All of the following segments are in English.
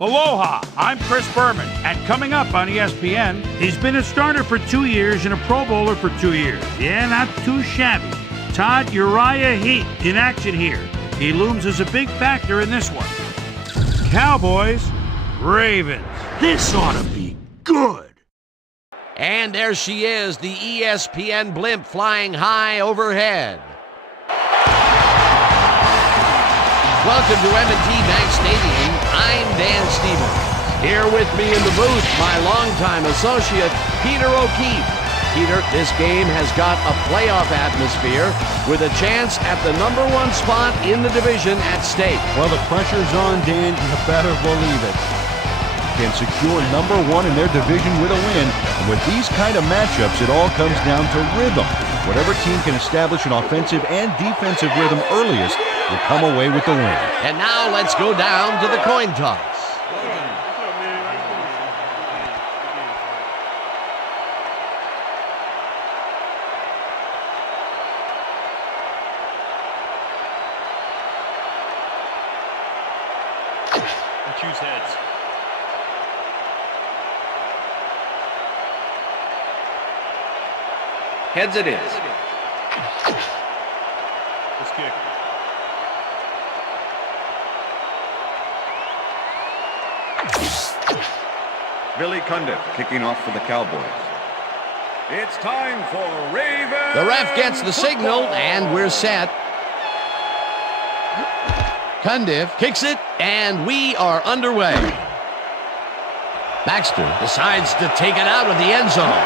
Aloha, I'm Chris Berman, and coming up on ESPN, he's been a starter for 2 years and a Pro Bowler for 2 years. Yeah, not too shabby. Todd Uriah Heat in action here. He looms as a big factor in this one. Cowboys, Ravens. This ought to be good. And there she is, the ESPN blimp flying high overhead. Welcome to M&T Bank Stadium. I'm Dan Stevens. Here with me in the booth, my longtime associate, Peter O'Keefe. Peter, this game has got a playoff atmosphere with a chance at the #1 spot in the division at stake. Well, the pressure's on, Dan. You better believe it. Can secure #1 in their division with a win. And with these kind of matchups, it all comes down to rhythm. Whatever team can establish an offensive and defensive rhythm earliest will come away with the win. And now let's go down to the coin toss. I choose heads. Heads it is. Let's kick. Billy Cundiff kicking off for the Cowboys. It's time for Ravens. The ref gets the signal, and we're set. Cundiff kicks it, and we are underway. Baxter decides to take it out of the end zone.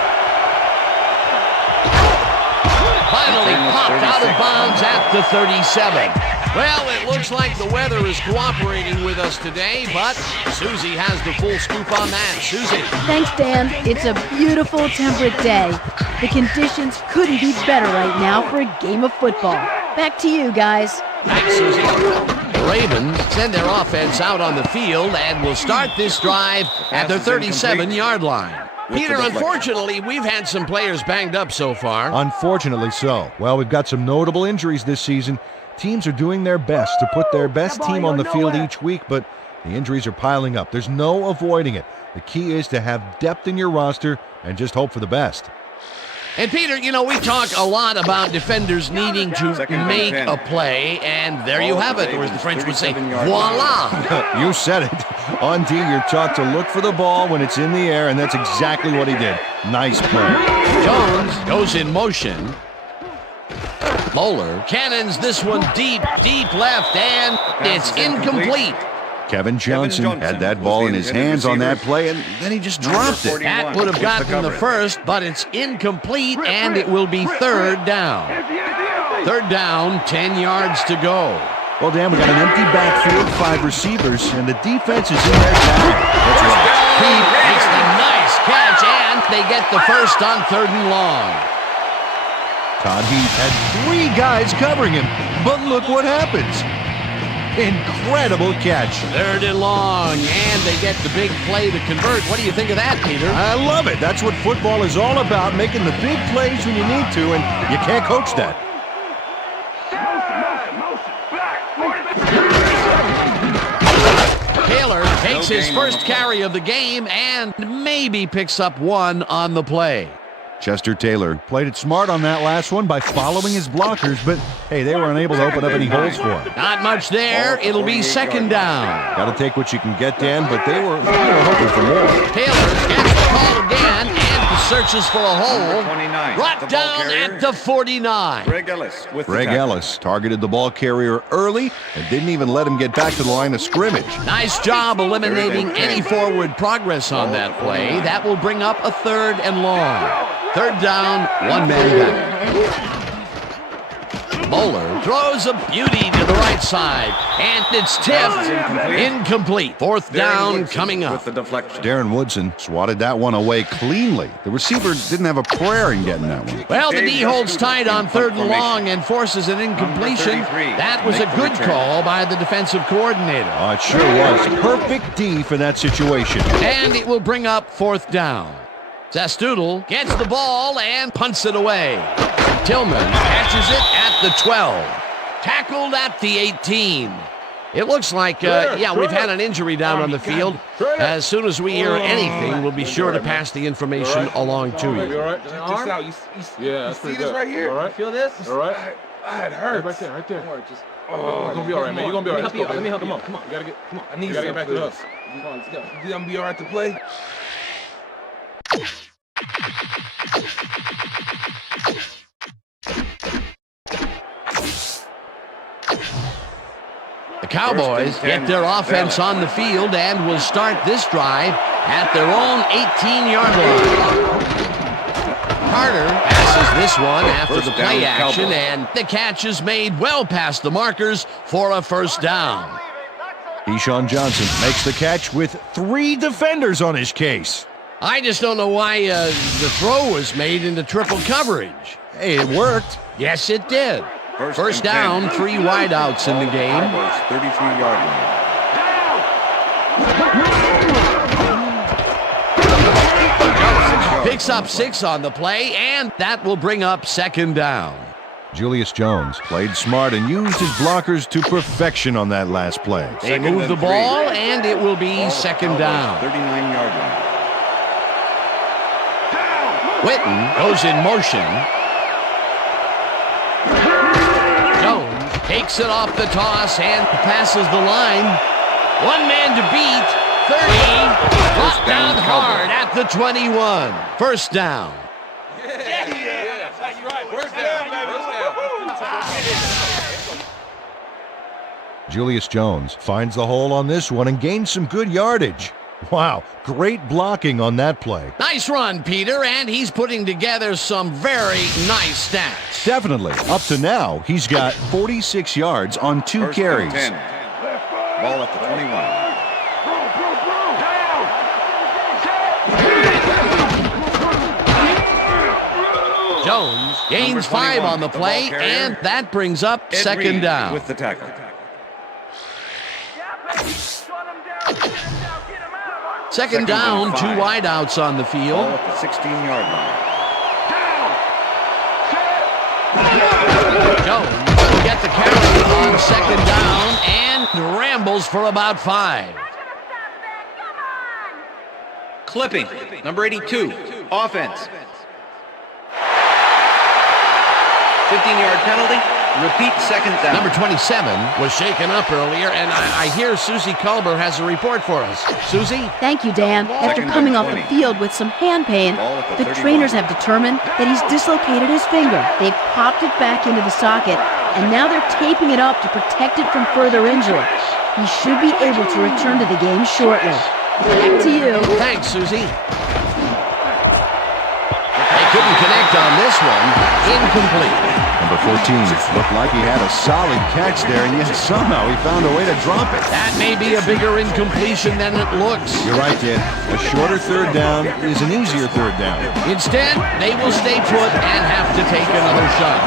Finally popped out of bounds at the 37. Well, it looks like the weather is cooperating with us today, but Susie has the full scoop on that. Susie. Thanks, Dan. It's a beautiful, temperate day. The conditions couldn't be better right now for a game of football. Back to you, guys. Thanks, Susie. The Ravens send their offense out on the field and will start this drive at their 37-yard line. Peter, unfortunately, we've had some players banged up so far. Unfortunately so. Well, we've got some notable injuries this season. Teams are doing their best to put their best team on the field each week, but the injuries are piling up. There's no avoiding it. The key is to have depth in your roster and just hope for the best. And Peter, you know, we talk a lot about defenders needing to make a play, and there you have it, or as the French would say, voila. You said it. On D, you're taught to look for the ball when it's in the air, and that's exactly what he did. Nice play. Jones goes in motion. Moeller cannons this one deep left, and it's incomplete. Kevin Johnson had that ball in his hands on that play, and then he just dropped it. That would have gotten the first, but it's incomplete, and it will be third down. Third down, 10 yards to go. Well, Dan, we got an empty backfield, 5 receivers, and the defense is in there now. That's right. He makes the nice catch, and they get the first on 3rd and long. Todd Heath had 3 guys covering him, but look what happens. Incredible catch. 3rd and long, and they get the big play to convert. What do you think of that, Peter? I love it. That's what football is all about, making the big plays when you need to, and you can't coach that. Taylor takes his first carry of the game and maybe picks up 1 on the play. Chester Taylor played it smart on that last one by following his blockers, but hey, they were unable to open up any holes for him. Not much there. It'll be 2nd down. Got to take what you can get, Dan, but they were hoping for more. Taylor gets the call again and searches for a hole. Brought down at the 49. Greg Ellis targeted the ball carrier early and didn't even let him get back to the line of scrimmage. Nice job eliminating any forward progress on that play. That will bring up a 3rd and long. 3rd down, 1 man back. Moeller throws a beauty to the right side, and it's tipped. Incomplete. 4th down coming up. Darren Woodson swatted that one away cleanly. The receiver didn't have a prayer in getting that one. Well, the D holds tight on 3rd and long and forces an incompletion. That was a good call by the defensive coordinator. Oh, it sure was. Perfect D for that situation. And it will bring up 4th down. Zastoodle gets the ball and punts it away. Tillman catches it at the 12. Tackled at the 18. It looks like, we've had an injury down on the field. As soon as we hear anything, we'll be sure to pass the information along to you. You all right? Just out. You see this right here? All right. Feel this? All right. It hurts. Right there, right there. Don't worry, just... Oh, you're gonna be all right, man. You're gonna be all right. Let me help you. Come on. You gotta get... Come on. I need you to get back to us. Come on, let's go. You think I'm gonna be all right to play? The Cowboys get their offense on the field and will start this drive at their own 18-yard line. Carter passes this one after the play action, and the catch is made well past the markers for a first down. Deshaun Johnson makes the catch with 3 defenders on his case. I just don't know why the throw was made into triple coverage. Hey, it worked. Yes, it did. First down, 3 wideouts in the game. 33-yard line. Picks up 6 on the play, and that will bring up second down. Julius Jones played smart and used his blockers to perfection on that last play. They move the ball, and it will be second down. 39-yard line. Witten goes in motion. Jones takes it off the toss and passes the line. One man to beat. 30. Brought down hard at the 21. First down. Julius Jones finds the hole on this one and gains some good yardage. Wow, great blocking on that play. Nice run, Peter, and he's putting together some very nice stats. Definitely. Up to now, he's got 46 yards on 2 First carries. and 10. Ball at the 21. Jones gains 5 on the play, and that brings up second down. With the tackle. Second down, 2 wideouts on the field. Ball at the 16-yard line. Jones will get the carry on second down and rambles for about 5. Clipping, number 82, offense. 15-yard penalty, repeat second down. Number 27 was shaken up earlier, and I hear Susie Culber has a report for us. Susie? Thank you, Dan. After coming off the field with some hand pain, the trainers have determined that he's dislocated his finger. They've popped it back into the socket, and now they're taping it up to protect it from further injury. He should be able to return to the game shortly. Back to you. Thanks, Susie. They couldn't connect on this one. Incomplete. Number 14 looked like he had a solid catch there, and yet somehow he found a way to drop it. That may be a bigger incompletion than it looks. You're right, Dan. A shorter third down is an easier third down. Instead, they will stay put and have to take another shot.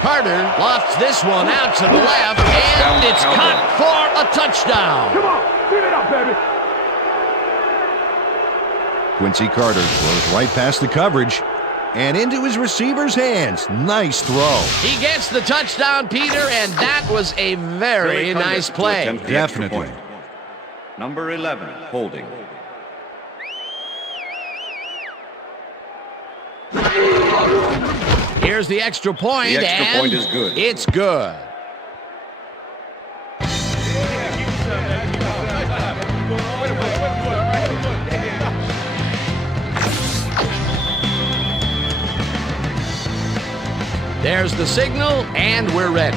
Carter lofts this one out to the left, and it's caught for a touchdown. Come on, give it up, baby. Quincy Carter throws right past the coverage and into his receiver's hands. Nice throw. He gets the touchdown, Peter, and that was a very nice play. Definitely. Number 11, holding. Here's the extra point, The extra and point is good. It's good. There's the signal, and we're ready.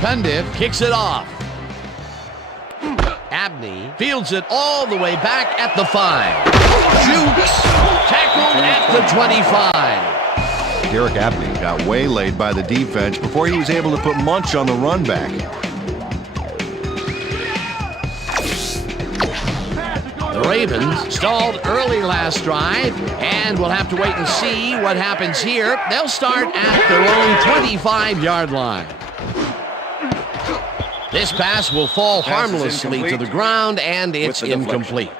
Cundiff kicks it off. Abney fields it all the way back at the 5. Jukes, tackled at the 25. Derek Abney got waylaid by the defense before he was able to put Munch on the run back. The Ravens stalled early last drive, and we'll have to wait and see what happens here. They'll start at their own 25-yard line. This pass will fall harmlessly to the ground, and it's incomplete.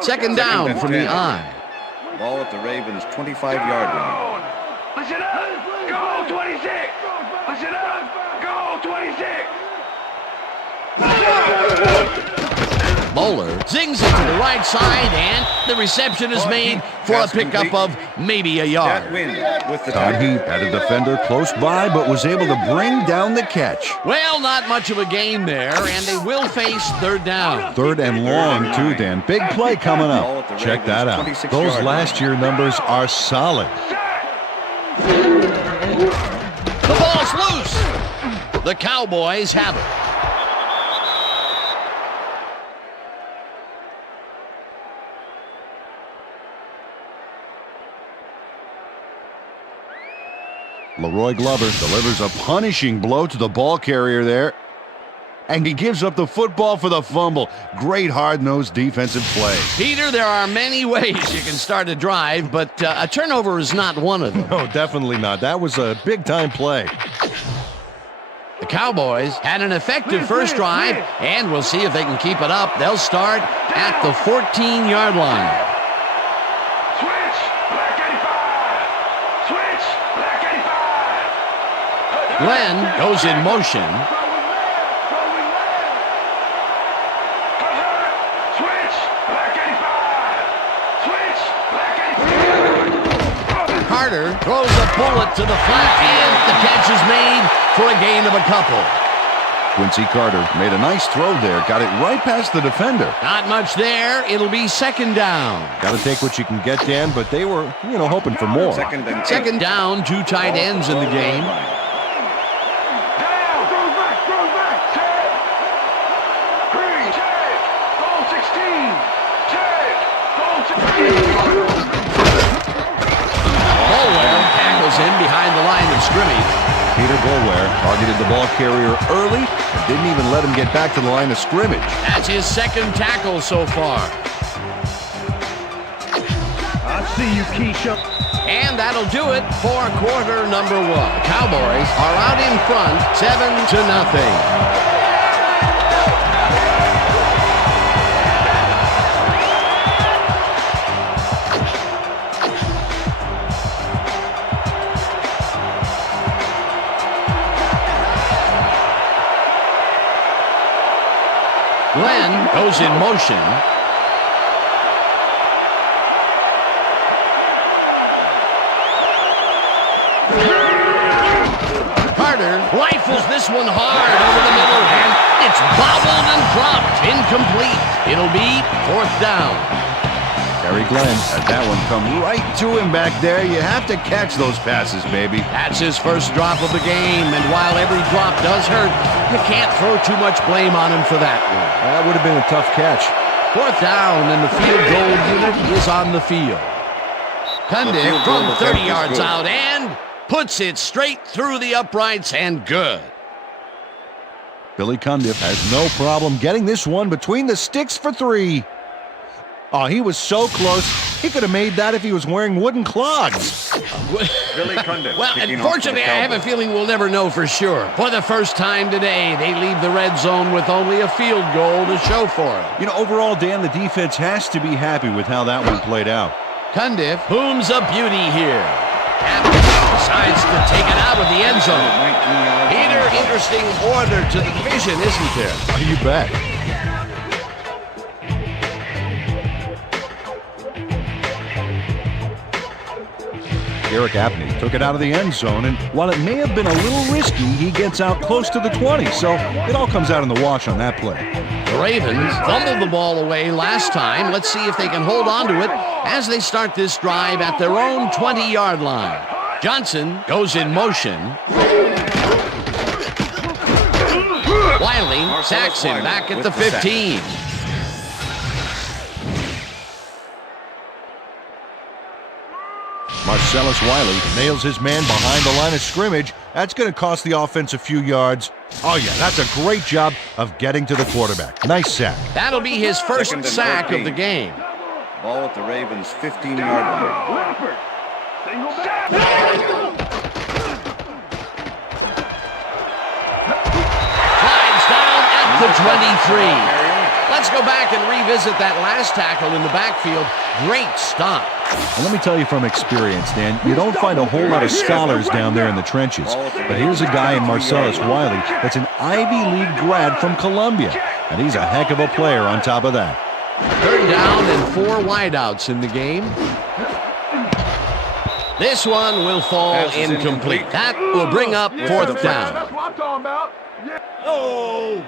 Second down from the I. Ball at the Ravens' 25-yard line. Listen up! Go 26! Listen up! Go 26! Moeller zings it to the right side, and the reception is made for a pickup of maybe a yard. That win with the Todd Heap had a defender close by, but was able to bring down the catch. Well, not much of a gain there, and they will face third down. Third and long, too, Dan. Big play coming up. Check that out. Those last year numbers are solid. The ball's loose. The Cowboys have it. Leroy Glover delivers a punishing blow to the ball carrier there. And he gives up the football for the fumble. Great hard-nosed defensive play. Peter, there are many ways you can start a drive, but a turnover is not one of them. No, definitely not. That was a big-time play. The Cowboys had an effective first drive, and we'll see if they can keep it up. They'll start at the 14-yard line. Switch! Black 85! Switch! Black 85! Glenn goes in motion. Switch! Black 85! Switch! Black 85! Carter throws a bullet to the flat, and the catch is made for a gain of a couple. Quincy Carter made a nice throw there. Got it right past the defender. Not much there. It'll be second down. Got to take what you can get, Dan, but they were, hoping for more. Second down, two tight ends in the game. Down! Throws back! Check! Green! Check! Goal 16! Check! Goal 16! Bolwell tackles in behind the line of scrimmage. Peter Bolware targeted the ball carrier early and didn't even let him get back to the line of scrimmage. That's his second tackle so far. I see you, Keisha. And that'll do it for quarter number one. The Cowboys are out in front, 7-0. Glenn goes in motion. Carter rifles this one hard over the middle, and it's bobbled and dropped. Incomplete. It'll be fourth down. Terry Glenn had that one come right to him back there. You have to catch those passes, baby. That's his first drop of the game, and while every drop does hurt, you can't throw too much blame on him for that one. That would have been a tough catch. Fourth down, and the field goal unit is on the field. Cundiff from 30 yards out and puts it straight through the uprights, and good. Billy Cundiff has no problem getting this one between the sticks for 3. Oh, he was so close. He could have made that if he was wearing wooden clogs. Billy Cundiff. Well, unfortunately, I have a feeling we'll never know for sure. For the first time today, they leave the red zone with only a field goal to show for it. Overall, Dan, the defense has to be happy with how that one played out. Cundiff booms a beauty here. And decides to take it out of the end zone. Peter, interesting order to the division, isn't there? Oh, you bet. Eric Apney took it out of the end zone, and while it may have been a little risky, he gets out close to the 20, so it all comes out in the wash on that play. The Ravens fumbled the ball away last time. Let's see if they can hold on to it as they start this drive at their own 20-yard line. Johnson goes in motion. Wiley sacks him back at the 15. Marcellus Wiley nails his man behind the line of scrimmage. That's going to cost the offense a few yards. Oh, yeah, that's a great job of getting to the quarterback. Nice sack. That'll be his first sack of the game. Ball at the Ravens' 15-yard line. Flies down at the 23. Let's go back and revisit that last tackle in the backfield. Great stop. And let me tell you from experience, Dan, you don't find a whole lot of scholars down there in the trenches. But here's a guy in Marcellus Wiley that's an Ivy League grad from Columbia. And he's a heck of a player on top of that. 3rd down and 4 wideouts in the game. This one will fall incomplete. That will bring up 4th down. That's what I'm talking about. Oh!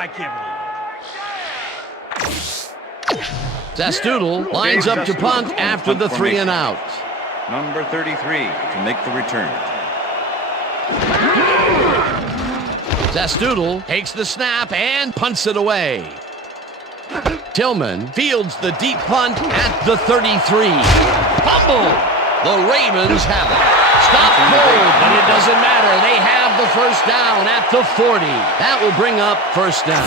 I can't believe it. Zastoodle lines up to punt after the 3 and out. Number 33 to make the return. Zastoodle takes the snap and punts it away. Tillman fields the deep punt at the 33. Fumble! The Ravens have it. Stop cold, but it doesn't matter. They have the 1st down at the 40. That will bring up 1st down.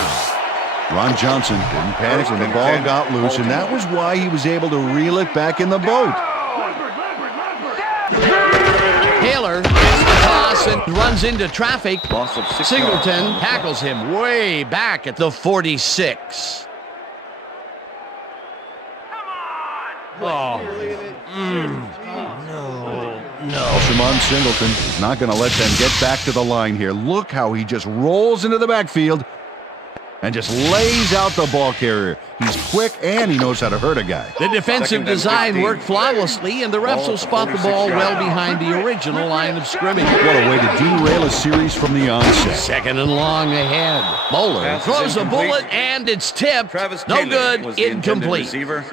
Ron Johnson didn't panic when the ball got loose, and that was why he was able to reel it back in the boat. Taylor gets the toss and runs into traffic. Loss of 6 Singleton yards. tackles him way back at the 46. Shimon Singleton is not going to let them get back to the line here. Look how he just rolls into the backfield and just lays out the ball carrier. He's quick and he knows how to hurt a guy. The defensive 2nd and design 15. worked flawlessly, and the refs will spot the ball well behind the original line of scrimmage. What a way to derail a series from the onset. 2nd and long ahead. Moeller Pass is throws a incomplete. bullet, and it's tipped. Travis No Taylor good, was the intended incomplete. receiver.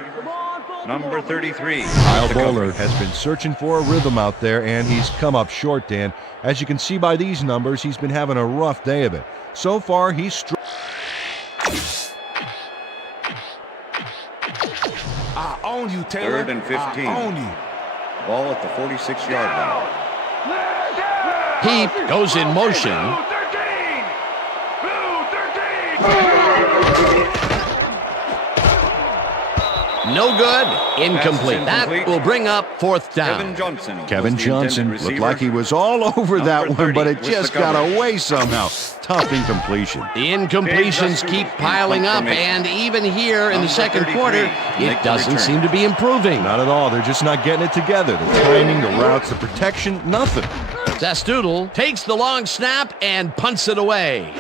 Number 33. Kyle Bowler has been searching for a rhythm out there, and he's come up short, Dan. As you can see by these numbers, he's been having a rough day of it. So far, he's I own you, Taylor. 3rd and 15. I own you. Ball at the 46-yard line. Heap goes in motion. No good, incomplete. That will bring up 4th down. Kevin Johnson looked like he was all over that one, but it just got away somehow. Tough incompletion. The incompletions keep piling up, and even here in the 2nd quarter, it doesn't seem to be improving. Not at all. They're just not getting it together. The timing, the routes, the protection, nothing. Zastoodle takes the long snap and punts it away.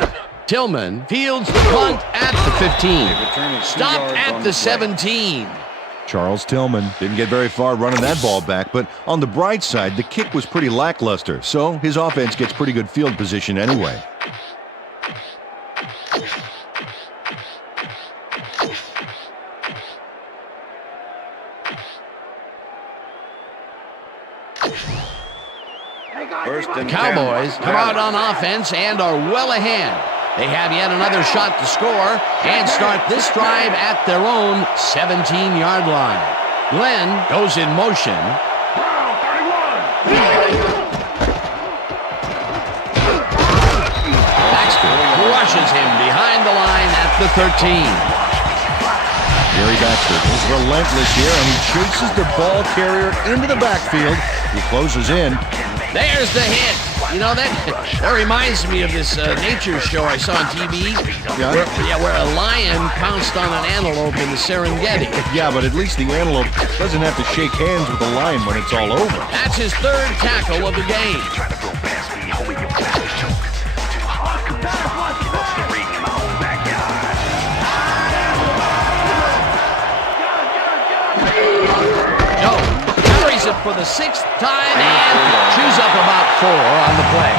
Tillman fields the punt at the 15. Stopped at the 17. Charles Tillman didn't get very far running that ball back, but on the bright side, the kick was pretty lackluster, so his offense gets pretty good field position anyway. Cowboys come out on offense and are well ahead. They have yet another shot to score and start this drive at their own 17-yard line. Glenn goes in motion. Baxter crushes him behind the line at the 13. Gary Baxter is relentless here, and he chases the ball carrier into the backfield. He closes in. There's the hit. You know, that reminds me of this nature show I saw on TV where a lion pounced on an antelope in the Serengeti. Yeah, but at least the antelope doesn't have to shake hands with the lion when it's all over. That's his 3rd tackle of the game. It for the 6th time and chews up about 4 on the play.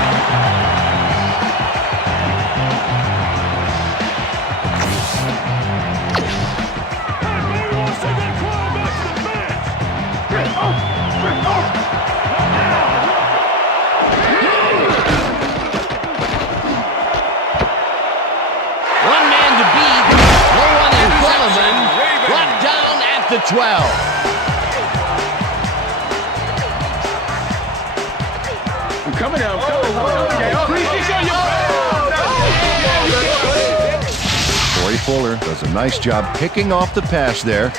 One man to beat, no one in front of him, brought down at the 12. Coming out. Corey Fuller does a nice job picking off the pass there.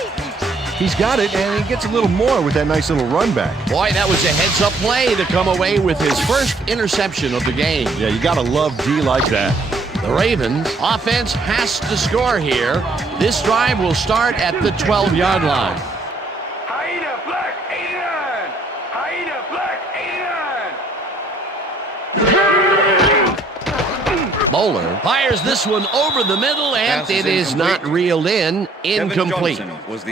He's got it, and he gets a little more with that nice little run back. Boy, that was a heads-up play to come away with his first interception of the game. Yeah, you got to love D like that. The The Ravens offense has to score here. This drive will start at the 12-yard line. Hyena Black 89. Hyena Black 89. Moeller fires this one over the middle, and it is not reeled in. Incomplete.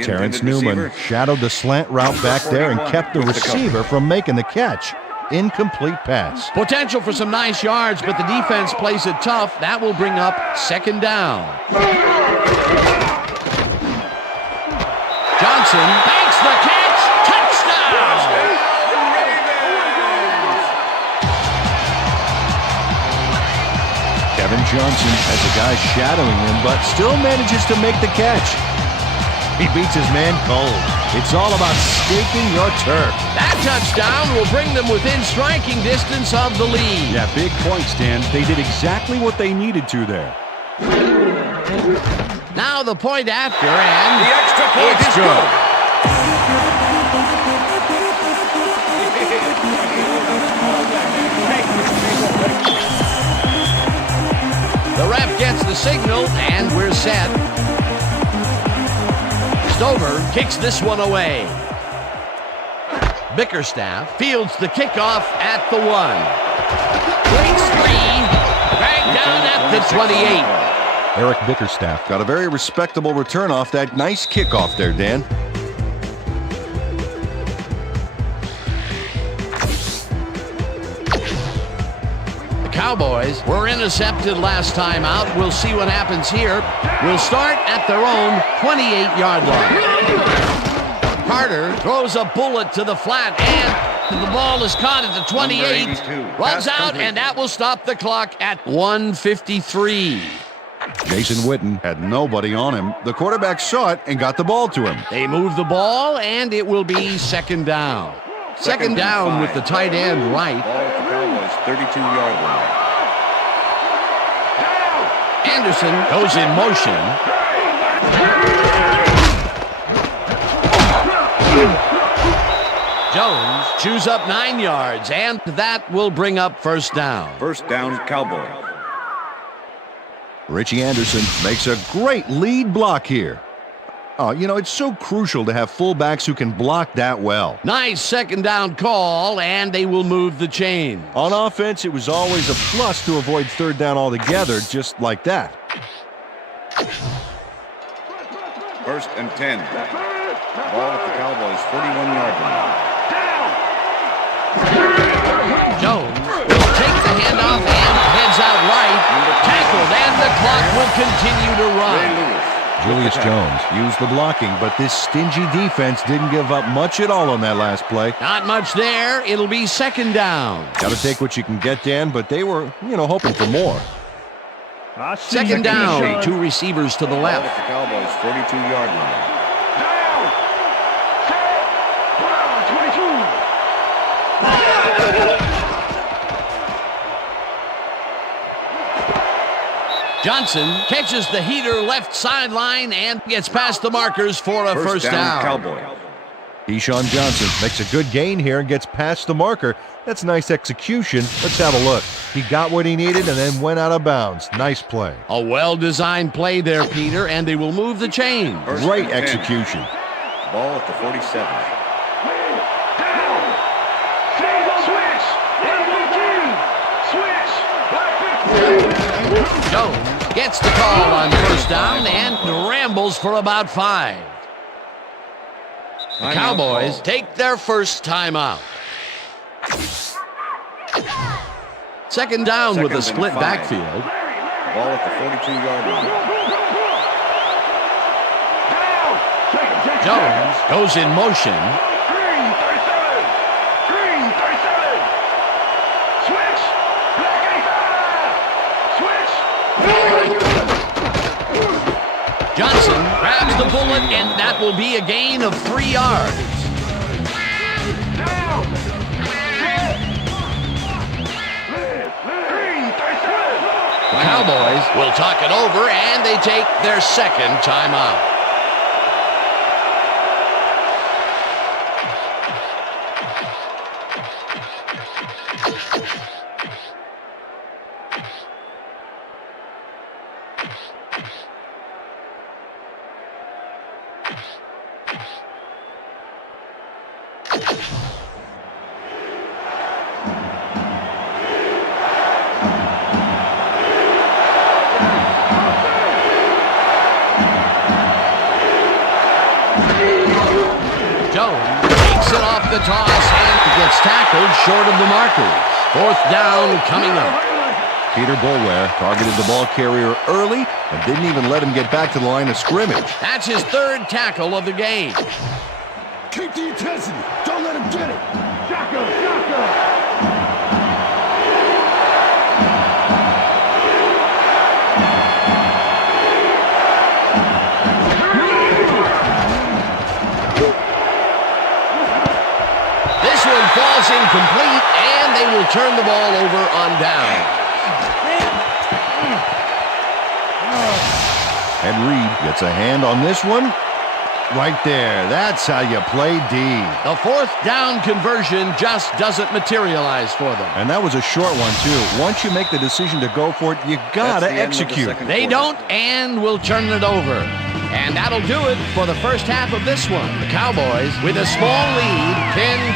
Terrence Newman shadowed the slant route back there and kept the receiver from making the catch. Incomplete pass. Potential for some nice yards, but the defense plays it tough. That will bring up second down. Johnson makes the catch. Touchdown! Kevin Johnson has a guy shadowing him, but still manages to make the catch. He beats his man cold. It's all about staking your turf. That touchdown will bring them within striking distance of the lead. Yeah, big points, Dan. They did exactly what they needed to there. Now the point after, and The extra point it's is good. The ref gets the signal, and we're set. Stover kicks this one away. Bickerstaff fields the kickoff at the 1. Breaks free. Dragged down at the 28. Eric Bickerstaff got a very respectable return off that nice kickoff there, Dan. The Cowboys were intercepted last time out. We'll see what happens here. We'll start at their own 28-yard line. Carter throws a bullet to the flat, and the ball is caught at the 28. Runs out, and that will stop the clock at 1:53. Jason Witten had nobody on him. The quarterback saw it and got the ball to him. They move the ball, and it will be second down. Second down with the tight end right. Ball at the Cowboys 32-yard line. Anderson goes in motion. Jones chews up 9 yards, and that will bring up first down. First down, Cowboys. Richie Anderson makes a great lead block here. Oh, you know, it's so crucial to have fullbacks who can block that well. Nice second down call, and they will move the chain. On offense, it was always a plus to avoid third down altogether, just like that. First and 10. Ball at the Cowboys 41-yard line. Jones will take the handoff and heads out right. Tackled, and the clock will continue to run. Julius Jones used the blocking, but this stingy defense didn't give up much at all on that last play. Not much there. It'll be second down. Got to take what you can get, Dan, but they were, hoping for more. Second down. 2 receivers to the Ball left. at the Cowboys 42-yard line. Johnson catches the heater left sideline and gets past the markers for a first down. Cowboys. Deshaun Johnson makes a good gain here and gets past the marker. That's nice execution. Let's have a look. He got what he needed and then went out of bounds. Nice play. A well-designed play there, Peter, and they will move the chain. Great execution. Ball at the 47. Jones gets the call on first down and rambles for about 5. The Cowboys take their first timeout. Second down with a split backfield. Ball at the 42-yard line. Jones goes in motion. Johnson grabs the bullet, and that will be a gain of 3 yards. The Cowboys will talk it over, and they take their second timeout. Jones takes it off the toss and gets tackled short of the markers. 4th down coming up. Peter Boulware targeted the ball carrier early and didn't even let him get back to the line of scrimmage. That's his 3rd tackle of the game. Keep the intensity. Don't let him get it. Shotgun. This one falls incomplete, and they will turn the ball over on down. And Reed gets a hand on this one. Right there. That's how you play D. The 4th down conversion just doesn't materialize for them. And that was a short one, too. Once you make the decision to go for it, you gotta execute. They don't, and will turn it over. And that'll do it for the first half of this one. The Cowboys with a small lead,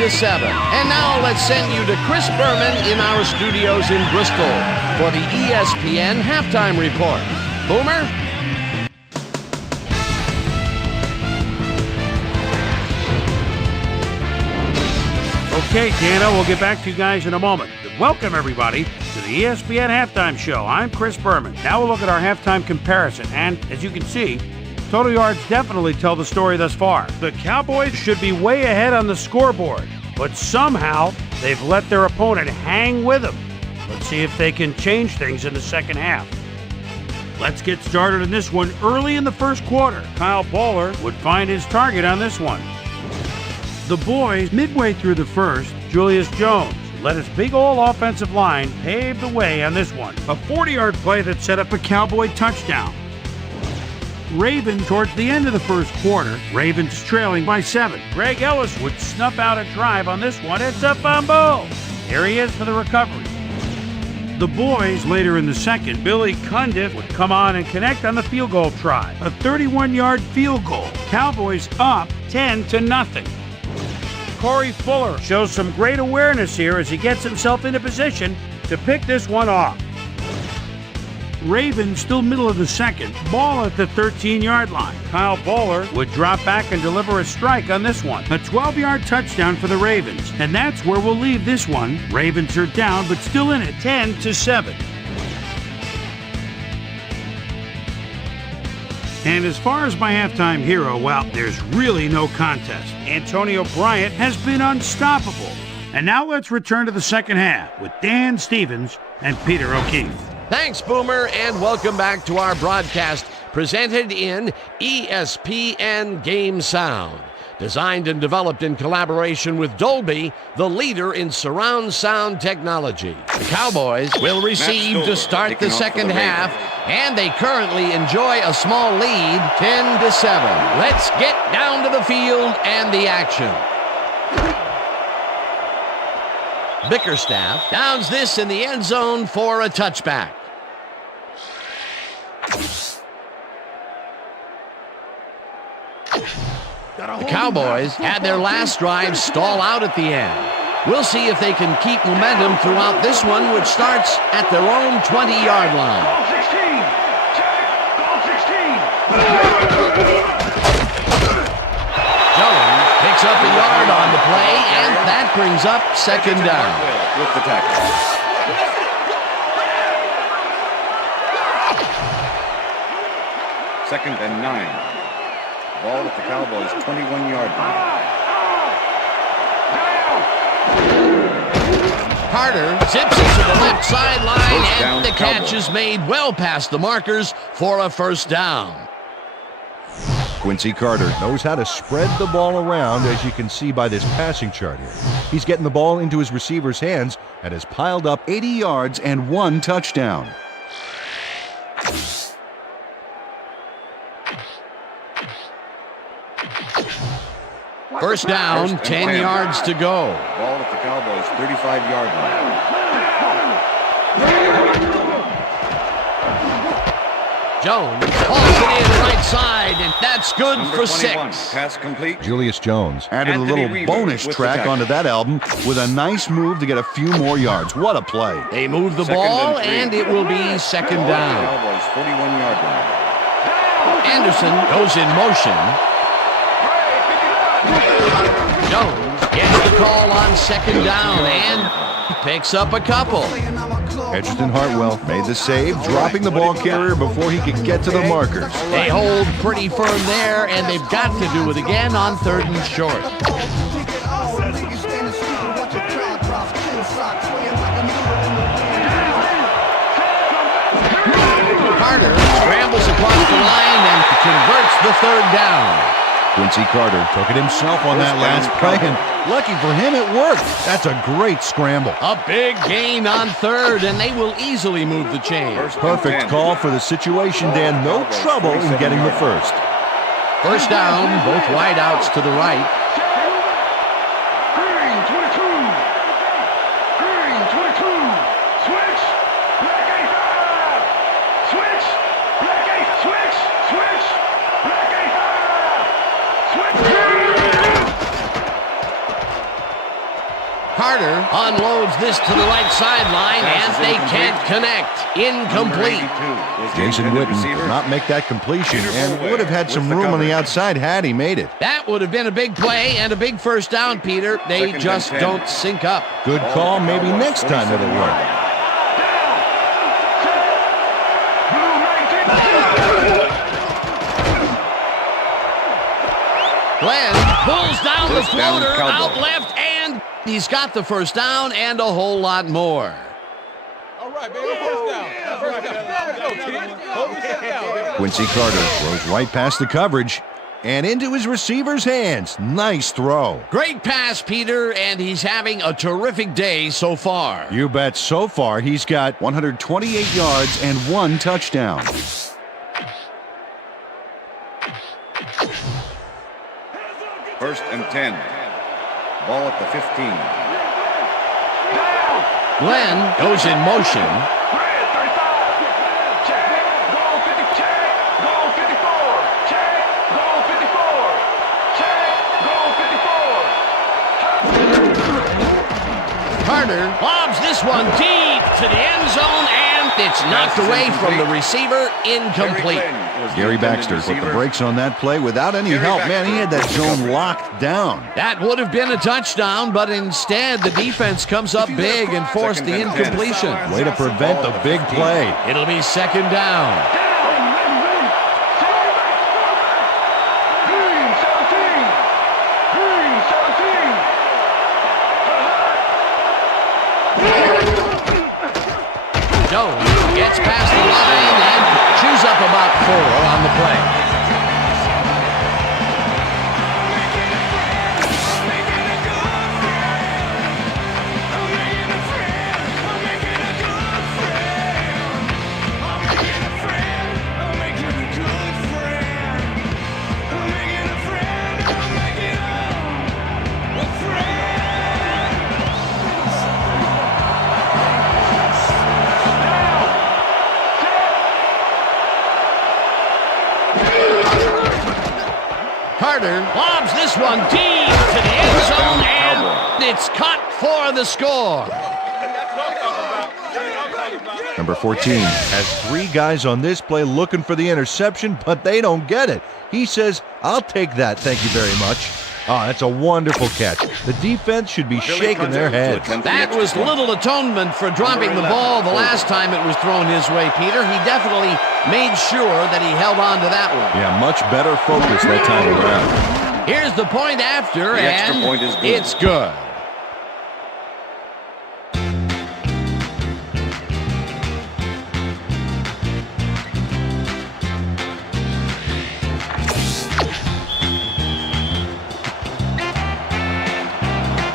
10-7. And now let's send you to Chris Berman in our studios in Bristol for the ESPN halftime report. Boomer? Okay, Dana, we'll get back to you guys in a moment. Welcome, everybody, to the ESPN Halftime Show. I'm Chris Berman. Now we'll look at our halftime comparison. And as you can see, total yards definitely tell the story thus far. The Cowboys should be way ahead on the scoreboard, but somehow they've let their opponent hang with them. Let's see if they can change things in the second half. Let's get started in this one early in the first quarter. Kyle Baller would find his target on this one. The boys, midway through the first, Julius Jones let his big old offensive line pave the way on this one. A 40-yard play that set up a Cowboy touchdown. Ravens towards the end of the first quarter. Ravens trailing by 7. Greg Ellis would snuff out a drive on this one. It's a fumble. Here he is for the recovery. The boys later in the second, Billy Cundiff would come on and connect on the field goal try. A 31-yard field goal. Cowboys up 10-0. Corey Fuller shows some great awareness here as he gets himself into position to pick this one off. Ravens still middle of the second, ball at the 13-yard line. Kyle Baller would drop back and deliver a strike on this one. A 12-yard touchdown for the Ravens, and that's where we'll leave this one. Ravens are down, but still in it, 10-7. And as far as my halftime hero, well, there's really no contest. Antonio Bryant has been unstoppable. And now let's return to the second half with Dan Stevens and Peter O'Keefe. Thanks, Boomer, and welcome back to our broadcast presented in ESPN Game Sound. Designed and developed in collaboration with Dolby, the leader in surround sound technology. The Cowboys will receive to start the second half, and they currently enjoy a small lead, 10-7. Let's get down to the field and the action. Bickerstaff downs this in the end zone for a touchback. The Cowboys had their last drive stall out at the end. We'll see if they can keep momentum throughout this one, which starts at their own 20-yard line. Ball 16. Ball 16. Jones picks up a yard on the play, and that brings up second down. With the tackle. Second and 9. Ball at the Cowboys' 21-yard line. Carter zips it to the left sideline, First down, and the catch Cowboys. is made well past the markers for a first down. Quincy Carter knows how to spread the ball around, as you can see by this passing chart here. He's getting the ball into his receiver's hands and has piled up 80 yards and 1 touchdown. First down, First and 10 10. yards to go. Ball at the Cowboys' 35-yard line. Jones hauls it in right side, and that's good Number for 21, 6. pass complete. Julius Jones added Anthony a little Reaver bonus with the track tackle. onto that album with a nice move to get a few more yards. What a play. They move the Second ball, and 3. and it will be second Ball at the down. Cowboys' 41-yard line. Anderson goes in motion. Jones gets the call on second down and picks up a couple. Edgerton Hartwell made the save, dropping the ball carrier before he could get to the markers. They hold pretty firm there, and they've got to do it again on 3rd and short. Carter scrambles across the line and converts the 3rd down. Quincy Carter took it himself on that last play, and lucky for him, it worked. That's a great scramble. A big gain on 3rd, and they will easily move the chain. Perfect call for the situation, Dan. No trouble in getting the first. First down, both wideouts to the right. Green 22. Green 22. Switch. Black 85. Switch. Black 8. Switch. Switch. Black 85. Switch. Carter unloads this to the right sideline, and they can't connect. Incomplete. Jason Witten did not make that completion and would have had some room on the outside had he made it. That would have been a big play and a big first down, Peter. They just don't sync up. Good call. Maybe next time it'll work. Glenn pulls down the First down, floater Cowboys. out left, and he's got the first down and a whole lot more. All right, baby. First down. First down. Let's go, kid. Hold yourself down, baby. Quincy Carter throws right past the coverage and into his receiver's hands. Nice throw. Great pass, Peter, and he's having a terrific day so far. You bet. So far, he's got 128 yards and 1 touchdown. First and 10. Ball at the 15. Glenn goes in motion. Red 35. Check. Goal 50. Check. Goal 54. Check. Goal 54. Check. Goal 54. Carter lobs this one deep to the end zone, and it's knocked away from the receiver. Incomplete. Gary Baxter put the brakes on that play without any help. Man, he had that zone locked down. That would have been a touchdown, but instead the defense comes up big and forced the incompletion. Way to prevent the big play. It'll be second down. Green 17. Green 17. Jones gets past the line and chews up about 4 on the play. Carter lobs this one deep to the end zone, and it's caught for the score. Number 14 has 3 guys on this play looking for the interception, but they don't get it. He says, "I'll take that, thank you very much." Oh, that's a wonderful catch. The defense should be shaking their heads. That was little atonement for dropping the ball the last time it was thrown his way, Peter. He definitely made sure that he held on to that one. Yeah, much better focus that time around. Here's the point after, The extra and point is good. it's good.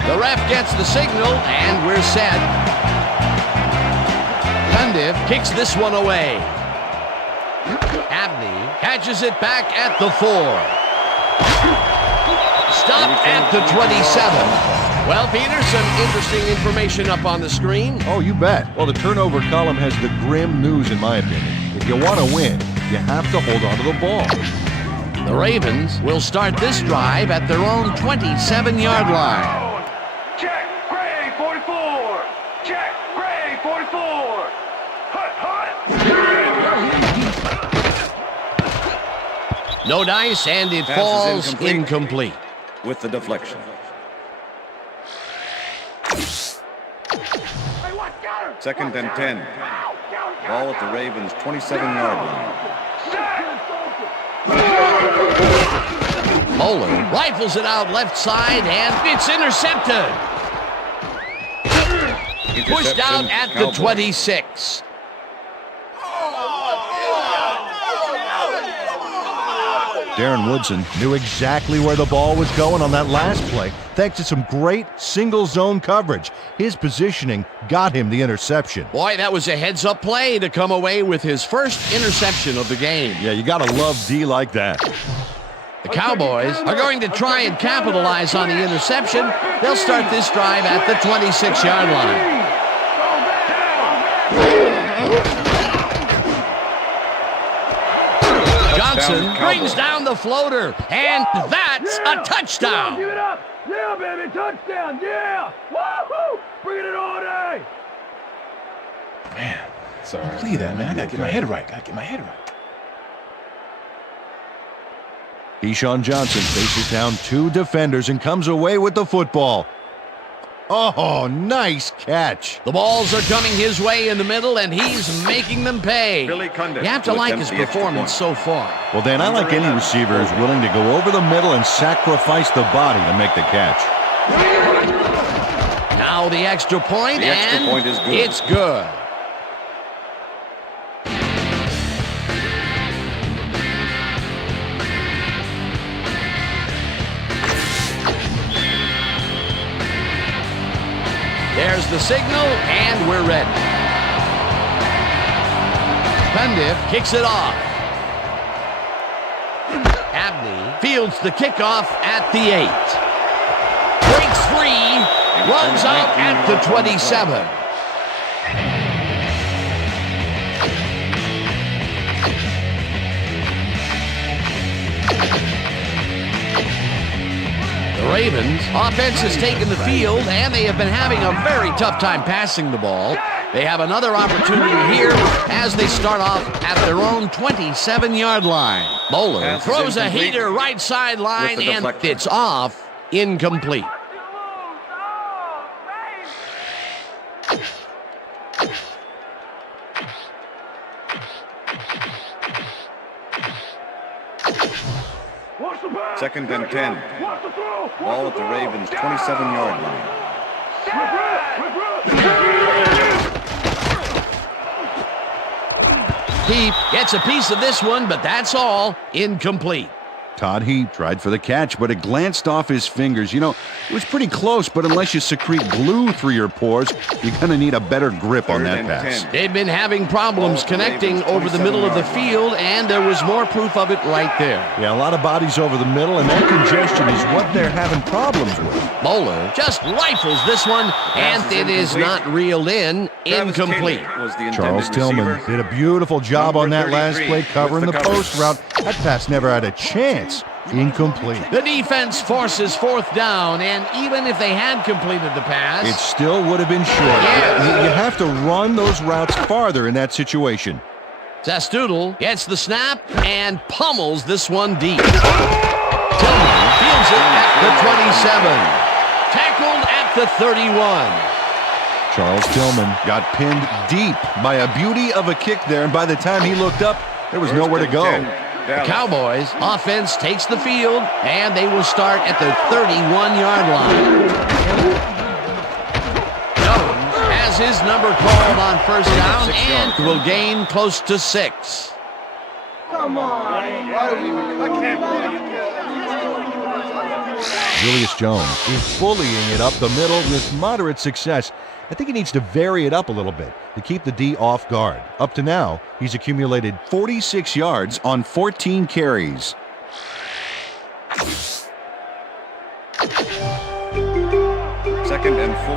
The ref gets the signal, and we're set. Cundiff kicks this one away. Abney catches it back at the 4. Stopped at the 27. Well, Peter, some interesting information up on the screen. Oh, you bet. Well, the turnover column has the grim news, in my opinion. If you want to win, You have to hold on to the ball. The Ravens will start this drive at their own 27-yard line. Check, Gray, 44. Check, Gray, 44. Hut, hut. No dice, and it Pass is falls incomplete. incomplete. With the deflection. Second and 10. Ball at the Ravens' 27-yard line. Moeller rifles it out left side, and it's intercepted. Pushed out at the 26. Darren Woodson knew exactly where the ball was going on that last play, thanks to some great single zone coverage. His positioning got him the interception. Boy, that was a heads-up play to come away with his first interception of the game. Yeah, you gotta love D like that. The Cowboys are going to try and capitalize on the interception. They'll start this drive at the 26-yard line. Johnson brings down the floater, and that's a touchdown. Give it up. Yeah, baby, touchdown. Yeah. Woohoo! Bring it all day. Man, sorry. Look at that, man. I gotta get my head right. Keyshawn Johnson faces down two defenders and comes away with the football. Oh, nice catch. The balls are coming his way in the middle, and he's making them pay. Billy Cundiff You have to to like attempt his the extra performance so point. far. Well, Dan, I like any receiver who's willing to go over the middle and sacrifice the body to make the catch. Now the extra point, The extra and point is good. it's good. There's the signal, and we're ready. Cundiff kicks it off. Abney fields the kickoff at the 8. Breaks free, runs out at the 27. The Ravens offense has taken the field, and they have been having a very tough time passing the ball. They have another opportunity here as they start off at their own 27-yard line. Moeller Pass is throws a incomplete heater right sideline with the and deflection. it's off, incomplete. Second and 10. Ball at the Ravens' 27-yard line. Heap gets a piece of this one, but that's all, incomplete. Todd Heap tried for the catch, but it glanced off his fingers. You know, it was pretty close, but unless you secrete glue through your pores, you're going to need a better grip on that pass. They've been having problems connecting over the middle of the field, and there was more proof of it right there. Yeah, a lot of bodies over the middle, and that congestion is what they're having problems with. Moeller just rifles this one, and it is not reeled in, incomplete. Charles Tillman did a beautiful job on that last play, covering the post route. That pass never had a chance. Incomplete. The defense forces fourth down, and even if they had completed the pass, it still would have been short. Yes. You have to run those routes farther in that situation. Zastoodle gets the snap and pummels this one deep. Tillman fields it at the 27. Tackled at the 31. Charles Tillman got pinned deep by a beauty of a kick there, and by the time he looked up, there was nowhere to go. The Cowboys offense takes the field, and they will start at the 31-yard line. Jones has his number called on first down and will gain close to 6. Come on. Julius Jones is bullying it up the middle with moderate success. I think he needs to vary it up a little bit to keep the D off guard. Up to now, he's accumulated 46 yards on 14 carries. Second and 4.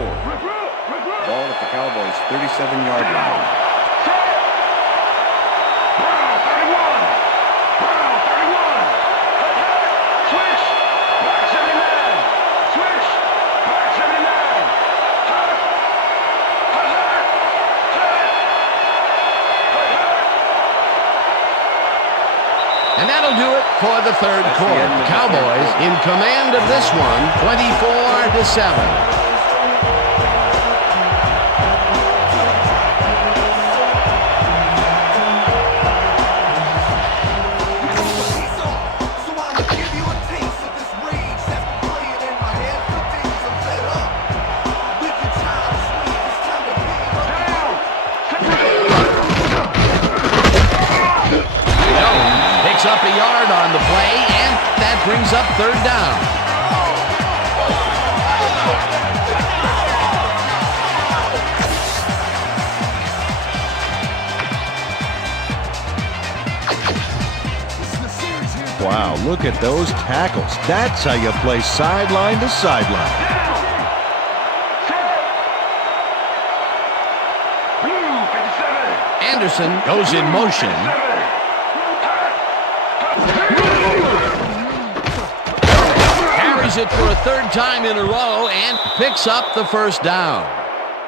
Ball at the Cowboys' 37-yard line. for the third quarter. Cowboys in command of this one, 24-7. Up a yard on the play, and that brings up third down. Wow, look at those tackles. That's how you play sideline to sideline. Anderson goes in motion. Carries it for a third time in a row and picks up the first down.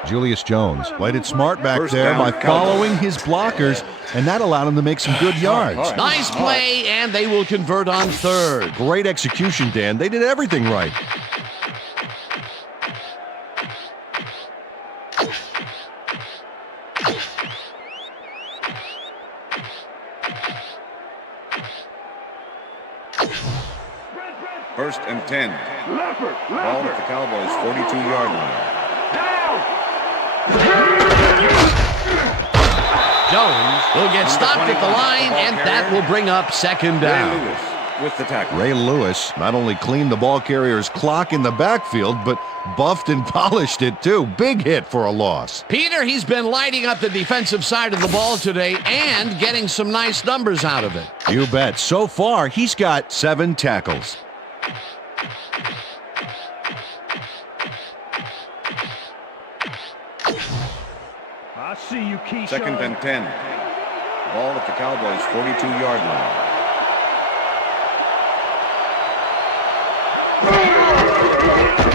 Julius Jones played it smart back there by following his blockers, and that allowed him to make some good yards. Nice play, and they will convert on third. Great execution, Dan. They did everything right. First and 10. Ball at the Cowboys' 42-yard line. Jones will get stopped at the line, and that will bring up second down. Ray Lewis with the tackle. Ray Lewis not only cleaned the ball carrier's clock in the backfield, but buffed and polished it too. Big hit for a loss. Peter, he's been lighting up the defensive side of the ball today and getting some nice numbers out of it. You bet. So far, he's got 7 tackles. I see you, Keyshawn. Second and 10. Ball at the Cowboys' 42-yard line.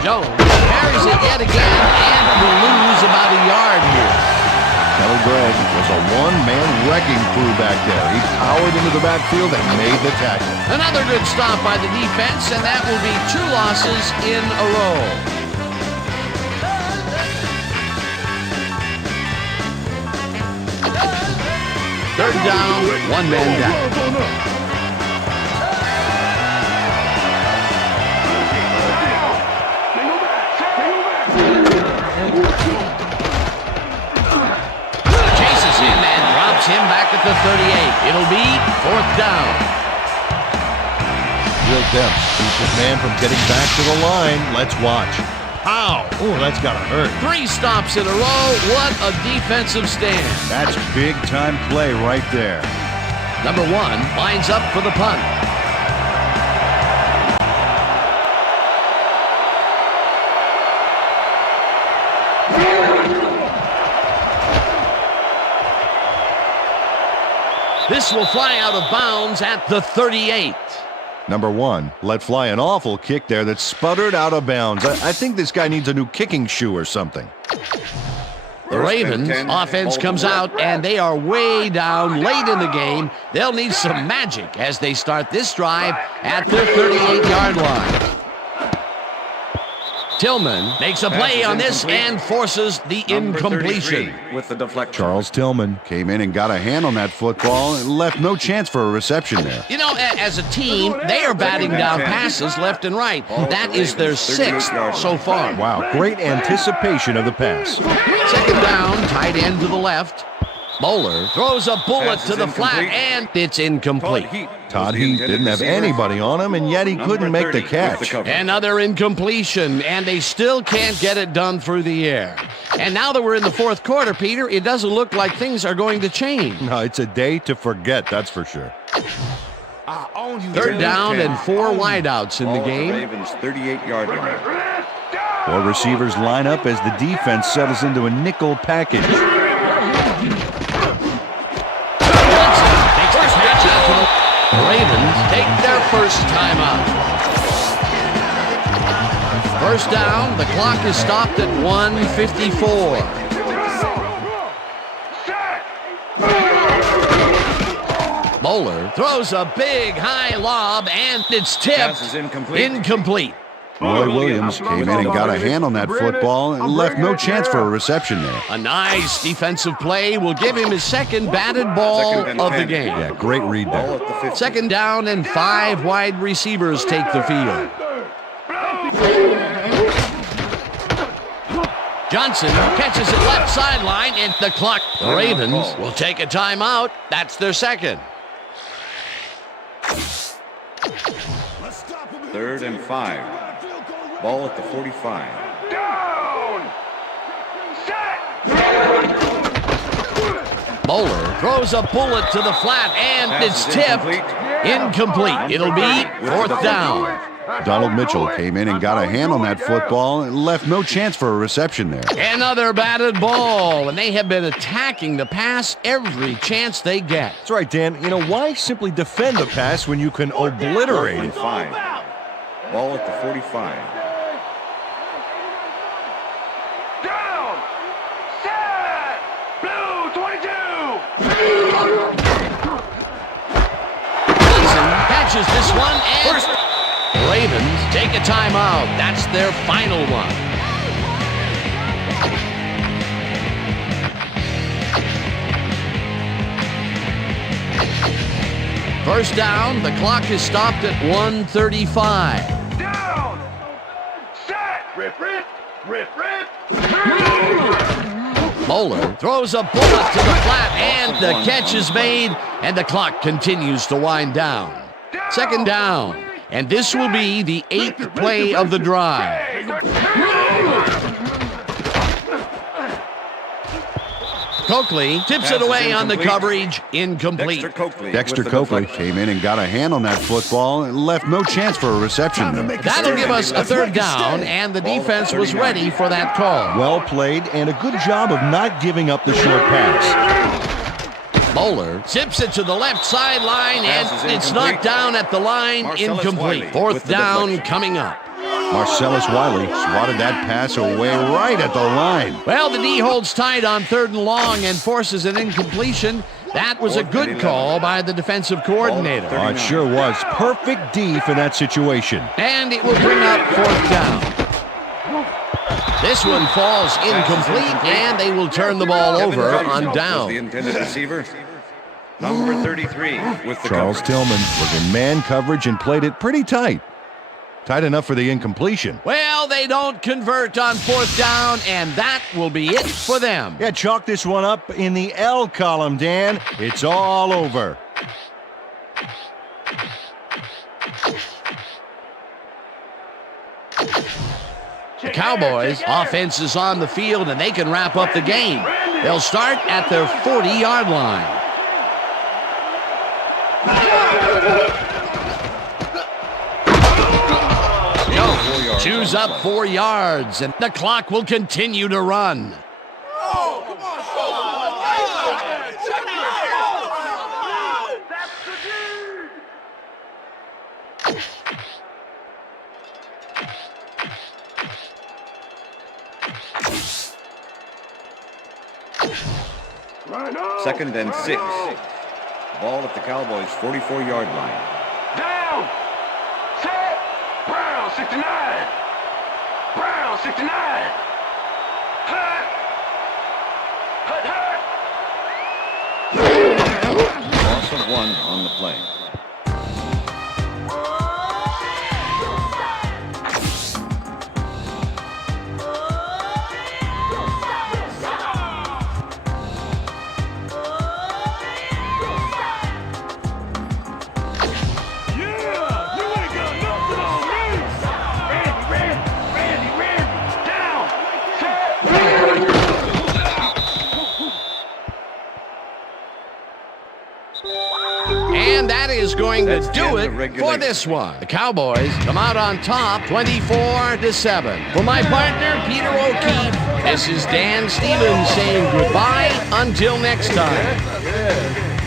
Jones carries it yet again and will lose about a yard here. Kelly Gregg was a one-man wrecking crew back there. He powered into the backfield and made the tackle. Another good stop by the defense, and that will be 2 losses in a row. Third down, 1 man down. Chases him and drops him back at the 38. It'll be 4th down. Real depth keeps his man from getting back to the line. Let's watch. Ow! Oh, that's gotta hurt. 3 stops in a row. What a defensive stand. That's big-time play right there. Number 1 lines up for the punt. This will fly out of bounds at the 38. Number 1 let fly an awful kick there that sputtered out of bounds. I think this guy needs a new kicking shoe or something. The Ravens offense comes out, and they are way down late in the game. They'll need some magic as they start this drive at their 38-yard line. Tillman makes a play on this and forces the incompletion. With the deflection. Charles Tillman came in and got a hand on that football and left no chance for a reception there. You know, as a team, they are batting down passes left and right. That is their 6th so far. Wow, great anticipation of the pass. Second down, tight end to the left. Bowler throws a bullet to the flat, and it's incomplete. Todd Heath didn't have anybody on him, and yet he couldn't make the catch. Another incompletion, and they still can't get it done through the air. And now that we're in the 4th quarter, Peter, it doesn't look like things are going to change. No, it's a day to forget, that's for sure. Third down and 4 wideouts in the game. Ravens 38-yard line. 4 receivers line up as the defense settles into a nickel package. The Ravens take their first timeout. First down, the clock is stopped at 1:54. Bowler throws a big high lob, and it's Pass tipped. is incomplete. Incomplete. Roy Williams came in and got a hand on that football and left no chance for a reception there. A nice defensive play will give him his second batted ball Second and of the 10. game. Yeah, great read Ball there. at the 50. Second down and 5 wide receivers take the field. Johnson catches it left sideline and the clock. The Ravens will take a timeout. That's their second. 3rd and 5. Ball at the 45. Down. Set. Bowler throws a bullet to the flat and Pass it's is tipped. incomplete. It'll be 4th down. Donald Mitchell came in and got a hand on that football and left no chance for a reception there. Another batted ball, and they have been attacking the pass every chance they get. That's right, Dan. You know, why simply defend the pass when you can obliterate it? 5. Ball at the 45. Down. Set. Blue 22. Mason catches this one and Ravens take a timeout. That's their final one. First down, the clock is stopped at 1:35. Down. Set. Rip, rip. Rip, rip. Bowler throws a bullet to the flat, and the catch is made, and the clock continues to wind down. Second down, and this will be the 8th play of the drive. Coakley tips it away on the coverage. Incomplete. Dexter Coakley came in and got a hand on that football and left no chance for a reception there. That'll give us a 3rd down, and the defense was ready for that call. Well played and a good job of not giving up the short pass. Bowler tips it to the left sideline, and Pass is it's incomplete. knocked down at the line. Marcellus Incomplete. Wiley 4th with the down deflection. coming up. Marcellus Wiley swatted that pass away right at the line. Well, the D holds tight on 3rd and long and forces an incompletion. That was a good call by the defensive coordinator. Oh, it sure was. Perfect D for that situation. And it will bring up 4th down. This one falls incomplete, and they will turn the ball over on down. The intended receiver. Number 33 with the Charles coverage. Tillman was in man coverage and played it pretty tight. Tight enough for the incompletion. Well, they don't convert on 4th down, and that will be it for them. Yeah, chalk this one up in the L column, Dan. It's all over. The Cowboys' offense is on the field, and they can wrap up the game. They'll start at their 40-yard line. Chews up 4 yards, and the clock will continue to run. Second and 6. Ball at the Cowboys' 44-yard line. Down. Set. Brown 69. Brown 69. Hut. Hut, hut. Loss of 1 on the play. And that is going to That's the do end it of for regulation. this one. The Cowboys come out on top 24-7. For my partner, Peter O'Keefe, this is Dan Stevens saying goodbye until next time.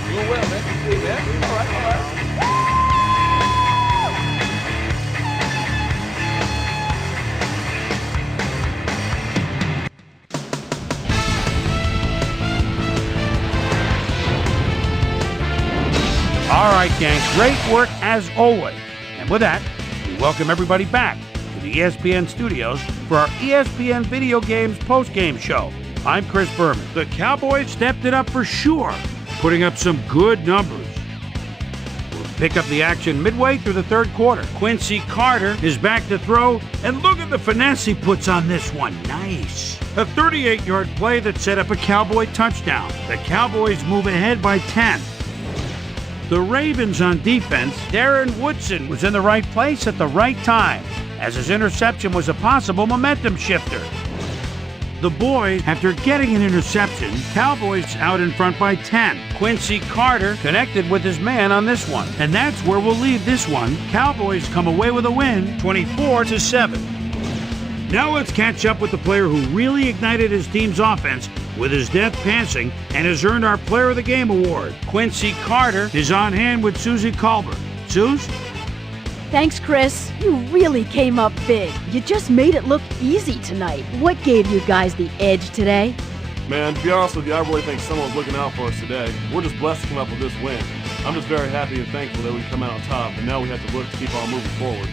All right, gang, great work as always. And with that, we welcome everybody back to the ESPN studios for our ESPN Video Games post-game show. I'm Chris Berman. The Cowboys stepped it up for sure, putting up some good numbers. We'll pick up the action midway through the third quarter. Quincy Carter is back to throw, and look at the finesse he puts on this one. Nice. A 38-yard play that set up a Cowboy touchdown. The Cowboys move ahead by 10. The Ravens on defense, Darren Woodson was in the right place at the right time, as his interception was a possible momentum shifter. The boys, after getting an interception, Cowboys out in front by 10. Quincy Carter connected with his man on this one. And that's where we'll leave this one. Cowboys come away with a win, 24-7. Now let's catch up with the player who really ignited his team's offense with his depth passing and has earned our Player of the Game award. Quincy Carter is on hand with Susie Colbert. Suze? Thanks, Chris. You really came up big. You just made it look easy tonight. What gave you guys the edge today? Man, to be honest with you, I really think someone's looking out for us today. We're just blessed to come up with this win. I'm just very happy and thankful that we come out on top, and now we have to look to keep on moving forward.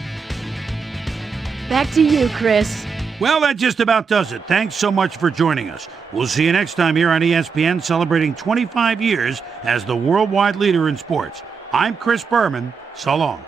Back to you, Chris. Well, that just about does it. Thanks so much for joining us. We'll see you next time here on ESPN, celebrating 25 years as the worldwide leader in sports. I'm Chris Berman. So long.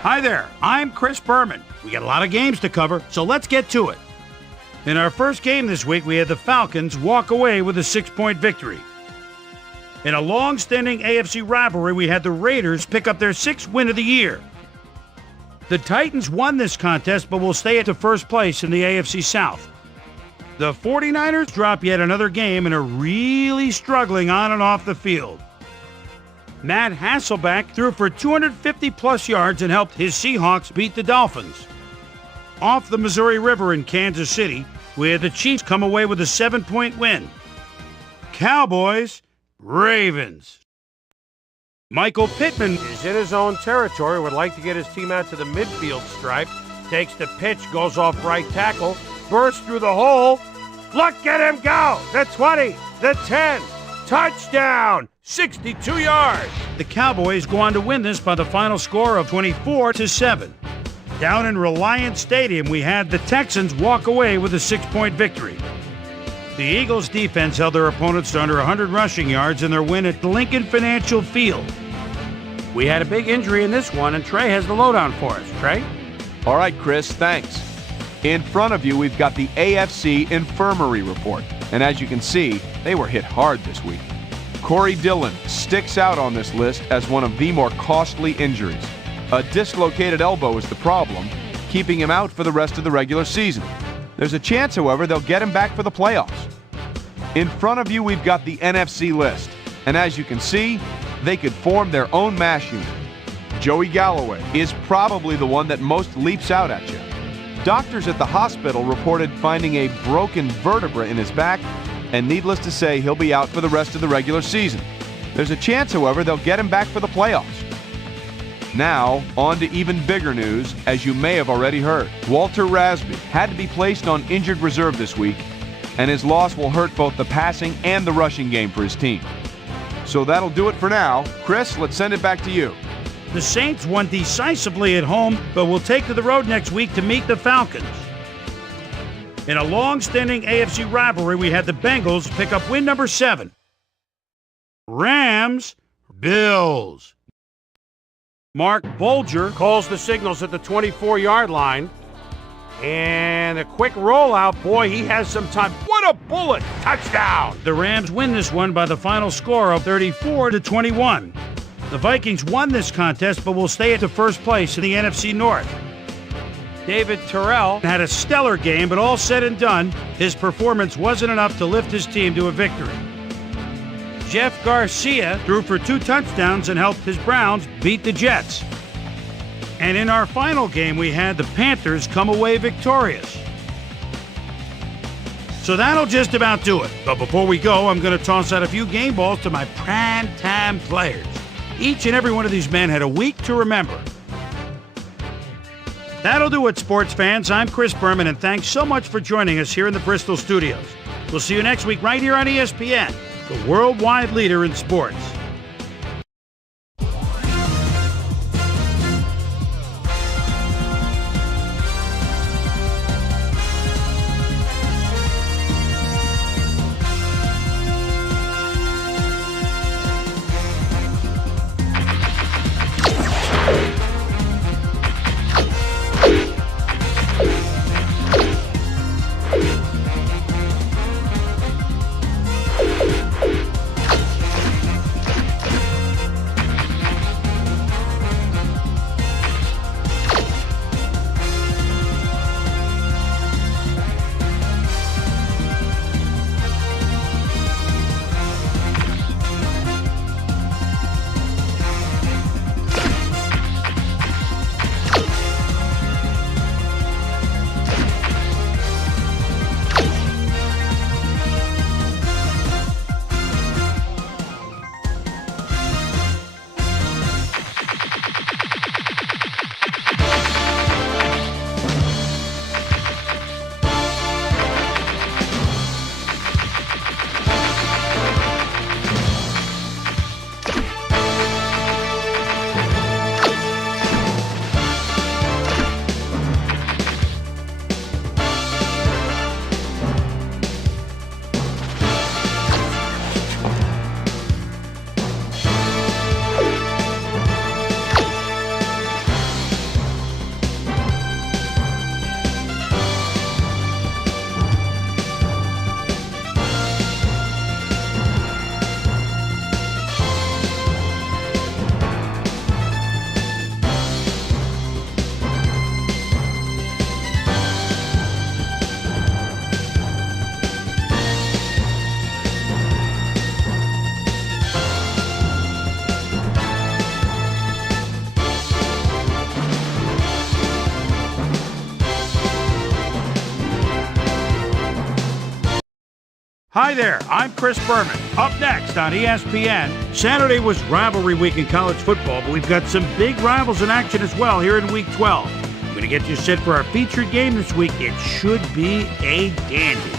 Hi there, I'm Chris Berman. We got a lot of games to cover, so let's get to it. In our first game this week, we had the Falcons walk away with a 6-point victory. In a long-standing AFC rivalry, we had the Raiders pick up their 6th win of the year. The Titans won this contest, but will stay at the first place in the AFC South. The 49ers drop yet another game and are really struggling on and off the field. Matt Hasselbeck threw for 250-plus yards and helped his Seahawks beat the Dolphins. Off the Missouri River in Kansas City, we had the Chiefs come away with a 7-point win. Cowboys, Ravens. Michael Pittman is in his own territory, would like to get his team out to the midfield stripe, takes the pitch, goes off right tackle, bursts through the hole. Look at him go! The 20, the 10, touchdown! 62 yards. The Cowboys go on to win this by the final score of 24-7. Down in Reliant Stadium, we had the Texans walk away with a 6-point victory. The Eagles' defense held their opponents to under 100 rushing yards in their win at Lincoln Financial Field. We had a big injury in this one, and Trey has the lowdown for us. Trey? All right, Chris, thanks. In front of you, we've got the AFC Infirmary Report. And as you can see, they were hit hard this week. Corey Dillon sticks out on this list as one of the more costly injuries. A dislocated elbow is the problem, keeping him out for the rest of the regular season. There's a chance, however, they'll get him back for the playoffs. In front of you, we've got the NFC list. And as you can see, they could form their own mash unit. Joey Galloway is probably the one that most leaps out at you. Doctors at the hospital reported finding a broken vertebra in his back, and needless to say, he'll be out for the rest of the regular season. There's a chance, however, they'll get him back for the playoffs. Now, on to even bigger news, as you may have already heard. Walter Rasby had to be placed on injured reserve this week, and his loss will hurt both the passing and the rushing game for his team. So that'll do it for now. Chris, let's send it back to you. The Saints won decisively at home, but will take to the road next week to meet the Falcons. In a long-standing AFC rivalry, we had the Bengals pick up win number 7. Rams, Bills. Mark Bolger calls the signals at the 24-yard line. And a quick rollout. Boy, he has some time. What a bullet! Touchdown! The Rams win this one by the final score of 34-21. The Vikings won this contest, but will stay at the first place in the NFC North. David Terrell had a stellar game, but all said and done, his performance wasn't enough to lift his team to a victory. Jeff Garcia threw for 2 touchdowns and helped his Browns beat the Jets. And in our final game, we had the Panthers come away victorious. So that'll just about do it. But before we go, I'm going to toss out a few game balls to my prime-time players. Each and every one of these men had a week to remember. That'll do it, sports fans. I'm Chris Berman, and thanks so much for joining us here in the Bristol studios. We'll see you next week right here on ESPN, the worldwide leader in sports. Hi there, I'm Chris Berman. Up next on ESPN, Saturday was rivalry week in college football, but we've got some big rivals in action as well here in Week 12. We're going to get you set for our featured game this week. It should be a dandy.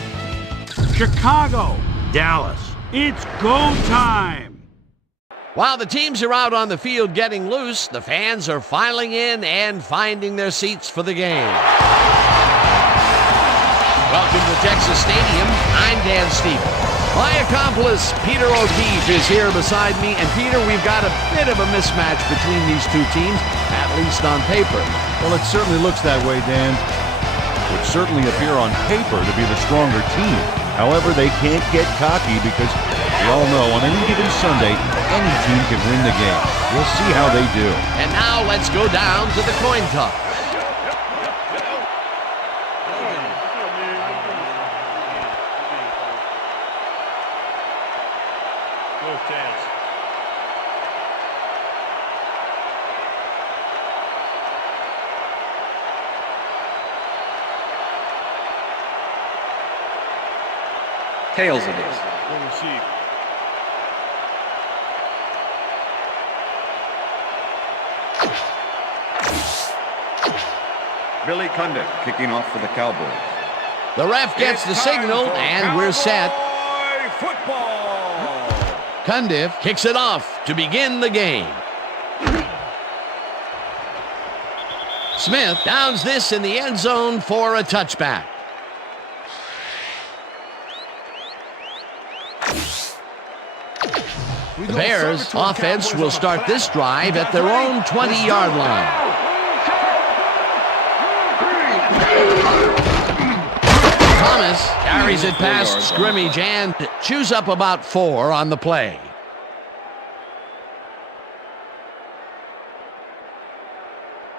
Chicago, Dallas, it's go time! While the teams are out on the field getting loose, the fans are filing in and finding their seats for the game. Welcome to Texas Stadium. I'm Dan Stevens. My accomplice, Peter O'Keefe, is here beside me. And Peter, we've got a bit of a mismatch between these two teams, at least on paper. Well, it certainly looks that way, Dan. It would certainly appear on paper to be the stronger team. However, they can't get cocky because we all know on any given Sunday, any team can win the game. We'll see how they do. And now let's go down to the coin toss. Tails it is. We'll receive. Billy Cundiff kicking off for the Cowboys. The ref gets the signal, and we're set. Football! Cundiff kicks it off to begin the game. Smith downs this in the end zone for a touchback. The Bears offense will start this drive at their own 20-yard line. Thomas carries it past scrimmage and chews up about 4 on the play.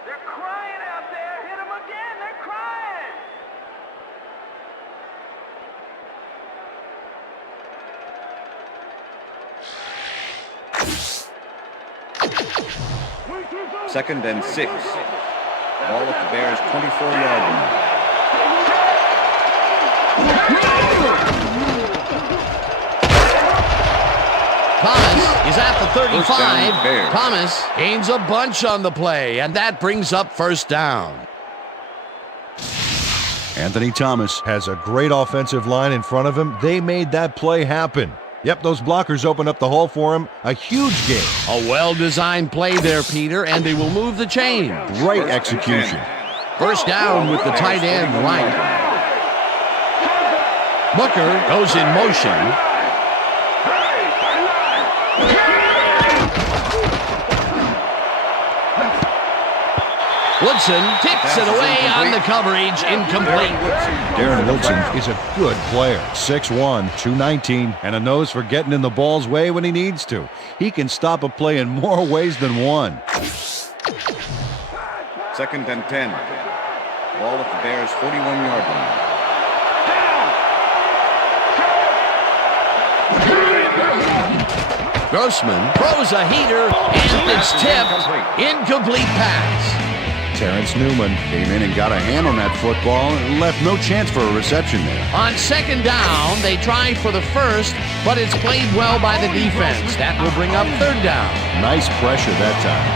They're crying out there. Hit them again. They're crying. Second and 6. Ball at the Bears' 24-yard line. Thomas is at the 35. First down, Bears. Thomas gains a bunch on the play, and that brings up first down. Anthony Thomas has a great offensive line in front of him. They made that play happen. Yep, those blockers open up the hole for him. A huge game. A well-designed play there, Peter, and they will move the chain. Great execution. First down with the tight end right. Booker goes in motion. Woodson tips it away on the coverage, incomplete. Darren Woodson is a good player. 6'1", 219, and a nose for getting in the ball's way when he needs to. He can stop a play in more ways than one. Second and 10. Ball at the Bears' 41-yard line. Grossman throws a heater, and it's tipped. Incomplete pass. Terrence Newman came in and got a hand on that football and left no chance for a reception there. On second down, they try for the first, but it's played well by the defense. That will bring up third down. Nice pressure that time.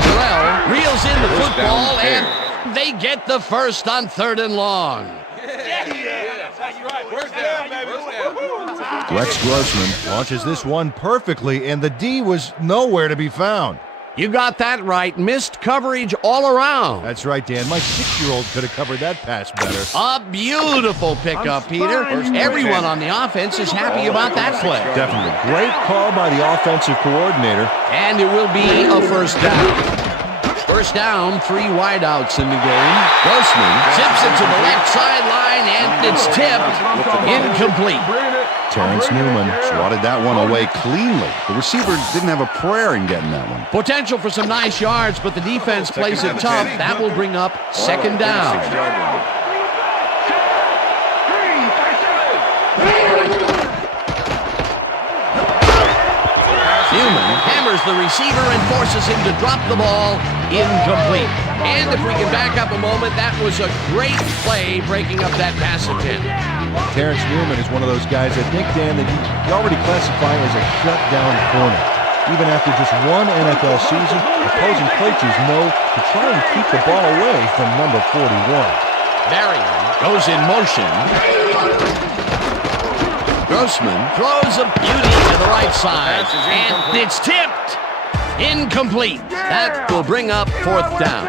Terrell reels in the football, and they get the first on 3rd and long. Rex Grossman launches this one perfectly, and the D was nowhere to be found. You got that right. Missed coverage all around. That's right, Dan. My 6-year-old could have covered that pass better. A beautiful pickup, Peter. Everyone on the offense is happy about that play. Definitely. Great call by the offensive coordinator. And it will be a first down. First down, 3 wideouts in the game. Grossman zips it to the left sideline, and it's tipped. Incomplete. Terrence Newman swatted that one away cleanly. The receiver didn't have a prayer in getting that one. Potential for some nice yards, but the defense plays it tough. That will bring up second down. Newman hammers the receiver and forces him to drop the ball. Incomplete. And if we can back up a moment, that was a great play breaking up that pass attempt. Terrence Newman is one of those guys, I think, Dan, that you already classify as a shutdown corner. Even after just one NFL season, opposing coaches know to try and keep the ball away from number 41. Marion goes in motion. Grossman throws a beauty to the right side, and it's tipped. Incomplete. That will bring up 4th down.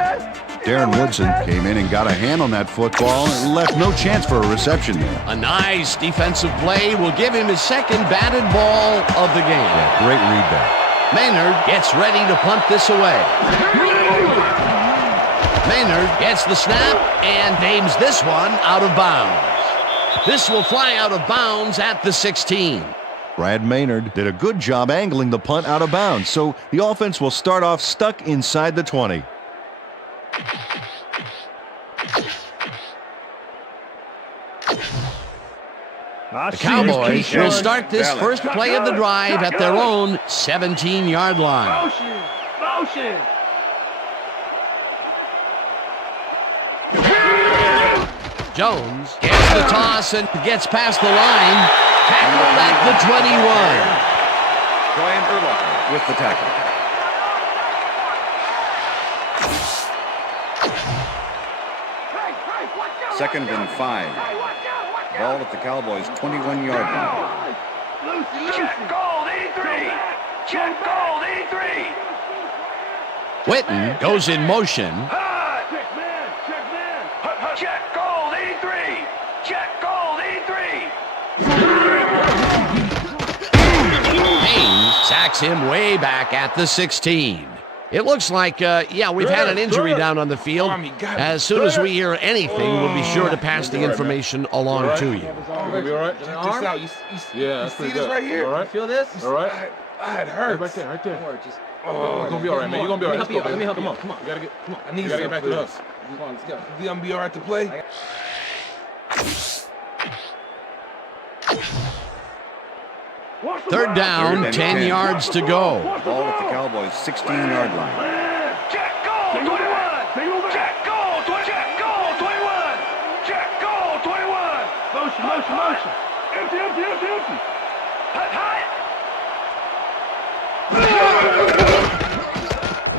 Darren Woodson came in and got a hand on that football and left no chance for a reception there. A nice defensive play will give him his second batted ball of the game. Yeah, great read there. Maynard gets ready to punt this away. Maynard gets the snap and aims this one out of bounds. This will fly out of bounds at the 16. Brad Maynard did a good job angling the punt out of bounds, so the offense will start off stuck inside the 20. The Cowboys will start this first play of the drive at their own 17-yard line. Motion. Jones gets the toss and gets past the line. Tackled at the 21. Brian Urlacher with the tackle. Second and 5. Ball at the Cowboys' 21-yard line. Check gold, 83. Check gold, 83. Witten goes in motion. Check man. sacks him way back at the 16. It looks like, we've had an injury down on the field. As soon as we hear anything, we'll be sure to pass the information along to you. You gonna be all right? Check this out. You see this right here? All right. Feel this? All right. It hurts. Right there, right there. Don't worry, just... You're gonna be all right, man. You're gonna be all right. Let me help you. Come on. You gotta get... Come on. I need you to get back to us. Come on, let's go. You gonna be all right to play? Third down, 10 yards to go. Ball at the Cowboys' 16-yard line. Check, goal, 21. Check, goal, 20. Check, goal, 21. Check, goal, 21. Motion. Empty. Hut.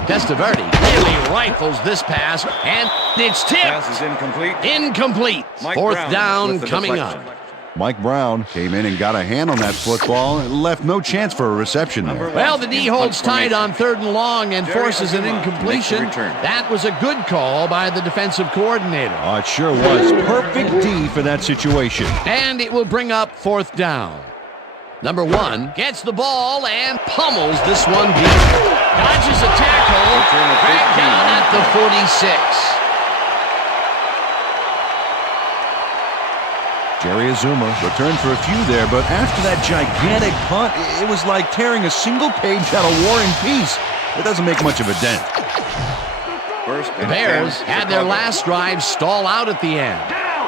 Testaverde nearly rifles this pass, and it's tipped. Pass is incomplete. Incomplete. Fourth down coming up. Mike Brown came in and got a hand on that football and left no chance for a reception there. Well, the D holds tight on 3rd and long and forces an incompletion. That was a good call by the defensive coordinator. Oh, it sure was. Perfect D for that situation. And it will bring up 4th down. Number 1 gets the ball and pummels this one deep. Dodges a tackle. Back down at the 46. Jerry Azuma returned for a few there, but after that gigantic punt, it was like tearing a single page out of War and Peace. It doesn't make much of a dent. The Bears had their last drive stall out at the end.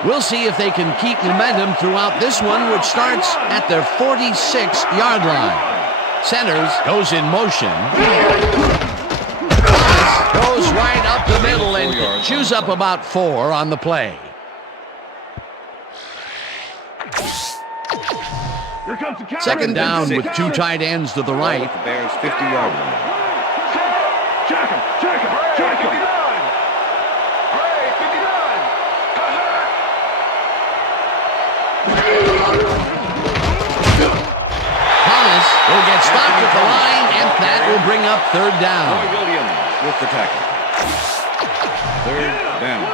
We'll see if they can keep momentum throughout this one, which starts at their 46-yard line. Centers goes in motion. Goes right up the middle and chews up about 4 on the play. Second down with 2 tight ends to the right. The Bears' 50-yard line. Check him. 59. Ray, 59. Thomas will get stopped at the line, and that will bring up 3rd down. Roy Williams with the tackle. 3rd down.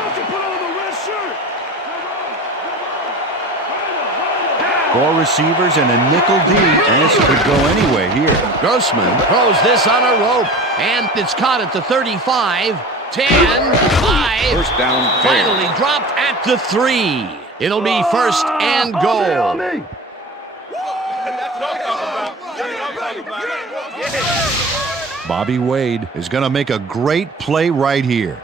4 receivers and a nickel D, and this could go anyway here. Grossman throws this on a rope, and it's caught at the 35, 10, 5. First down, finally dropped at the 3. It'll be 1st and goal. Bobby Wade is going to make a great play right here.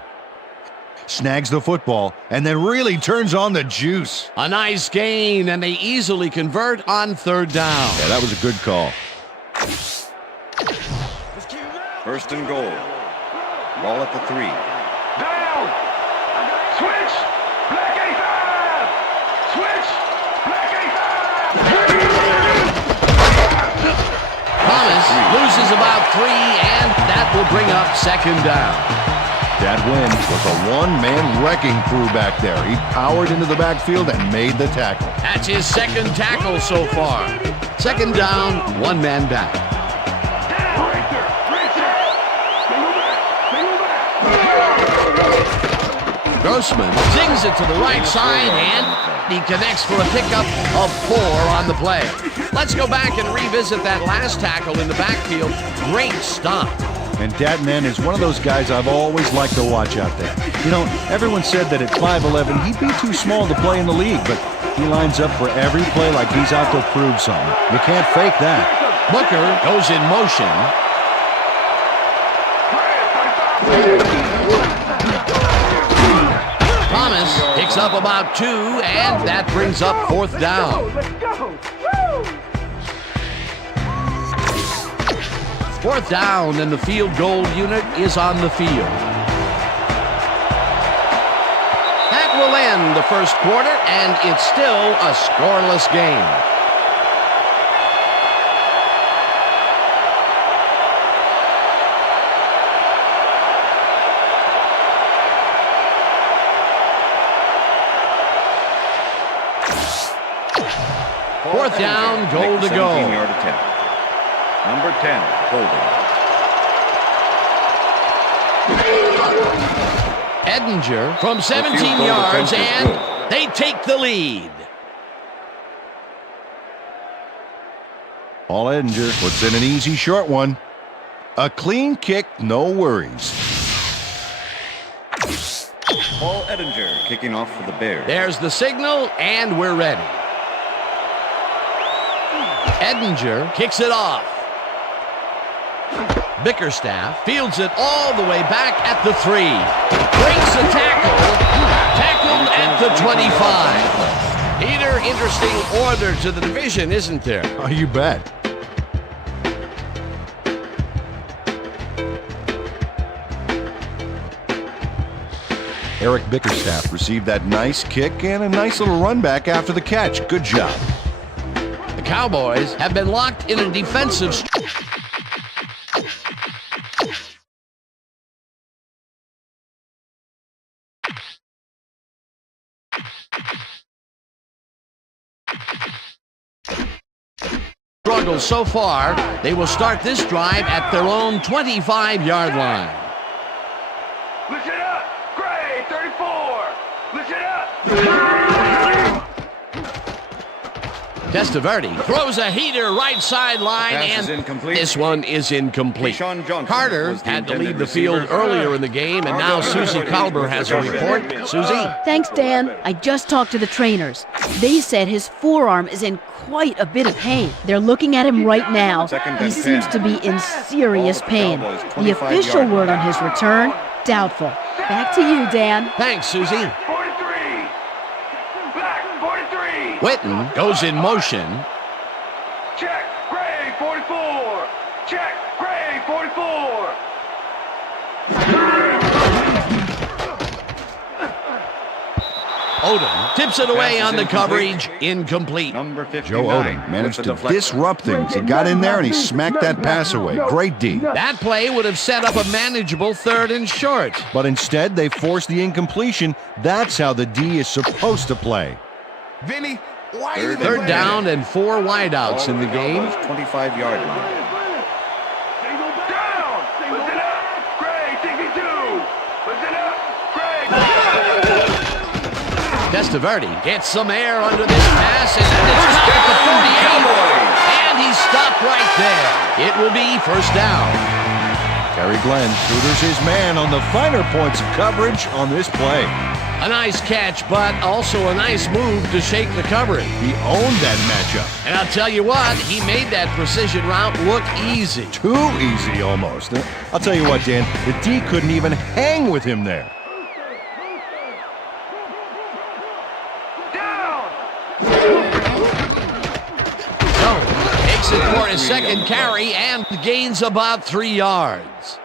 Snags the football, and then really turns on the juice. A nice gain, and they easily convert on 3rd down. Yeah, that was a good call. 1st and goal. Ball at the 3. Down. Switch. Black 85. Switch. Black 85. Thomas loses about 3, and that will bring up 2nd down. That win was a one-man wrecking crew back there. He powered into the backfield and made the tackle. That's his 2nd tackle so far. 2nd down, 1 man back. Grossman zings it to the right side, and he connects for a pickup of 4 on the play. Let's go back and revisit that last tackle in the backfield. Great stop. And Datman is one of those guys I've always liked to watch out there. You know, everyone said that at 5'11", he'd be too small to play in the league, but he lines up for every play like he's out to prove something. You can't fake that. Booker goes in motion. Thomas picks up about 2, and that brings up 4th down. 4th down, and the field goal unit is on the field. That will end the 1st quarter, and it's still a scoreless game. Fourth down, goal to go. 17-yard attempt. Number 10, holding. Edinger from 17 yards, and they take the lead. Paul Edinger puts in an easy short one. A clean kick, no worries. Paul Edinger kicking off for the Bears. There's the signal, and we're ready. Edinger kicks it off. Bickerstaff fields it all the way back at the 3. Breaks the tackle. Tackled at the 25. Peter, interesting order to the division, isn't there? Oh, you bet. Eric Bickerstaff received that nice kick and a nice little run back after the catch. Good job. The Cowboys have been locked in a defensive struggle so far. They will start this drive at their own 25-yard line. Listen up! Gray, 34! Listen up! Testaverde throws a heater right sideline, and this one is incomplete. Carter had to leave the field earlier in the game, and now Susie Kalber has a report. Susie? Thanks, Dan. I just talked to the trainers. They said his forearm is in quite a bit of pain. They're looking at him right now. He seems to be in serious pain. The official word on his return, doubtful. Back to you, Dan. Thanks, Susie. 43! Black, 43! Witten goes in motion. Check, Gray, 44! Check, Gray, 44! Odom tips it away on the coverage. Incomplete. Number 59. Joe Odom managed to disrupt things. He got in there and he smacked that pass away. Great D. That play would have set up a manageable 3rd and short. But instead, they forced the incompletion. That's how the D is supposed to play. Vinny, why Third down and 4 wideouts in the game. 25-yard line. Down! Listen up! Gray, 62! Listen up! Gray! Testaverde gets some air under this pass, and it's stopped at the 48. And he's stopped right there. It will be first down. Terry Glenn tutors his man on the finer points of coverage on this play. A nice catch, but also a nice move to shake the coverage. He owned that matchup. And I'll tell you what, he made that precision route look easy. Too easy almost. I'll tell you what, Dan, the D couldn't even hang with him there. Takes it for his second carry and gains about 3 yards.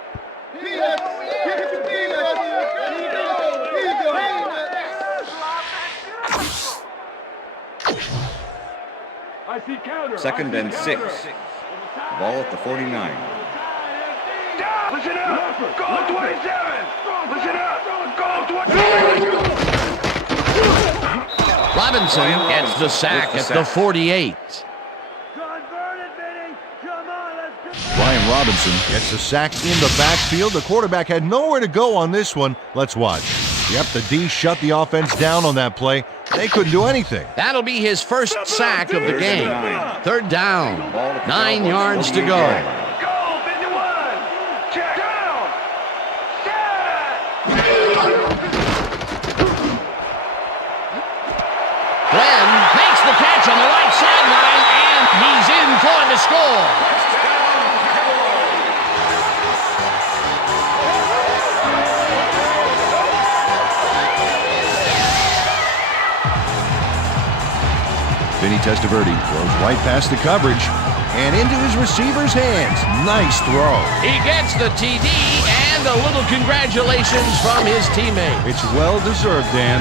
Second and 6. Ball at the 49. Listen up! Go 27! Listen up! Go 27! Robinson gets the sack at the 48. Brian Robinson gets a sack in the backfield. The quarterback had nowhere to go on this one. Let's watch. Yep, the D shut the offense down on that play. They couldn't do anything. That'll be his first sack of the game. 3rd down, 9 yards to go. Go 51! Check down! Set! Glenn makes the catch on the right sideline, and he's in for the score. Vinny Testaverde throws right past the coverage and into his receiver's hands. Nice throw. He gets the TD and a little congratulations from his teammate. It's well deserved, Dan.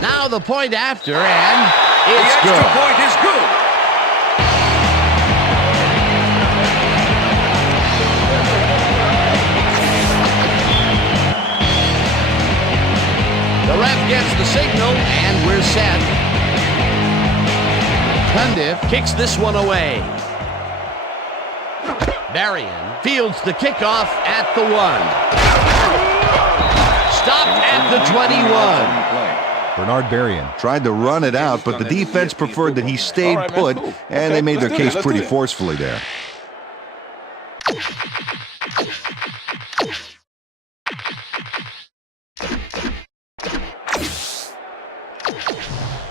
Now the point after, and it's The extra good. point is good. The ref gets the signal, and we're set. Cundiff kicks this one away. Berrien fields the kickoff at the 1. Stopped at the 21. Bernard Berrien tried to run it out, but the defense preferred that he stayed put, and they made their case pretty forcefully there.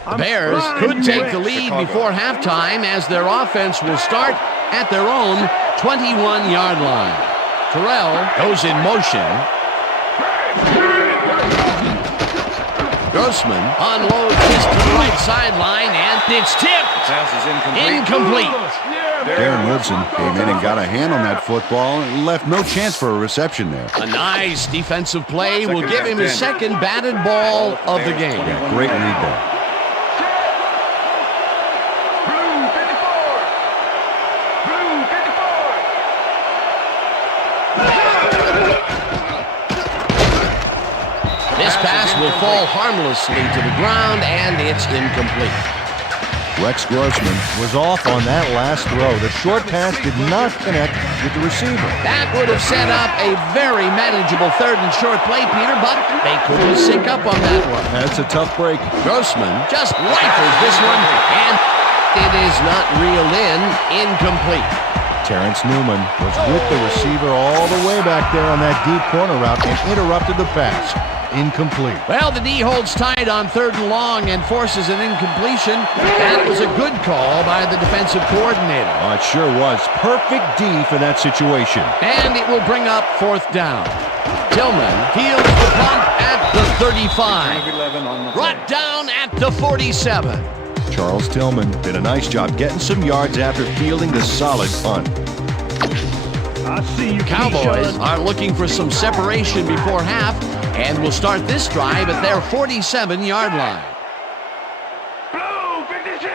The Bears could take the lead before halftime as their offense will start at their own 21-yard line. Terrell goes in motion. Grossman unloads this to the right sideline, and it's tipped. Pass is Incomplete. Darren Woodson came in and got a hand on that football and left no chance for a reception there. A nice defensive play will give him his second batted ball of the game. Yeah, great read there. This pass will fall harmlessly to the ground, and it's incomplete. Rex Grossman was off on that last throw. The short pass did not connect with the receiver. That would have set up a very manageable third and short play, Peter, but they couldn't sync up on that one. That's a tough break. Grossman just rifles this one, and it is not reeled in. Incomplete. Terrence Newman was with the receiver all the way back there on that deep corner route and interrupted the pass. Incomplete. Well, the D holds tight on 3rd and long and forces an incompletion. That was a good call by the defensive coordinator. Oh, it sure was. Perfect D for that situation. And it will bring up 4th down. Tillman fields the punt at the 35. Brought down at the 47. Charles Tillman did a nice job getting some yards after fielding the solid punt. Cowboys are looking for some separation before half and will start this drive at their 47-yard line. Blue 56!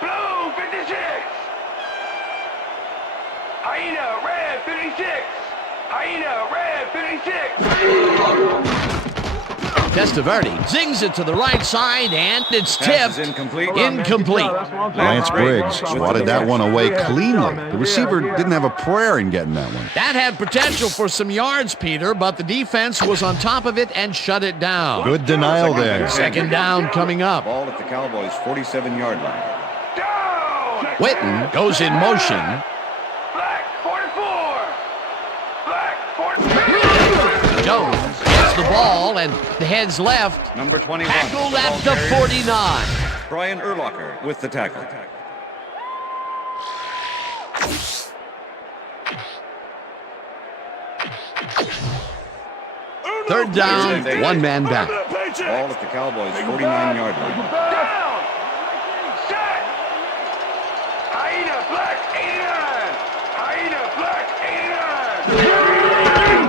Blue 56! Hyena red 56! Hyena red 56! Testaverde zings it to the right side, and it's tipped. Incomplete. Lance Briggs swatted that one away cleanly. The receiver didn't have a prayer in getting that one. That had potential for some yards, Peter, but the defense was on top of it and shut it down. Good denial there. 2nd down coming up. Ball at the Cowboys' 47-yard line. Witten goes in motion. Black 44! Black 44! Jones gets the ball and the heads left. Number 21. Tackled at the 49. Brian Urlacher with the tackle. Third down, 1 man back. Ball at the Cowboys' 49-yard line. Down! Set! Hyena black 89! Hyena black 89!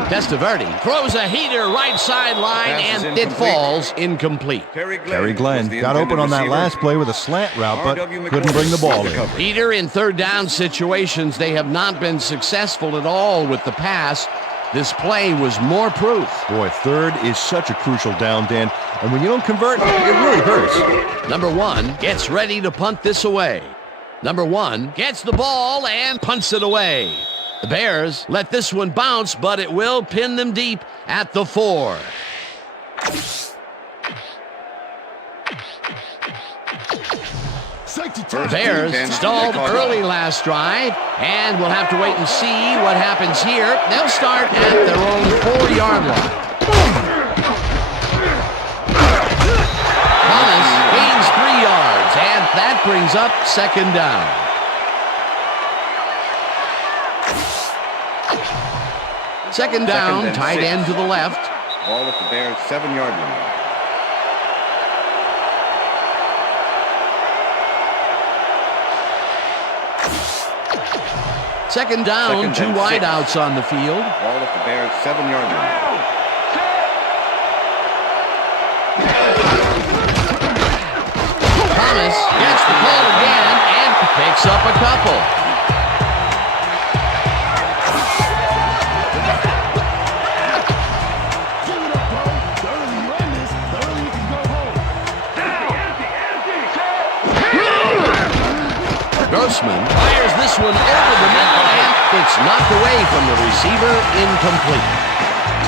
Testaverde throws a heater right sideline, and it falls incomplete. Terry Glenn got open on that last play with a slant route, but couldn't bring the ball in. Peter, in 3rd down situations, they have not been successful at all with the pass. This play was more proof. Boy, 3rd is such a crucial down, Dan, and when you don't convert, it really hurts. Number 1 gets ready to punt this away. Number 1 gets the ball and punts it away. The Bears let this one bounce, but it will pin them deep at the 4. The Bears stalled early last drive, and we'll have to wait and see what happens here. They'll start at their own 4-yard line. Thomas gains 3 yards, and that brings up 2nd down. Second down, tight end to the left. Ball at the Bears' 7-yard line. Second down, 2 wideouts on the field. Ball at the Bears' 7-yard line. Thomas gets the call again and picks up a couple. Grossman fires this one over the middle, It's knocked away from the receiver, incomplete.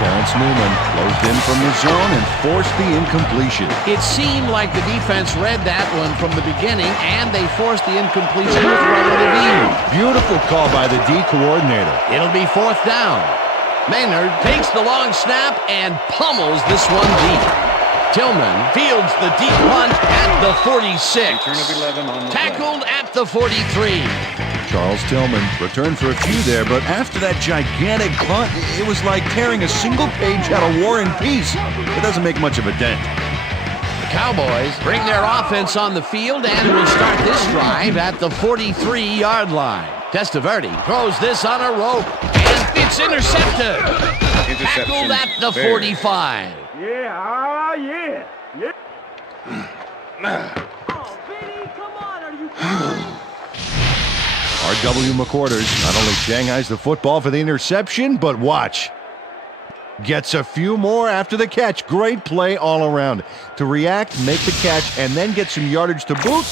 Terrence Newman closed in from the zone and forced the incompletion. It seemed like the defense read that one from the beginning, and they forced the incompletion with relative ease. Beautiful call by the D coordinator. It'll be 4th down. Maynard takes the long snap and pummels this one deep. Tillman fields the deep punt at the 46. Return of 11 on the Tackled at the 43. Charles Tillman returned for a few there, but after that gigantic punt, it was like tearing a single page out of War and Peace. It doesn't make much of a dent. The Cowboys bring their offense on the field and will start this drive at the 43-yard line. Testaverde throws this on a rope, and it's intercepted. Tackled at the 45. R.W. McQuarters not only shanghais the football for the interception, but watch. Gets a few more after the catch. Great play all around. To react, make the catch, and then get some yardage to boot,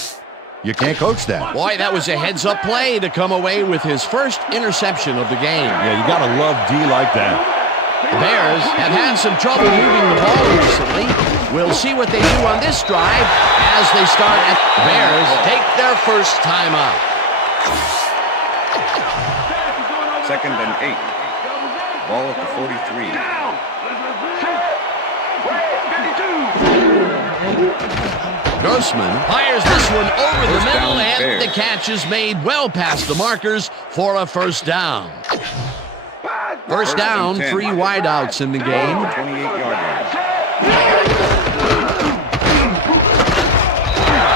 you can't coach that. Boy, that was a heads-up play to come away with his first interception of the game. Yeah, you gotta love D like that. The Bears have had some trouble moving the ball recently. We'll see what they do on this drive as they start at the Bears take their first time out. 2nd and 8. Ball at the 43. Grossman fires this one over the First middle, down, and Bears. the catch is made well past the markers for a first down. First down, 3 wideouts in the game. 28-yard line.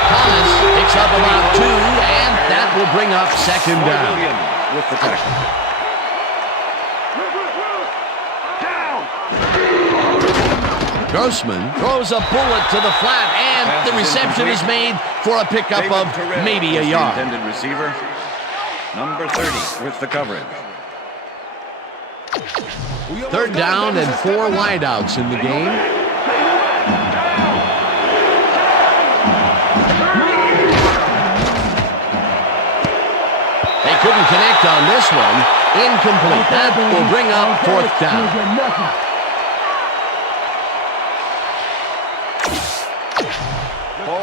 Thomas picks up about 2, and that will bring up 2nd down. Williams with the tackle. Grossman throws a bullet to the flat, and the reception is made for a pickup of maybe a yard. Intended receiver, number 30, with the coverage. 3rd down and 4 wideouts in the game. They couldn't connect on this one. Incomplete. That will bring up 4th down.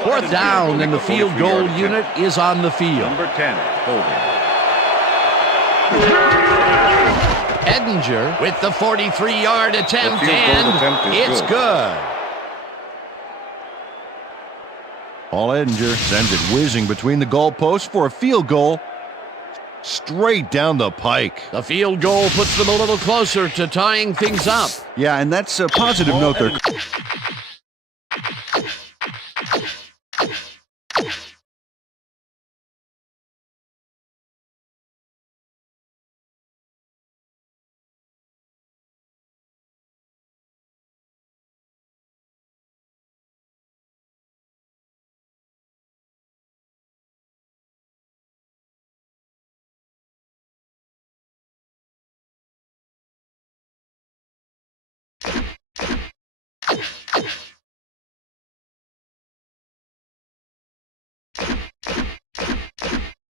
Fourth down, and the field goal unit is on the field. Number 10, holding. Edinger with the 43-yard attempt, and it's good. Paul Edinger sends it whizzing between the goalposts for a field goal straight down the pike. The field goal puts them a little closer to tying things up. Yeah, and that's a positive note there.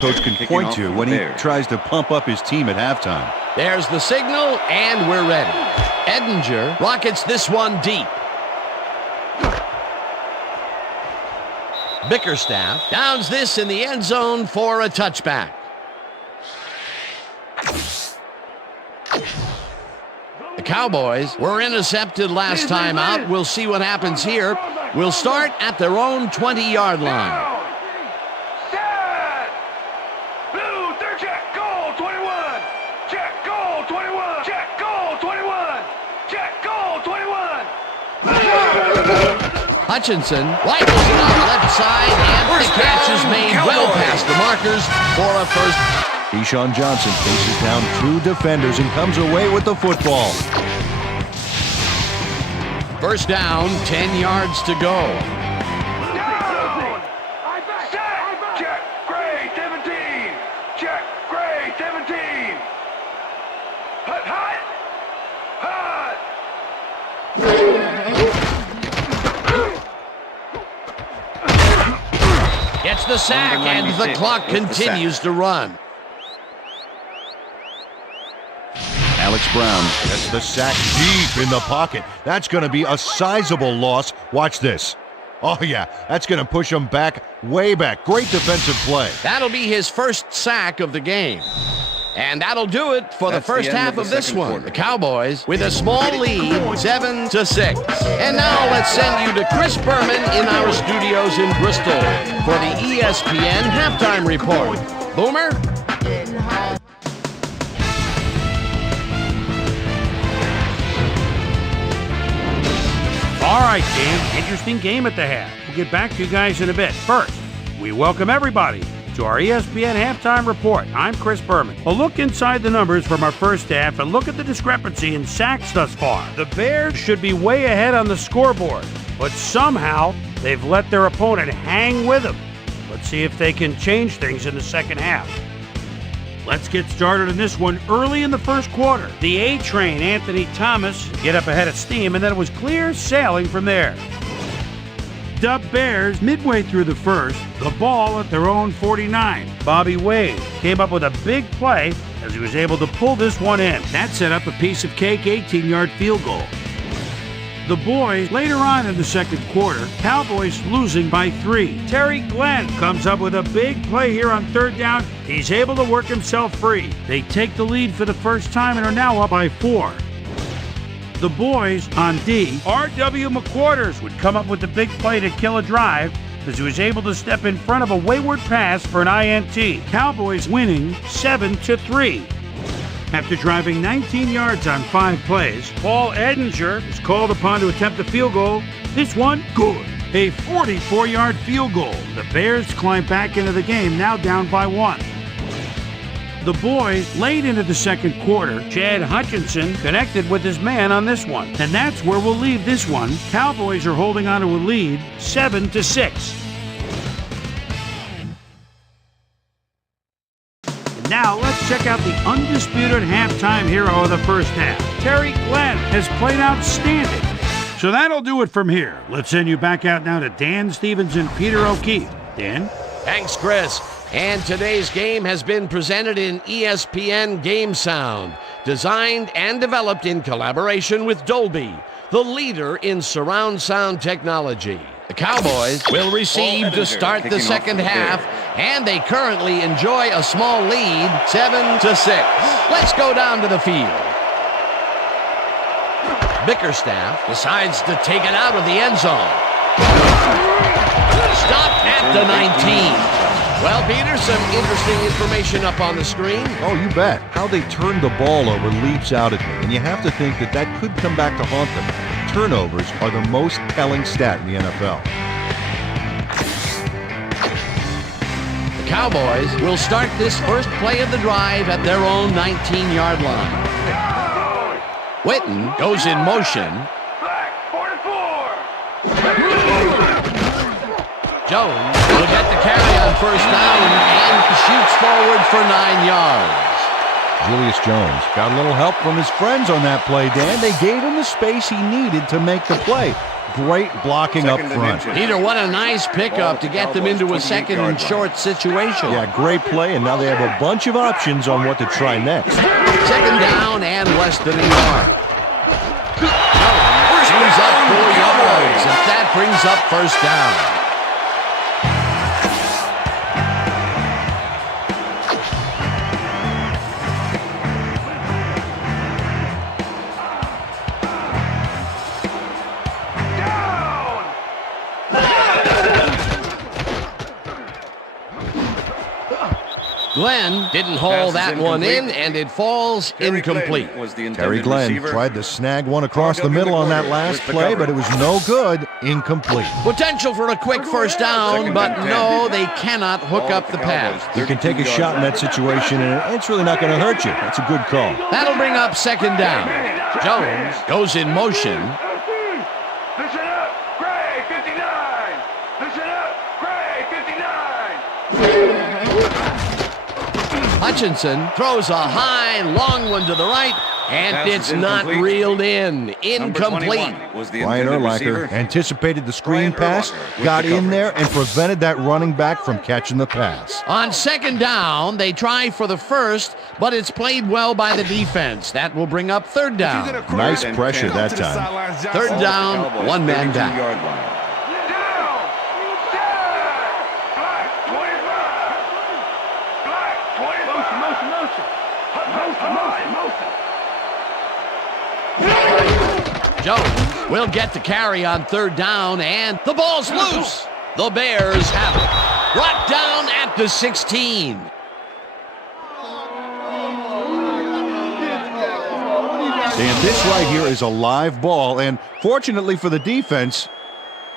Coach can point to when he tries to pump up his team at halftime. There's the signal, and we're ready. Edinger rockets this one deep. Bickerstaff downs this in the end zone for a touchback. The Cowboys were intercepted last time out. We'll see what happens here. We'll start at their own 20-yard line. Hutchinson rifles it out left side, and the catch is made well past the markers for a first. Keyshawn Johnson faces down 2 defenders and comes away with the football. First down, 10 yards to go. Check, Gray, 17. Check, Gray, 17. Hut, hut. Hut. Gets the sack, and the clock continues to run. Alex Brown gets the sack deep in the pocket. That's going to be a sizable loss. Watch this. Oh, yeah, that's going to push him back, way back. Great defensive play. That'll be his first sack of the game. And that'll do it for the first half of this one. The Cowboys with a small lead, 7-6. And now let's send you to Chris Berman in our studios in Bristol for the ESPN Halftime Report. Boomer? All right, Dan, interesting game at the half. We'll get back to you guys in a bit. First, we welcome everybody to our ESPN Halftime Report. I'm Chris Berman. A look inside the numbers from our first half and look at the discrepancy in sacks thus far. The Bears should be way ahead on the scoreboard, but somehow they've let their opponent hang with them. Let's see if they can change things in the second half. Let's get started in this one early in the first quarter. The A-Train, Anthony Thomas, get up ahead of steam, and then it was clear sailing from there. The Bears, midway through the first, the ball at their own 49. Bobby Wade came up with a big play as he was able to pull this one in. That set up a piece of cake 18-yard field goal. The boys, later on in the second quarter, Cowboys losing by 3. Terry Glenn comes up with a big play here on third down. He's able to work himself free. They take the lead for the first time and are now up by 4. The boys on D, R.W. McQuarters would come up with the big play to kill a drive as he was able to step in front of a wayward pass for an INT. Cowboys winning 7-3. After driving 19 yards on 5 plays, Paul Edinger is called upon to attempt a field goal. This one, good. A 44-yard field goal. The Bears climb back into the game, now down by 1. The boys, late into the second quarter, Chad Hutchinson connected with his man on this one. And that's where we'll leave this one. Cowboys are holding on to a lead, 7-6. Now, let's check out the undisputed halftime hero of the first half. Terry Glenn has played outstanding. So that'll do it from here. Let's send you back out now to Dan Stevens and Peter O'Keefe. Dan? Thanks, Chris. And today's game has been presented in ESPN Game Sound, designed and developed in collaboration with Dolby, the leader in surround sound technology. The Cowboys will receive to start the second half, and they currently enjoy a small lead, 7-6. Let's go down to the field. Bickerstaff decides to take it out of the end zone. Stopped at the 19. Well, Peter, some interesting information up on the screen. Oh, you bet. How they turned the ball over leaps out at me, and you have to think that that could come back to haunt them. Turnovers are the most telling stat in the NFL. The Cowboys will start this first play of the drive at their own 19-yard line. Witten goes in motion. Jones will get the carry on first down and shoots forward for 9 yards. Julius Jones got a little help from his friends on that play, Dan. They gave him the space he needed to make the play. Great blocking up front. Peter, what a nice pickup to get them into a second and short situation. Yeah, great play, and now they have a bunch of options on what to try next. Second down and less than a yard. Brings up 4 yards, and that brings up first down. Glenn didn't haul that one in, and it falls incomplete. Terry Glenn tried to snag one across the middle on that last play, but it was no good. Incomplete. Potential for a quick first down, but no, they cannot hook up the pass. You can take a shot in that situation, and it's really not going to hurt you. That's a good call. That'll bring up second down. Jones goes in motion. Listen up, Gray 59. Listen up, Gray 59. Hutchinson throws a high, long one to the right, And it's not reeled in. Incomplete. Was the Brian intended Urlacher receiver. anticipated the screen Brian pass, Urlacher with got the in coverage. there, and prevented that running back from catching the pass. On second down, they try for the first, but it's played well by the defense. That will bring up third down. Nice pressure that time. Third Ball at the down, Cowboys' one man 32 down. yard line. Jones will get the carry on third down, and the ball's loose. The Bears have it. Brought down at the 16. And this right here is a live ball, and fortunately for the defense,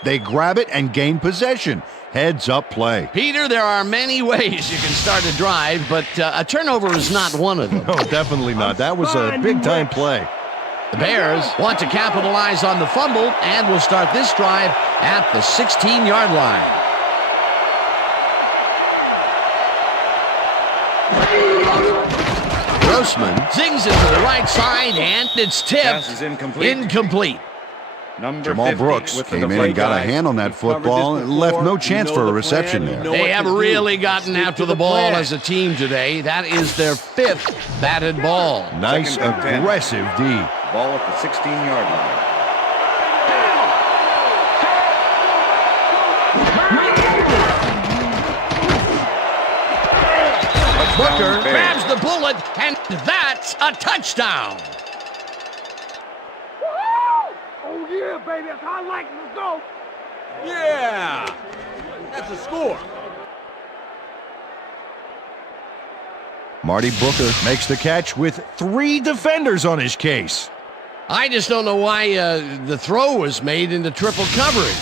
they grab it and gain possession. Heads up play. Peter, there are many ways you can start a drive, but a turnover is not one of them. No, definitely not. That was a big-time play. The Bears want to capitalize on the fumble and will start this drive at the 16-yard line. Grossman zings it to the right side, and it's tipped. Pass is incomplete. Number Jamal 50 Brooks with the came in and got a hand on that football and left no chance for a reception there. They have really gotten after the ball as a team today. That is their 5th batted ball. Nice, Second and 10. aggressive D. Ball at the 16-yard line. Booker grabs the bullet, and that's a touchdown. Oh, yeah, baby. That's how I like it. Let's go. Yeah. That's a score. Marty Booker makes the catch with 3 defenders on his case. I just don't know why the throw was made into triple coverage.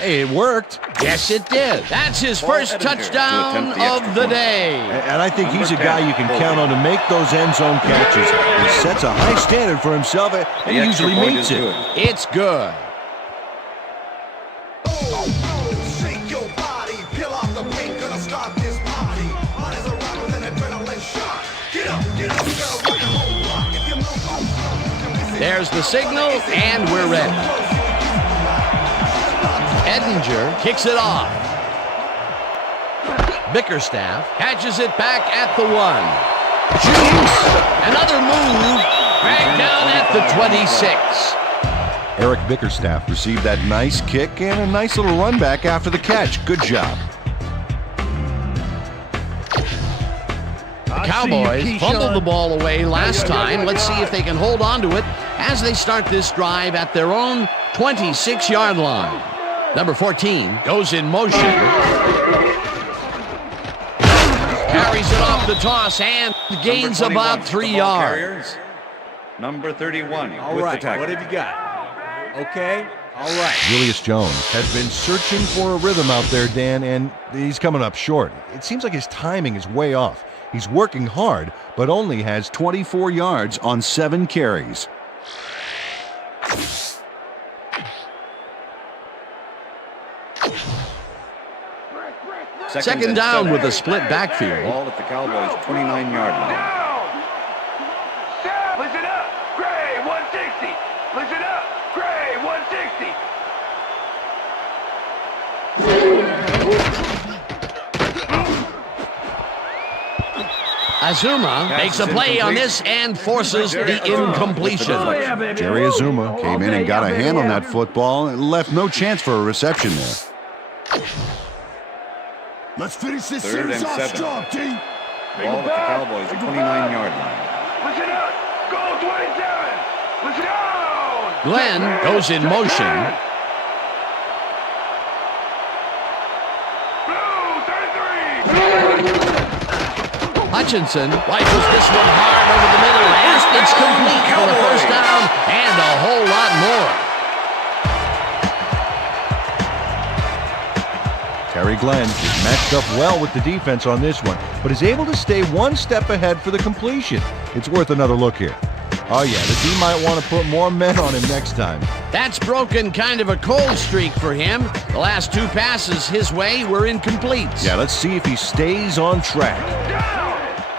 Hey, it worked. Yes, it did. That's his first Edinger to touchdown attempt the extra of the point. day. And I think he's a guy you can count on to make those end zone catches. He sets a high standard for himself, and The he extra usually point meets is it. good. It's good. Shake your body, peel off the paint, gonna start this party. Heart is a rock with an adrenaline shot. Get up, girl, rock the whole block. If you move, There's the signal, and we're ready. Edinger kicks it off. Bickerstaff catches it back at the 1. Shoots. Another move. Dragged down at the 26. Eric Bickerstaff received that nice kick and a nice little run back after the catch. Good job. The Cowboys fumbled the ball away last time. Let's see if they can hold on to it as they start this drive at their own 26-yard line. Number 14 goes in motion. Carries it off the toss and gains Number 21 about with 3 the ball yards. carriers. Number 31 All with right. the tackle. What have you got? Okay. All right. Julius Jones has been searching for a rhythm out there, Dan, and he's coming up short. It seems like his timing is way off. He's working hard, but only has 24 yards on 7 carries. Second down with a split backfield. Ball at the Cowboys' 29-yard line. listen up, Gray, 160. Listen up, Gray, 160. Azuma makes a play on this and forces the incompletion. Jerry Azuma came in and got a hand on that football and left no chance for a reception there. Let's finish this Third and 7. strong, team. Ball at the Cowboys' 29-yard line. Listen up, go 27. Listen down. Glenn goes in motion. Blue, 33. Hutchinson rifles this one hard over the middle, and it's complete for the first down and a whole lot more. Terry Glenn is matched up well with the defense on this one, but is able to stay one step ahead for the completion. It's worth another look here. Oh yeah, the team might want to put more men on him next time. That's broken kind of a cold streak for him. The last 2 passes his way were incomplete. Yeah, let's see if he stays on track. Down.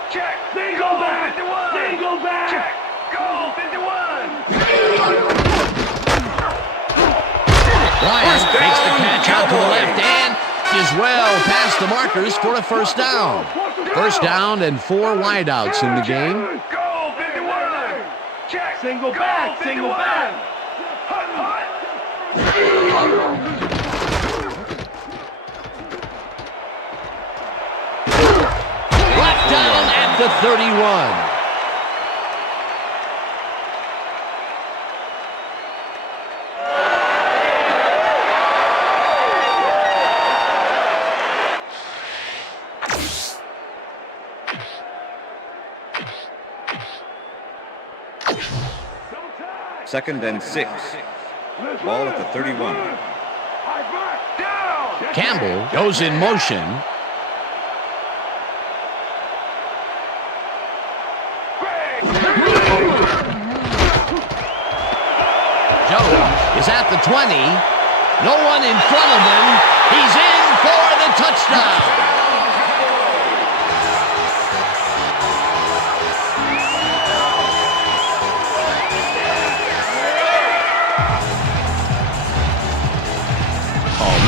Check. Then go back. Then go back. Check. Go is well past the markers for a first down. First down and 4 wideouts in the game. Go, 51. Check. Single back. Single back. Brought down at the 31. Second and 6. Ball at the 31. Campbell goes in motion. Jones is at the 20. No one in front of him. He's in for the touchdown.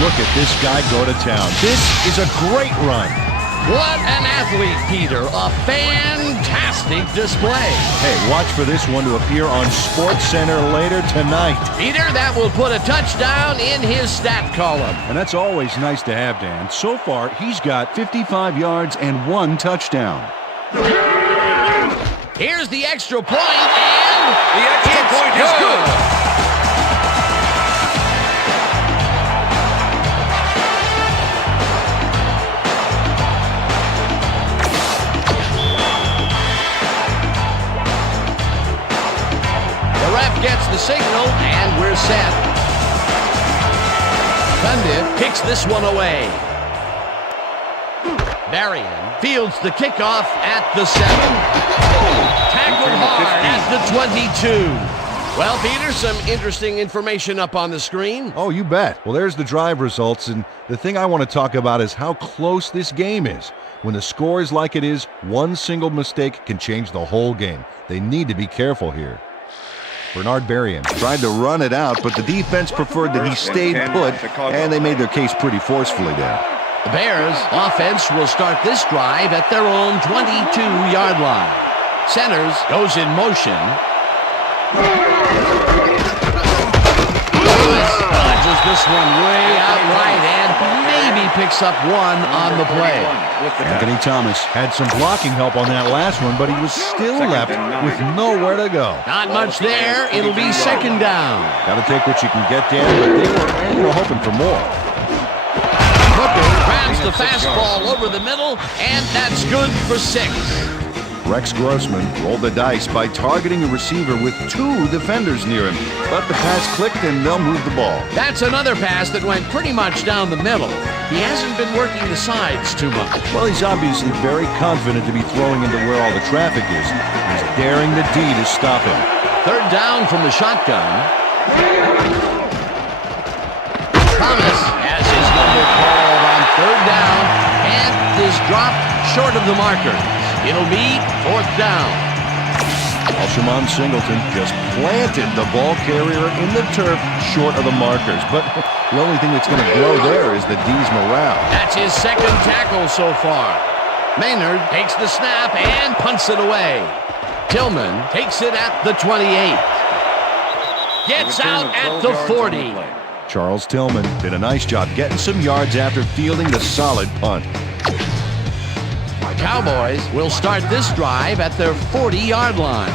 Look at this guy go to town. This is a great run. What an athlete, Peter. A fantastic display. Hey, watch for this one to appear on SportsCenter later tonight. Peter, that will put a touchdown in his stat column. And that's always nice to have, Dan. So far, he's got 55 yards and 1 touchdown. Here's the extra point, and the extra point is good. Gets the signal, and we're set. Cundiff kicks this one away. Berrien fields the kickoff at the 7. Tackled hard at the 22. Well, Peter, some interesting information up on the screen. Oh, you bet. Well, there's the drive results, and the thing I want to talk about is how close this game is. When the score is like it is, one single mistake can change the whole game. They need to be careful here. Bernard Berrien tried to run it out, but the defense preferred that he stayed put, and they made their case pretty forcefully there. The Bears' offense will start this drive at their own 22-yard line. Centers goes in motion. Dodges this one way out right and maybe picks up 1 on the play. Anthony Thomas had some blocking help on that last one, but he was still left with nowhere to go. Not much there. It'll be second down. Got to take what you can get, Dan, but they were hoping for more. Hooker grabs the fastball over the middle, and that's good for 6. Rex Grossman rolled the dice by targeting a receiver with 2 defenders near him, but the pass clicked and they'll move the ball. That's another pass that went pretty much down the middle. He hasn't been working the sides too much. Well, he's obviously very confident to be throwing into where all the traffic is. He's daring the D to stop him. Third down from the shotgun. Thomas has his number called on third down and is dropped short of the marker. It'll be fourth down. Alshimon Singleton just planted the ball carrier in the turf short of the markers. But the only thing that's going to grow there is the D's morale. That's his second tackle so far. Maynard takes the snap and punts it away. Tillman takes it at the 28. Gets out at the 40. Charles Tillman did a nice job getting some yards after fielding the solid punt. Cowboys will start this drive at their 40-yard line.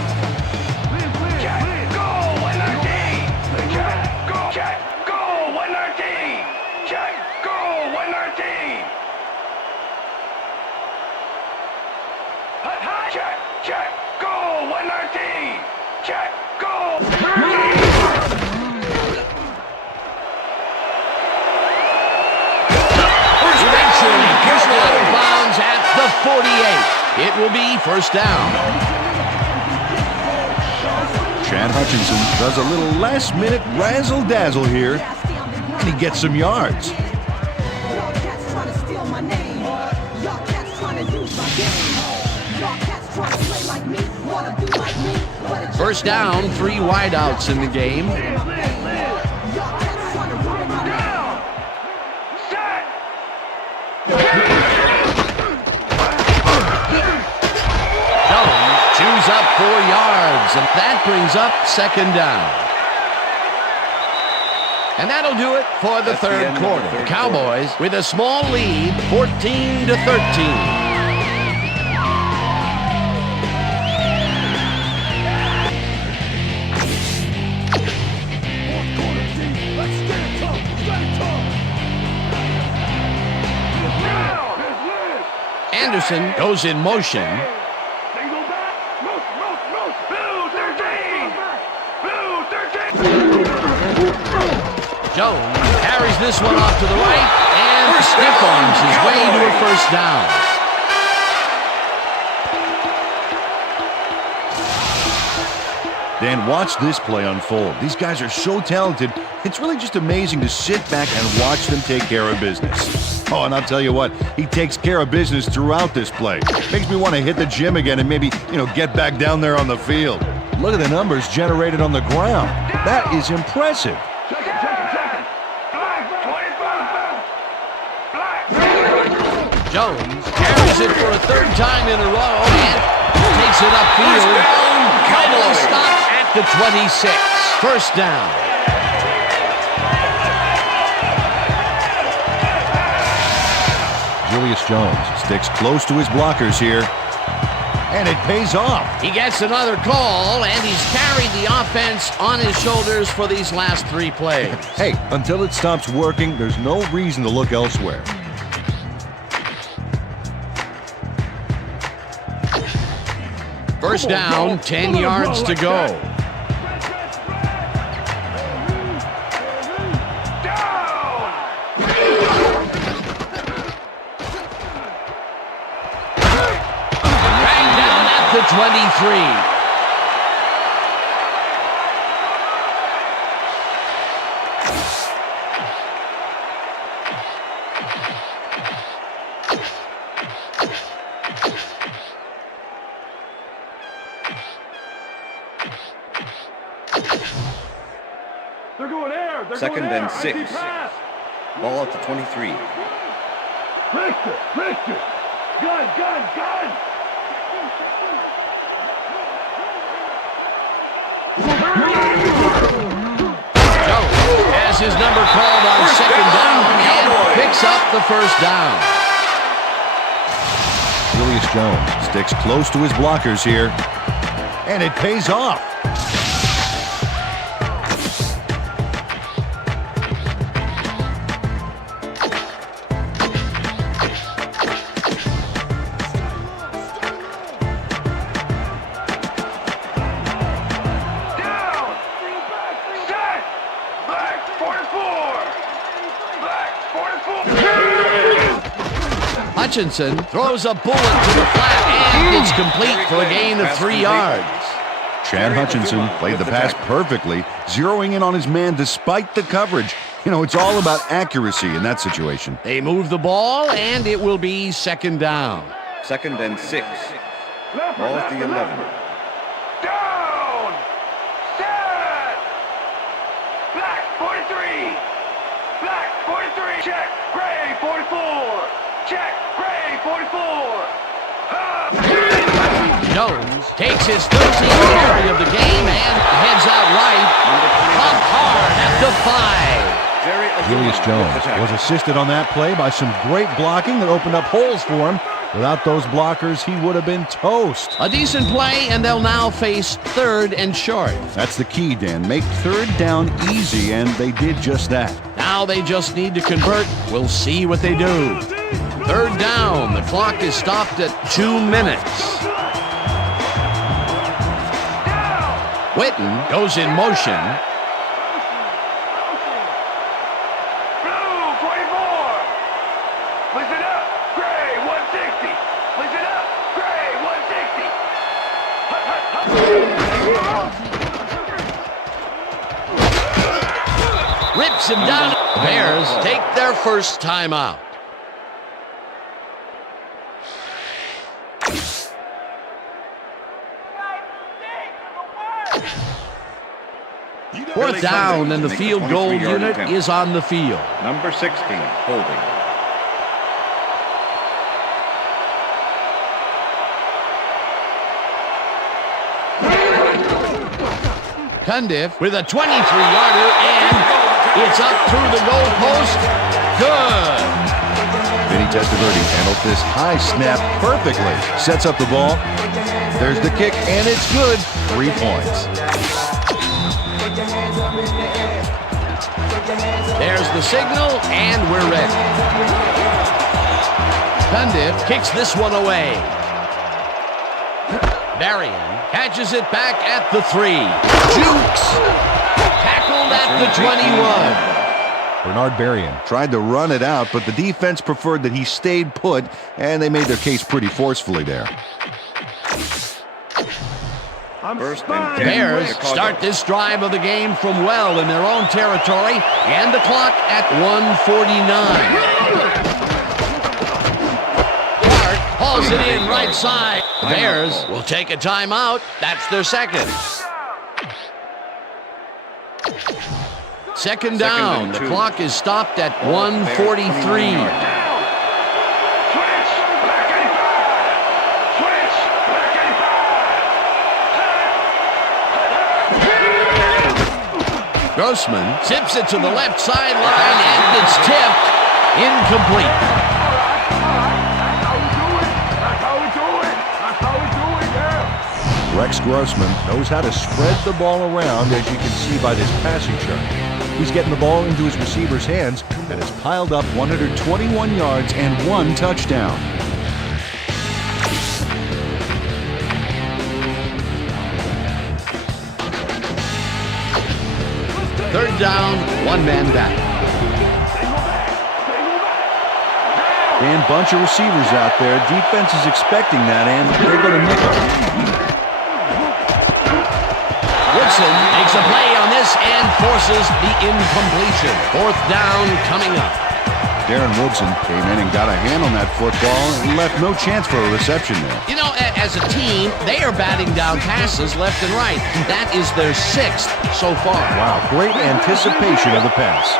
Eventually pushed out of bounds at the 48. It will be first down. Chad Hutchinson does a little last-minute razzle-dazzle here, and he gets some yards. First down, 3 wideouts in the game. 4 yards, and that brings up second down. And that'll do it for the third quarter. The Cowboys with a small lead, 14-13. Anderson goes in motion. Jones carries this one off to the right and stiff arms his way to a first down. Dan, watch this play unfold. These guys are so talented, it's really just amazing to sit back and watch them take care of business. Oh, and I'll tell you what, he takes care of business throughout this play. Makes me want to hit the gym again and maybe, get back down there on the field. Look at the numbers generated on the ground. That is impressive. Jones carries it for a third time in a row and takes it upfield. Cowboys stop at the 26. First down. Julius Jones sticks close to his blockers here, and it pays off. He gets another call, and he's carried the offense on his shoulders for these last 3 plays. Hey, until it stops working, there's no reason to look elsewhere. First down, 10 yards to go. Back down at the 23. Second and 6. Ball at the 23. Richter! Gun! Jones has his number called on second down and picks up the first down. Julius Jones sticks close to his blockers here, and it pays off. Hutchinson throws a bullet to the flat, and it's complete for a gain of 3 yards. Chad Hutchinson played the pass perfectly, zeroing in on his man despite the coverage. It's all about accuracy in that situation. They move the ball, and it will be second down. Second and 6. Ball at the 11. Down! Set! Black 43! Black 43! Check! Gray 44! Check! Gray 44! Jones takes his 13th carry of the game and heads out right. Pumped hard at the 5. Julius Jones was assisted on that play by some great blocking that opened up holes for him. Without those blockers, he would have been toast. A decent play, and they'll now face third and short. That's the key, Dan. Make third down easy, and they did just that. Now they just need to convert. We'll see what they do. Third down. The clock is stopped at 2 minutes. Witten goes in motion. Blue 44! Listen up! Gray 160! Listen up! Gray 160! Rips him down. The Bears take their first timeout. Fourth down, and the field goal unit is on the field. Number 16, holding. Cundiff with a 23-yarder, and it's up through the goal post. Good. Vinny Testaverde handled this high snap perfectly. Sets up the ball. There's the kick, and it's good. 3 points. There's the signal, and we're ready. Cundiff kicks this one away. Varian catches it back at the 3. Jukes. Tackled at the 21. Bernard Varian tried to run it out, but the defense preferred that he stayed put, and they made their case pretty forcefully there. Bears start this drive of the game from well in their own territory, and the clock at 1:49. Clark hauls it in right side. The Bears will take a timeout. That's their second. Second down. The clock is stopped at 1:43. Grossman tips it to the left sideline, and it's tipped. Incomplete. Rex Grossman knows how to spread the ball around, as you can see by this passing chart. He's getting the ball into his receiver's hands and has piled up 121 yards and 1 touchdown. Third down, 1 man back. And bunch of receivers out there. Defense is expecting that, and they're going to nickel. Woodson makes a play on this and forces the incompletion. Fourth down coming up. Darren Woodson came in and got a hand on that football and left no chance for a reception there. You know, as a team, they are batting down passes left and right. That is their 6th so far. Wow, great anticipation of the pass.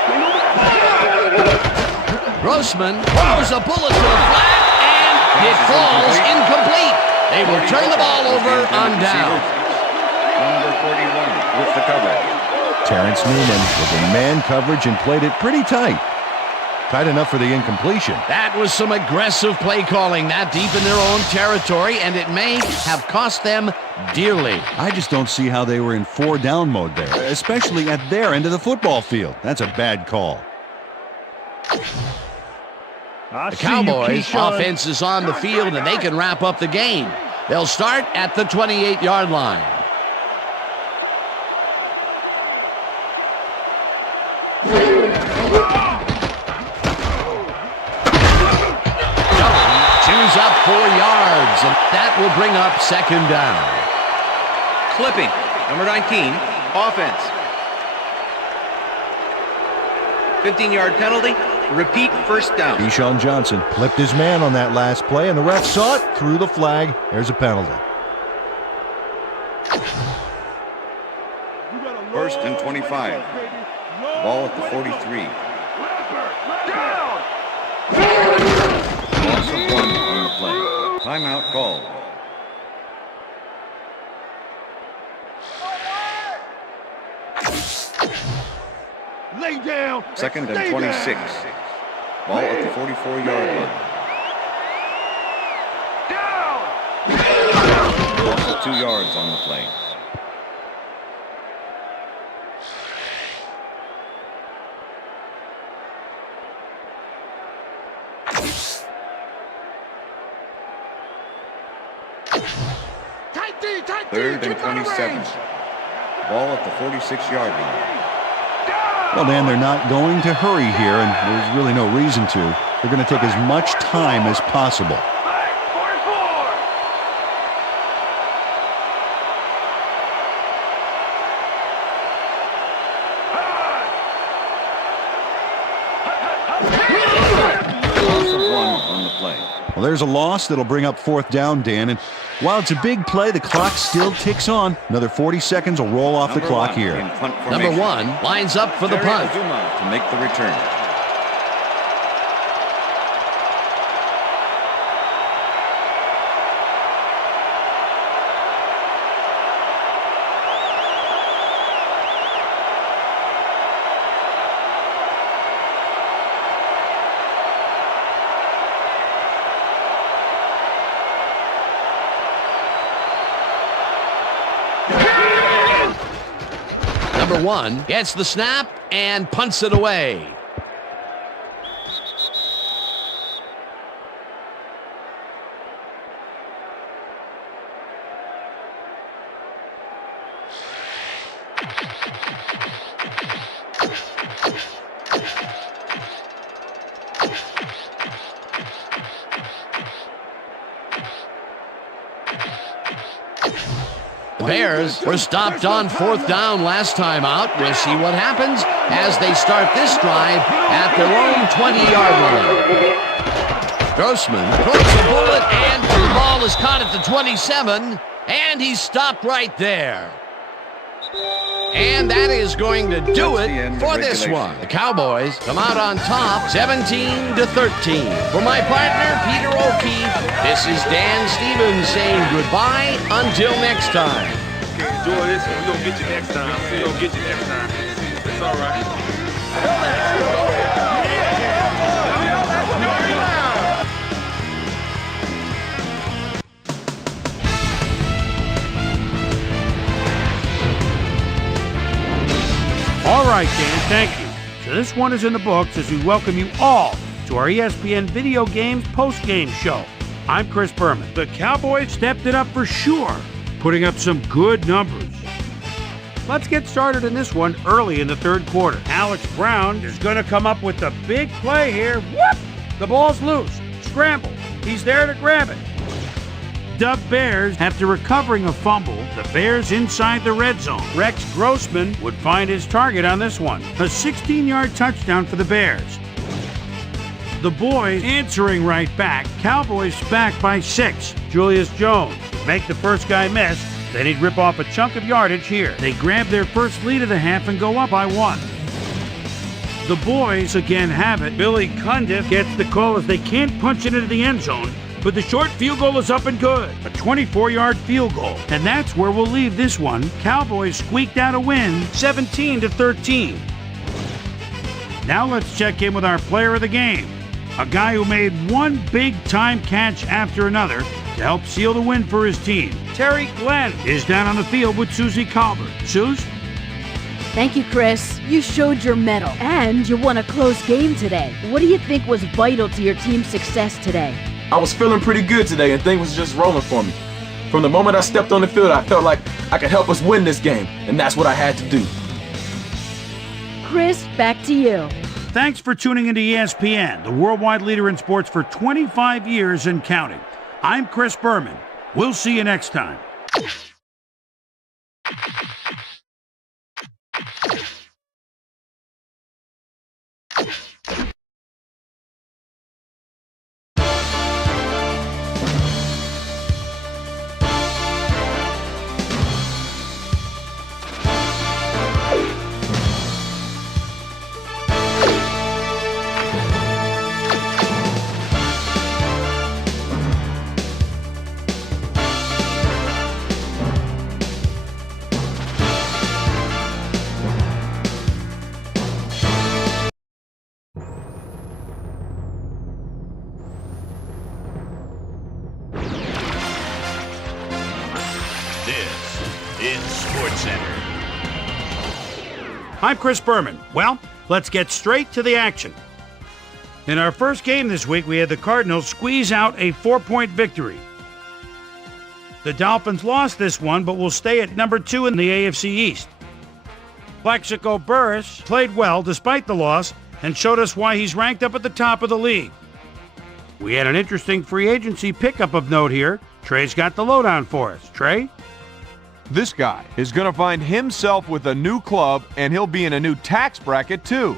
Grossman throws a bullet to the flat, and it falls incomplete. They will turn the ball over on down. Number 41 with the coverage. Terrence Newman was in man coverage and played it pretty tight. Tight enough for the incompletion. That was some aggressive play calling that deep in their own territory, and it may have cost them dearly. I just don't see how they were in 4-down mode there, especially at their end of the football field. That's a bad call. The Cowboys offense is on the field, and they can wrap up the game. They'll start at the 28-yard line. Chews up 4 yards, and that will bring up second down. Clipping, number 19, offense. 15-yard penalty, repeat first down. Keyshawn Johnson clipped his man on that last play, and the ref saw it, threw the flag. There's a penalty. First and 25. Ball at the 43. Loss of 1 on the play. Timeout called. Lay down. Second and 26. Ball at the 44-yard line. Loss of 2 yards on the play. Third and 27. Ball at the 46-yard line. Well, Dan, they're not going to hurry here, and there's really no reason to. They're going to take as much time as possible. Loss of 1 on the play. Well, there's a loss that'll bring up fourth down, Dan. And while it's a big play, the clock still ticks on. Another 40 seconds will roll off the clock here. Number 1 lines up for the punt. To make the return. Number 1 gets the snap and punts it away. The Bears were stopped on 4th down last time out. We'll see what happens as they start this drive at their own 20-yard line. Grossman throws the bullet, and the ball is caught at the 27, and he's stopped right there. And that is going to do it for this one. The Cowboys come out on top, 17-13. For my partner, Peter O'Keefe, this is Dan Stevens saying goodbye until next time. Enjoy this one. We're going to get you next time. We're going to get you next time. It's all right. All right, Dan, thank you. So this one is in the books as we welcome you all to our ESPN Video Games post-game show. I'm Chris Berman. The Cowboys stepped it up for sure, putting up some good numbers. Let's get started in this one early in the third quarter. Alex Brown is going to come up with the big play here. Whoop! The ball's loose. Scramble. He's there to grab it. The Bears, after recovering a fumble, the Bears inside the red zone. Rex Grossman would find his target on this one. A 16-yard touchdown for the Bears. The boys answering right back. Cowboys back by 6. Julius Jones would make the first guy miss. Then he'd rip off a chunk of yardage here. They grab their first lead of the half and go up by 1. The boys again have it. Billy Cundiff gets the call as they can't punch it into the end zone. But the short field goal is up and good. A 24-yard field goal. And that's where we'll leave this one. Cowboys squeaked out a win, 17-13. Now let's check in with our player of the game. A guy who made one big-time catch after another to help seal the win for his team. Terry Glenn is down on the field with Susie Colbert. Suze? Thank you, Chris. You showed your mettle, and you won a close game today. What do you think was vital to your team's success today? I was feeling pretty good today, and things was just rolling for me. From the moment I stepped on the field, I felt like I could help us win this game, and that's what I had to do. Chris, back to you. Thanks for tuning into ESPN, the worldwide leader in sports for 25 years and counting. I'm Chris Berman. We'll see you next time. I'm Chris Berman. Well, let's get straight to the action. In our first game this week, we had the Cardinals squeeze out a 4-point victory. The Dolphins lost this one, but will stay at number 2 in the AFC East. Plaxico Burress played well despite the loss and showed us why he's ranked up at the top of the league. We had an interesting free agency pickup of note here. Trey's got the lowdown for us. Trey? This guy is going to find himself with a new club, and he'll be in a new tax bracket, too.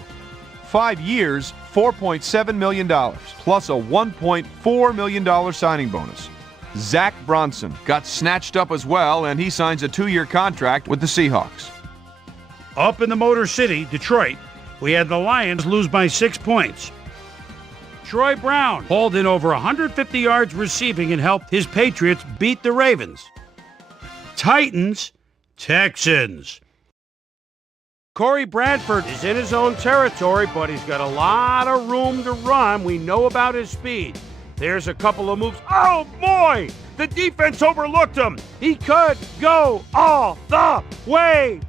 5 years, $4.7 million, plus a $1.4 million signing bonus. Zach Bronson got snatched up as well, and he signs a 2-year contract with the Seahawks. Up in the Motor City, Detroit, we had the Lions lose by 6 points. Troy Brown hauled in over 150 yards receiving and helped his Patriots beat the Ravens. Titans, Texans. Corey Bradford is in his own territory, but he's got a lot of room to run. We know about his speed. There's a couple of moves. Oh, boy! The defense overlooked him. He could go all the way.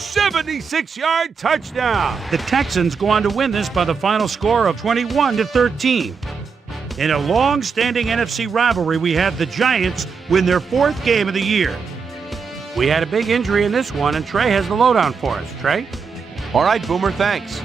76-yard touchdown. The Texans go on to win this by the final score of 21-13. In a long-standing NFC rivalry, we had the Giants win their 4th game of the year. We had a big injury in this one, and Trey has the lowdown for us. Trey? All right, Boomer, thanks.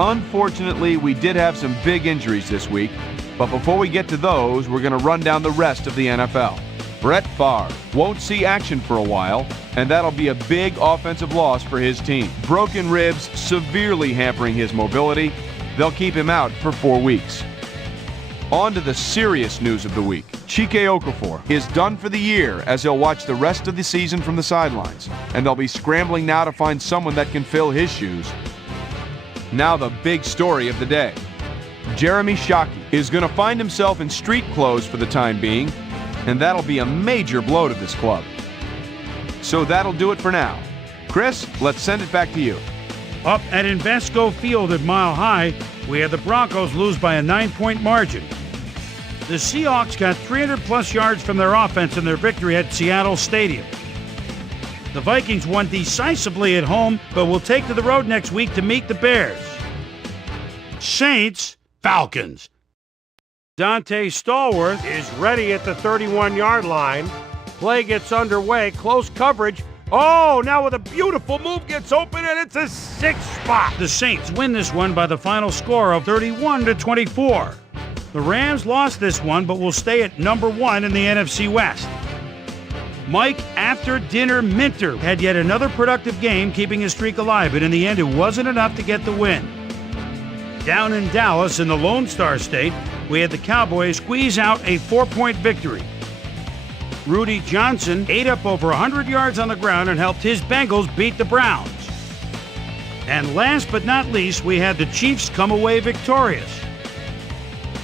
Unfortunately, we did have some big injuries this week, but before we get to those, we're going to run down the rest of the NFL. Brett Favre won't see action for a while, and that'll be a big offensive loss for his team. Broken ribs severely hampering his mobility. They'll keep him out for 4 weeks. On to the serious news of the week. Chike Okafor is done for the year as he'll watch the rest of the season from the sidelines, and they'll be scrambling now to find someone that can fill his shoes. Now the big story of the day. Jeremy Shockey is going to find himself in street clothes for the time being, and that'll be a major blow to this club. So that'll do it for now. Chris, let's send it back to you. Up at Invesco Field at Mile High, we had the Broncos lose by a 9-point margin. The Seahawks got 300-plus yards from their offense in their victory at Seattle Stadium. The Vikings won decisively at home, but will take to the road next week to meet the Bears. Saints, Falcons. Dante Stallworth is ready at the 31-yard line. Play gets underway, close coverage. Oh, now with a beautiful move, gets open, and it's a 6th spot. The Saints win this one by the final score of 31-24. The Rams lost this one, but will stay at number 1 in the NFC West. Mike After Dinner Minter had yet another productive game, keeping his streak alive, but in the end, it wasn't enough to get the win. Down in Dallas, in the Lone Star State, we had the Cowboys squeeze out a 4-point victory. Rudy Johnson ate up over 100 yards on the ground and helped his Bengals beat the Browns. And last but not least, we had the Chiefs come away victorious.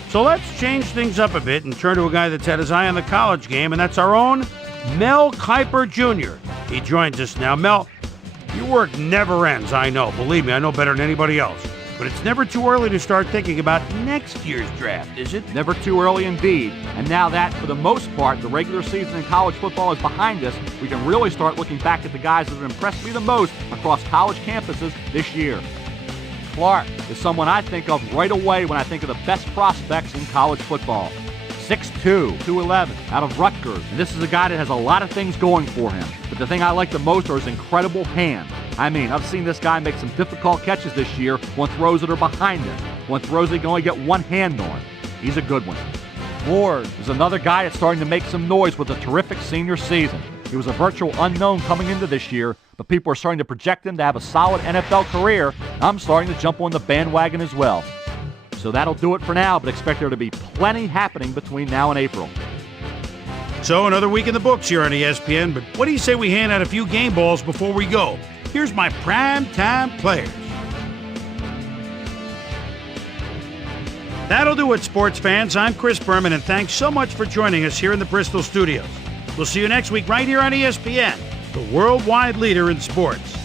So let's change things up a bit and turn to a guy that's had his eye on the college game, and that's our own Mel Kiper Jr. He joins us now. Mel, your work never ends, I know. Believe me, I know better than anybody else. But it's never too early to start thinking about next year's draft, is it? Never too early indeed. And now that, for the most part, the regular season in college football is behind us, we can really start looking back at the guys that have impressed me the most across college campuses this year. Clark is someone I think of right away when I think of the best prospects in college football. 6'2", 211, out of Rutgers. And this is a guy that has a lot of things going for him. But the thing I like the most are his incredible hands. I mean, I've seen this guy make some difficult catches this year on throws that are behind him, on throws that he can only get one hand on. He's a good one. Ward is another guy that's starting to make some noise with a terrific senior season. He was a virtual unknown coming into this year, but people are starting to project him to have a solid NFL career. I'm starting to jump on the bandwagon as well. So that'll do it for now, but expect there to be plenty happening between now and April. So another week in the books here on ESPN, but what do you say we hand out a few game balls before we go? Here's my primetime players. That'll do it, sports fans. I'm Chris Berman, and thanks so much for joining us here in the Bristol studios. We'll see you next week right here on ESPN, the worldwide leader in sports.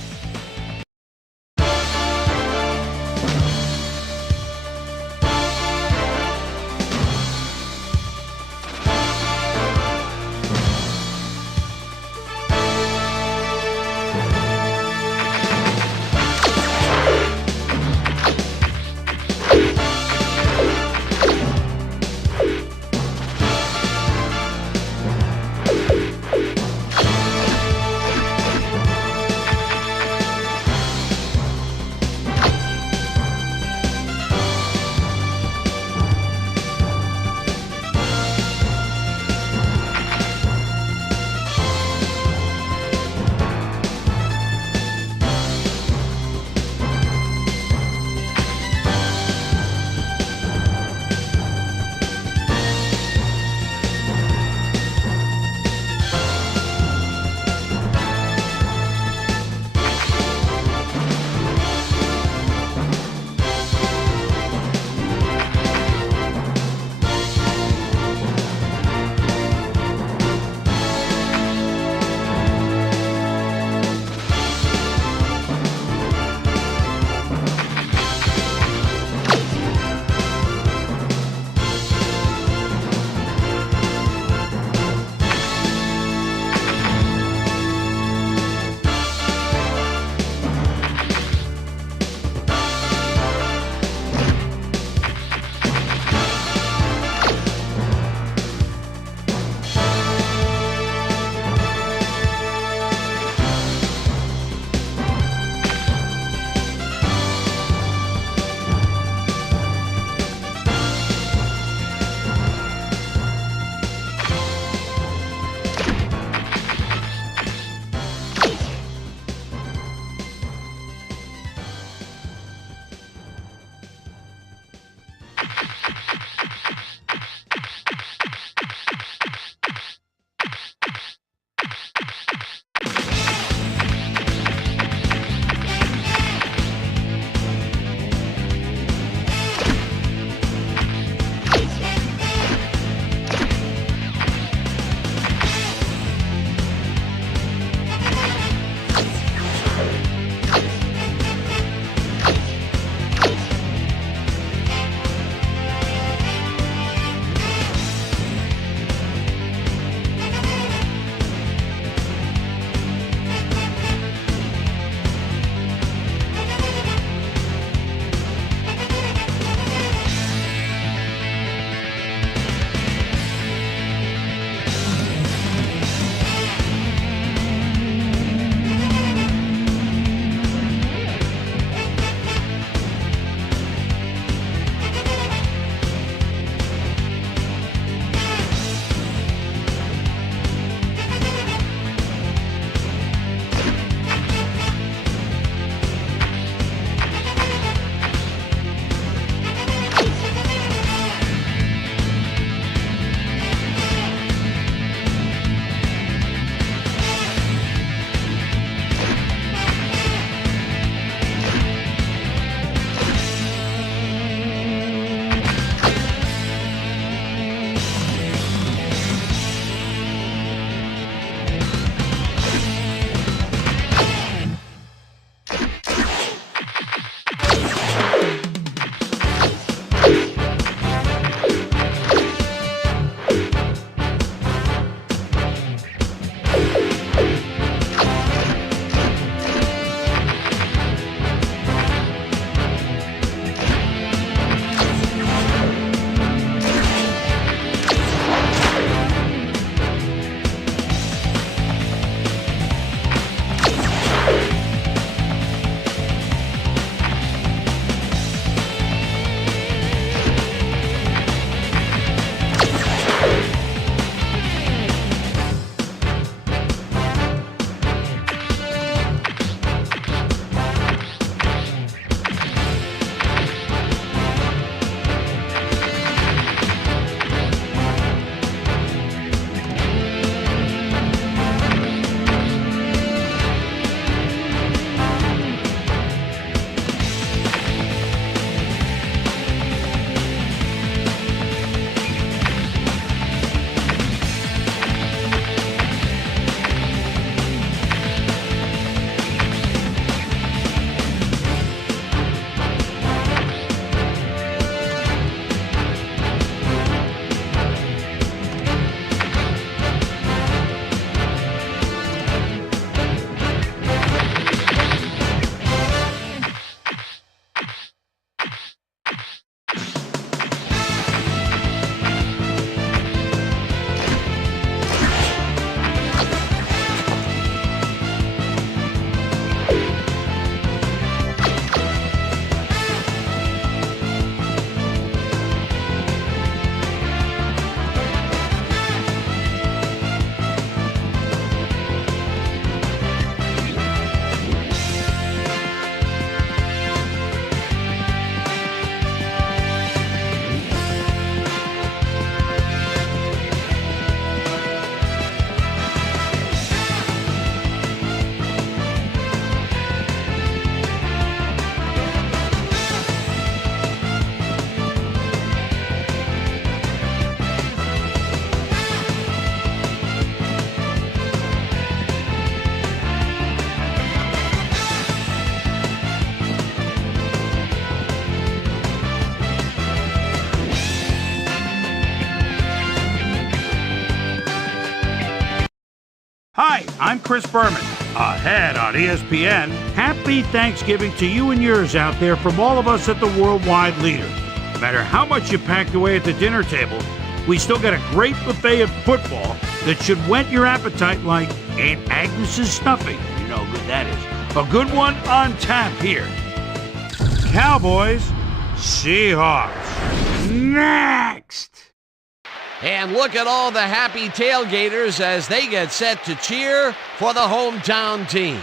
Hi, I'm Chris Berman. Ahead on ESPN, happy Thanksgiving to you and yours out there from all of us at the Worldwide Leader. No matter how much you packed away at the dinner table, we still got a great buffet of football that should whet your appetite like Aunt Agnes's stuffing. You know how good that is. A good one on tap here. Cowboys, Seahawks. Next! And look at all the happy tailgaters as they get set to cheer for the hometown team.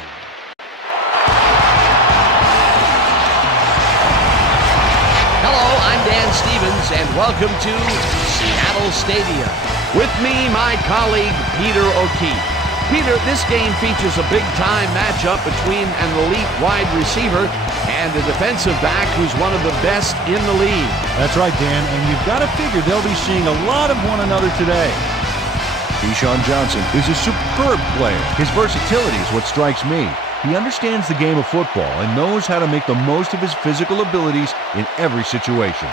Hello, I'm Dan Stevens, and welcome to Seattle Stadium. With me, my colleague, Peter O'Keefe. Peter, this game features a big-time matchup between an elite wide receiver and a defensive back who's one of the best in the league. That's right, Dan, and you've got to figure they'll be seeing a lot of one another today. Keyshawn Johnson is a superb player. His versatility is what strikes me. He understands the game of football and knows how to make the most of his physical abilities in every situation.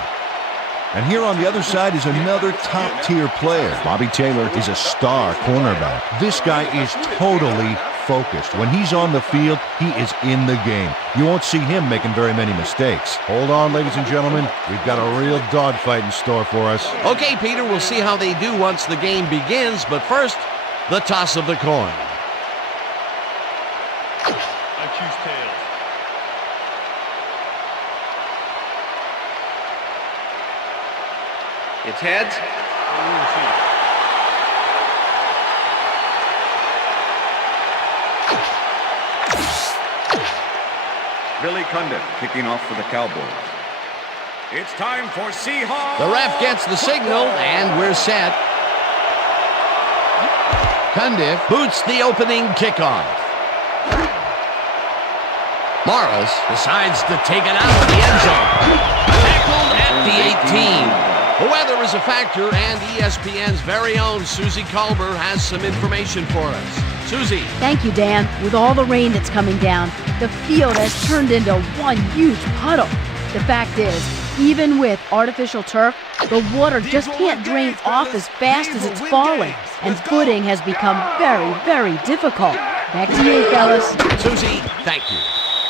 And here on the other side is another top-tier player. Bobby Taylor is a star cornerback. This guy is totally focused. When he's on the field, he is in the game. You won't see him making very many mistakes. Hold on, ladies and gentlemen. We've got a real dogfight in store for us. Okay, Peter, we'll see how they do once the game begins, but first, the toss of the coin. I choose tails. It's heads. Billy Cundiff kicking off for the Cowboys. It's time for Seahawks. The ref gets the signal, and we're set. Cundiff boots the opening kickoff. Morris decides to take it out of the end zone. Tackled at the 18. The weather is a factor, and ESPN's very own Susie Culber has some information for us. Susie. Thank you, Dan. With all the rain that's coming down, the field has turned into one huge puddle. The fact is, even with artificial turf, the water just can't drain off as fast as it's falling, and footing has become very, very difficult. Back to you, fellas. Susie, thank you.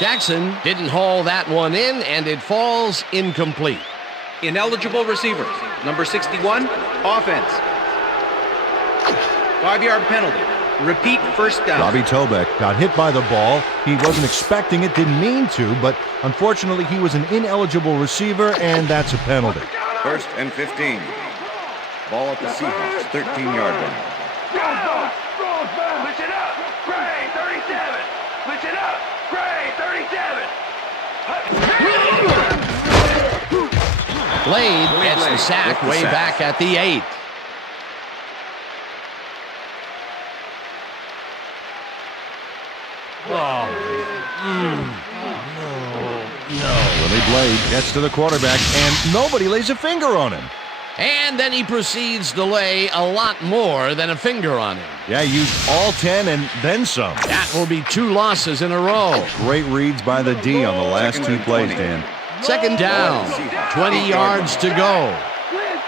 Jackson didn't haul that one in, and it falls incomplete. Ineligible receiver. Number 61, offense. 5-yard penalty. Repeat first down. Robbie Tobeck got hit by the ball. He wasn't expecting it, didn't mean to, but unfortunately he was an ineligible receiver, and that's a penalty. 1st and 15. Ball at the Seahawks, 13-yard line. Switch it up. Gray, 37. Switch it up. Gray, 37. Blade gets the sack way back at the 8. Willie Blade gets to the quarterback, and nobody lays a finger on him. And then he proceeds to lay a lot more than a finger on him. Yeah, used all 10 and then some. That will be 2 losses in a row. Great reads by the D on the last 2 plays, Dan. 2nd down, 20 yards to go. Jackson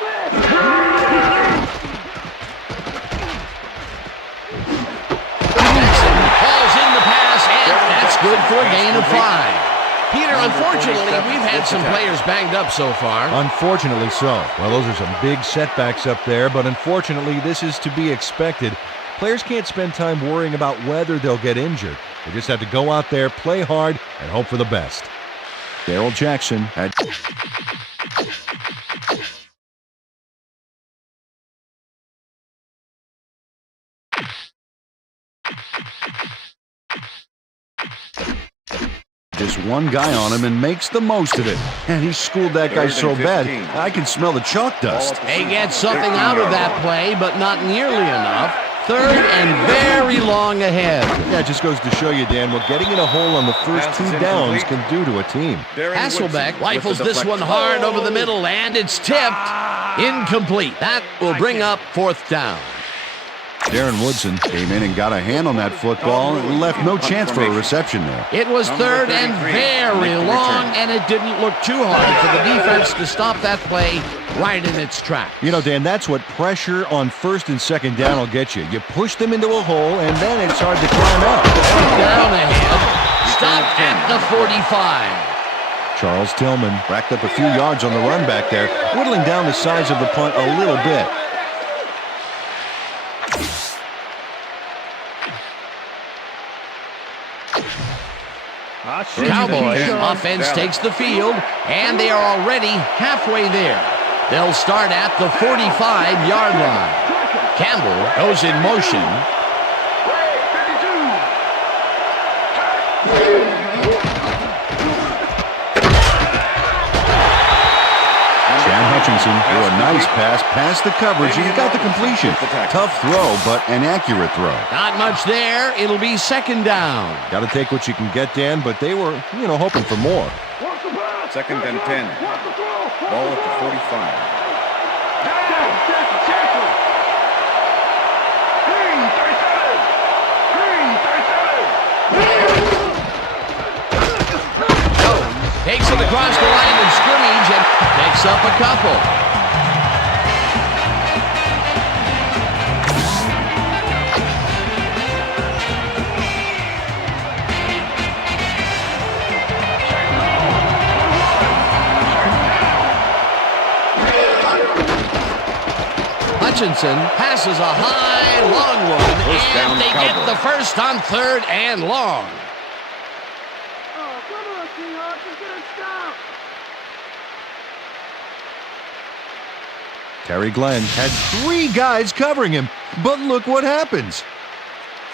calls in the pass, and that's good for a gain of 5. Peter, unfortunately, we've had some players banged up so far. Unfortunately so. Well, those are some big setbacks up there, but unfortunately, this is to be expected. Players can't spend time worrying about whether they'll get injured. They just have to go out there, play hard, and hope for the best. Darrell Jackson had... just one guy on him and makes the most of it. And he schooled that guy so bad, I can smell the chalk dust. They get something out of that play, but not nearly enough. 3rd and very long ahead. Yeah, it just goes to show you, Dan, what getting in a hole on the first 2 downs can do to a team. Hasselbeck rifles this one hard over the middle, and it's tipped. Incomplete. That will bring up 4th down. Darren Woodson came in and got a hand on that football and left no chance for a reception there. It was third and very long, and it didn't look too hard for the defense to stop that play right in its tracks. You know, Dan, that's what pressure on first and second down will get you. You push them into a hole, and then it's hard to climb out. Down ahead. Stop at the 45. Charles Tillman racked up a few yards on the run back there, whittling down the size of the punt a little bit. Cowboys offense takes the field, and they are already halfway there. They'll start at the 45-yard line. Campbell goes in motion. Hutchinson threw a nice pass past the coverage, and he got the completion. Tough throw, but an accurate throw. Not much there. It'll be second down. Got to take what you can get, Dan, but they were, hoping for more. Second and 10. Ball at the 45. Takes it across the line of scrimmage and picks up a couple. Hutchinson passes a high, long one, and they get the first on third and long. Terry Glenn had 3 guys covering him, but look what happens.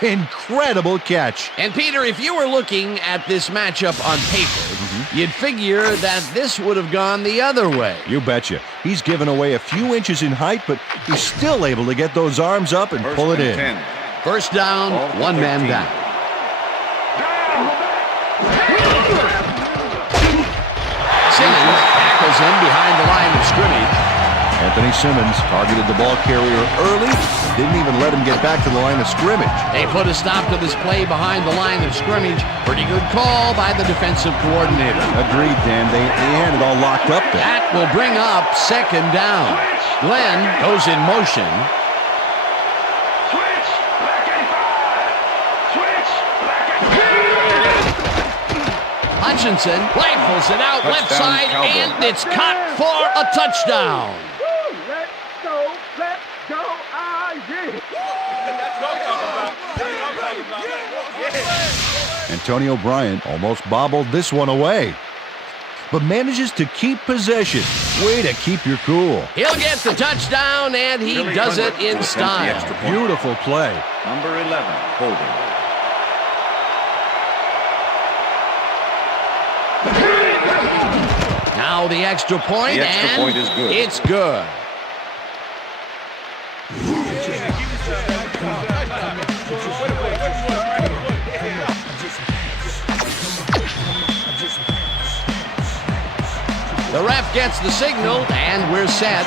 Incredible catch. And Peter, if you were looking at this matchup on paper, you'd figure that this would have gone the other way. You betcha. He's given away a few inches in height, but he's still able to get those arms up and pull it in. 10. First down, one man down. Simmons tackles him behind the line of scrimmage. Anthony Simmons targeted the ball carrier early, didn't even let him get back to the line of scrimmage. They put a stop to this play behind the line of scrimmage. Pretty good call by the defensive coordinator. Agreed, Dan. They had it all locked up there. That will bring up second down. Glenn goes in motion. Hutchinson rifles it out left side, and it's caught for a touchdown. Let's go, Antonio Bryant almost bobbled this one away, but manages to keep possession. Way to keep your cool. He'll get the touchdown, and he does it in style. Beautiful play. Number 11, holding. Now the extra point, The extra and point is good. It's good. The ref gets the signal, and we're set.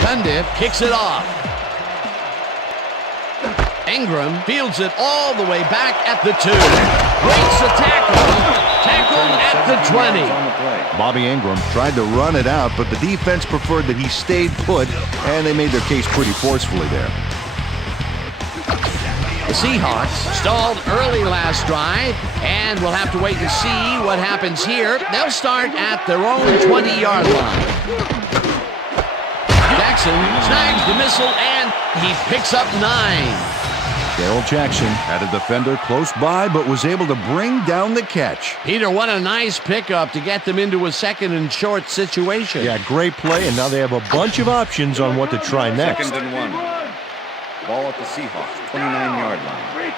Cundiff kicks it off. Ingram fields it all the way back at the 2. Breaks the tackle. Tackled at the 20. Bobby Ingram tried to run it out, but the defense preferred that he stayed put, and they made their case pretty forcefully there. The Seahawks stalled early last drive, and we'll have to wait and see what happens here. They'll start at their own 20-yard line. Jackson snags the missile, and he picks up 9. Darrell Jackson had a defender close by, but was able to bring down the catch. Peter, what a nice pickup to get them into a second and short situation. Yeah, great play, and now they have a bunch of options on what to try next. Second and 1. Ball at the Seahawks, 29-yard line.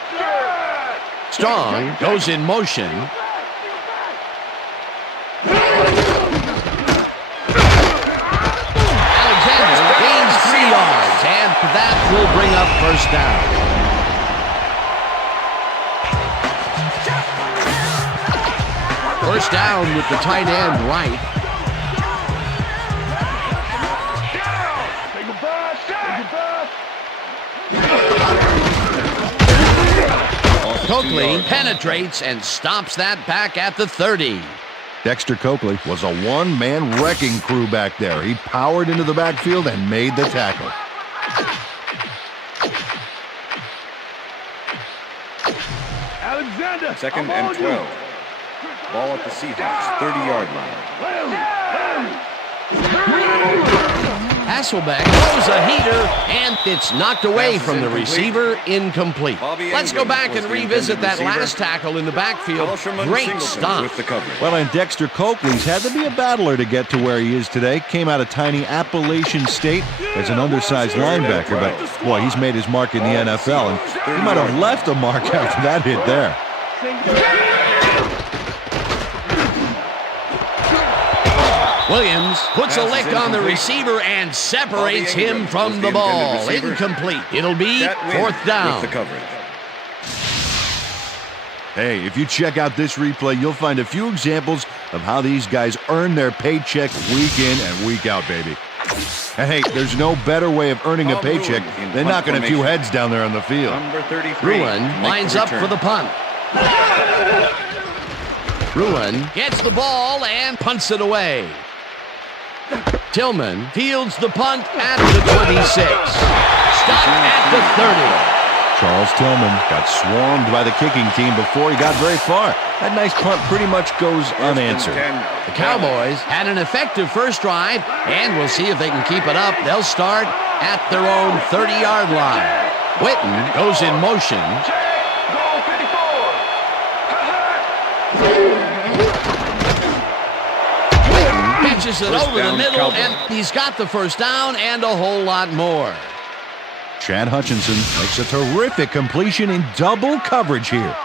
Strong goes in motion. Alexander gains 3 yards, and that will bring up first down. First down with the tight end right. Coakley penetrates and stops that back at the 30. Dexter Coakley was a one-man wrecking crew back there. He powered into the backfield and made the tackle. Alexander. 2nd and 12. Ball at the Seahawks 30-yard line. Hasselbeck throws a heater, and it's knocked away from the receiver, incomplete. Let's go back and revisit that last tackle in the backfield. Great stop. Well, and Dexter Coakley's had to be a battler to get to where he is today. Came out of tiny Appalachian State as an undersized linebacker, but boy, he's made his mark in the NFL, and he might have left a mark after that hit there. Williams puts a lick on the receiver and separates him from the ball. Incomplete. It'll be 4th down. Hey, if you check out this replay, you'll find a few examples of how these guys earn their paycheck week in and week out, baby. And hey, there's no better way of earning a paycheck than knocking a few heads down there on the field. Ruin lines up for the punt. Ruin gets the ball and punts it away. Tillman fields the punt at the 26. Stop at the 30. Charles Tillman got swarmed by the kicking team before he got very far. That nice punt pretty much goes unanswered. The Cowboys had an effective first drive, and we'll see if they can keep it up. They'll start at their own 30-yard line. Witten goes in motion. Catches it over the middle, and he's got the first down and a whole lot more. Chad Hutchinson makes a terrific completion in double coverage here.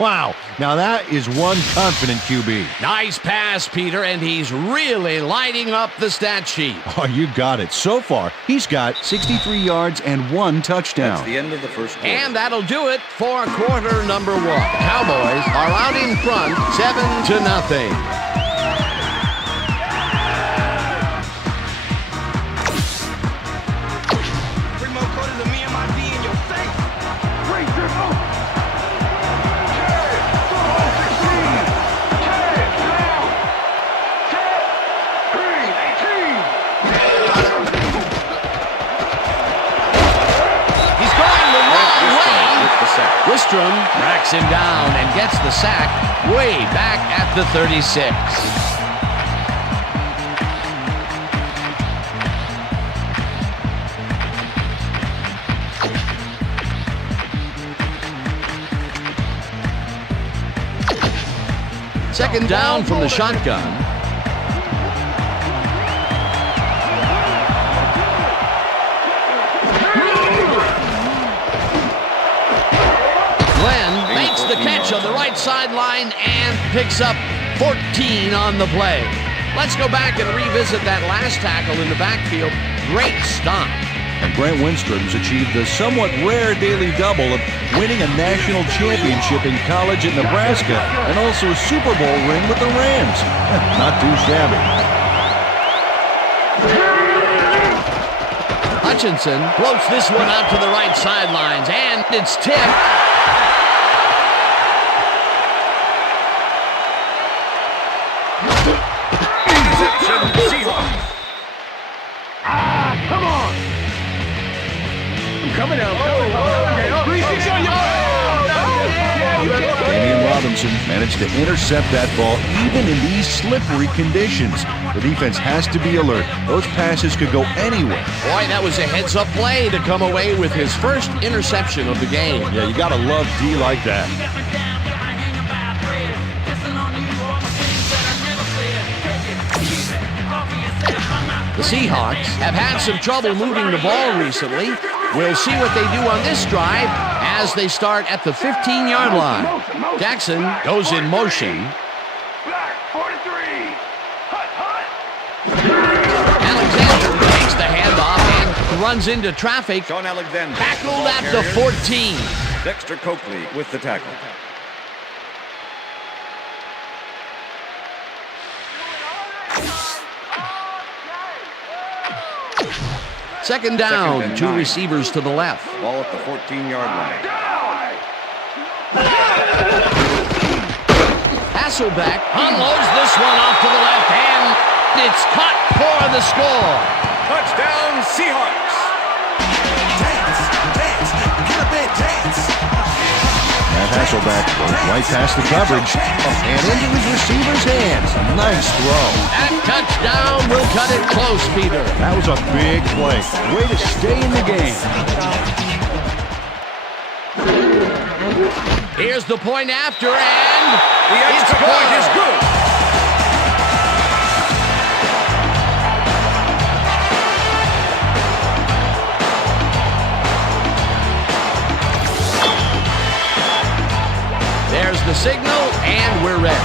Wow, now that is one confident QB. Nice pass, Peter, and he's really lighting up the stat sheet. Oh, you got it. So far, he's got 63 yards and 1 touchdown. That's the end of the first quarter. And that'll do it for quarter number 1. Cowboys are out in front, 7-0. Wistrom tracks him down and gets the sack way back at the 36. Second down from the shotgun. The catch on the right sideline and picks up 14 on the play. Let's go back and revisit that last tackle in the backfield. Great stop. And Brent Winstrom's achieved the somewhat rare daily double of winning a national championship in college at Nebraska and also a Super Bowl ring with the Rams. Not too shabby. Hutchinson floats this one out to the right sidelines, and it's tipped. Damian Robinson managed to intercept that ball even in these slippery conditions. The defense has to be alert. Those passes could go anywhere. Boy, that was a heads-up play to come away with his first interception of the game. Yeah, you gotta love D like that. The Seahawks have had some trouble moving the ball recently. We'll see what they do on this drive as they start at the 15-yard line. Jackson goes in motion. Alexander takes the handoff and runs into traffic. Sean Alexander tackled at the 14. Dexter Coakley with the tackle. Second down, 2 receivers to the left. Ball at the 14-yard line. Hasselbeck unloads this one off to the left hand. It's caught for the score. Touchdown, Seahawks. Dance, dance, get up and dance. Matt Hasselbeck goes right past the coverage and into his receiver's hands. Nice throw. That touchdown will cut it close, Peter. That was a big play. Way to stay in the game. Here's the point after, and The extra point is good. There's the signal, and we're ready.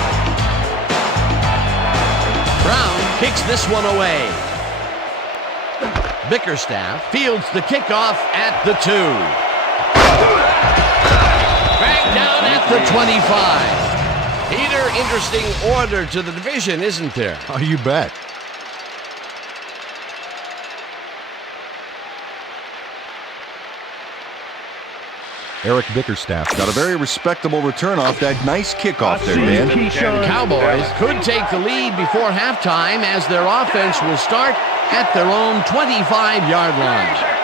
Brown kicks this one away. Bickerstaff fields the kickoff at the 2. Back down at the 25. Peter, interesting order to the division, isn't there? Oh, you bet. Eric Bickerstaff got a very respectable return off that nice kickoff there, Dan. Cowboys could take the lead before halftime as their offense will start at their own 25-yard line.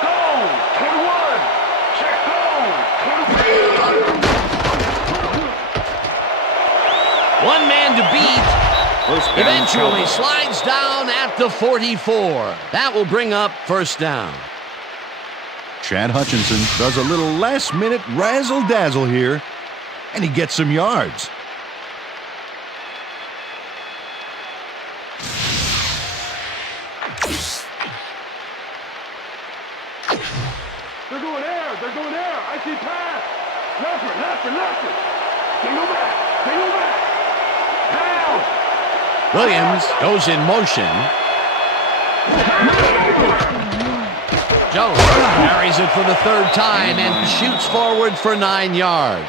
One man to beat. Eventually slides down at the 44. That will bring up first down. Chad Hutchinson does a little last-minute razzle-dazzle here, and he gets some yards. They're going air. They're going air. I see pass. Left. Single back. Down. Williams goes in motion. Jones carries it for the third time and shoots forward for 9 yards.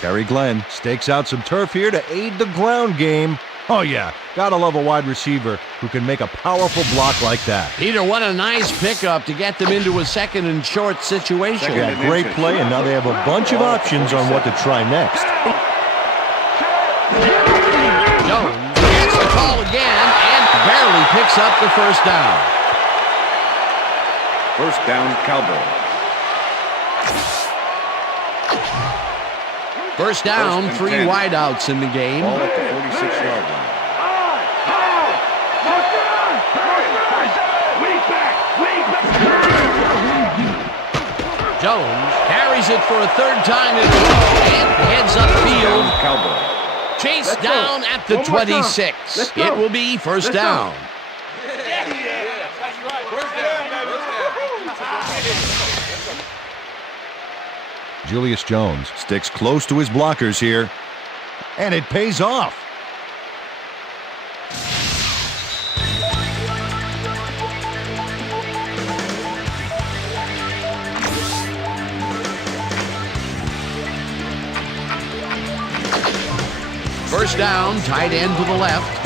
Terry Glenn stakes out some turf here to aid the ground game. Oh yeah, gotta love a wide receiver who can make a powerful block like that. Peter, what a nice pickup to get them into a second and short situation. Yeah, great play, and now they have a bunch of options on what to try next. Jones gets the call again and barely picks up the first down. First down, Cowboys. First down, 3 wideouts in the game. Ball at the 46-yard line. Jones carries it for a third time in a row and heads upfield. Cowboys. Chased down at the 26. It will be first down. Julius Jones sticks close to his blockers here, and it pays off. First down, tight end to the left.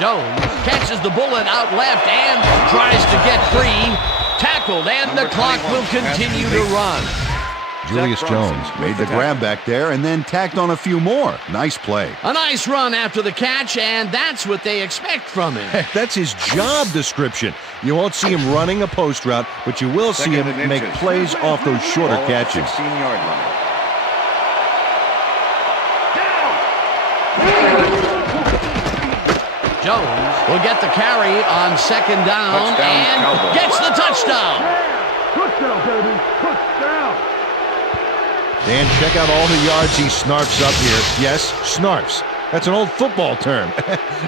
Jones catches the bullet out left and tries to get free. Tackled, and the clock will continue to run. Julius Jones made the grab back there and then tacked on a few more. Nice play. A nice run after the catch, and that's what they expect from him. That's his job description. You won't see him running a post route, but you will see him make plays off those shorter catches. 16-yard line. Jones will get the carry on second down and Cowboys. gets the touchdown. Touchdown, baby. Touchdown. Dan, check out all the yards he snarfs up here. Yes, snarfs. That's an old football term.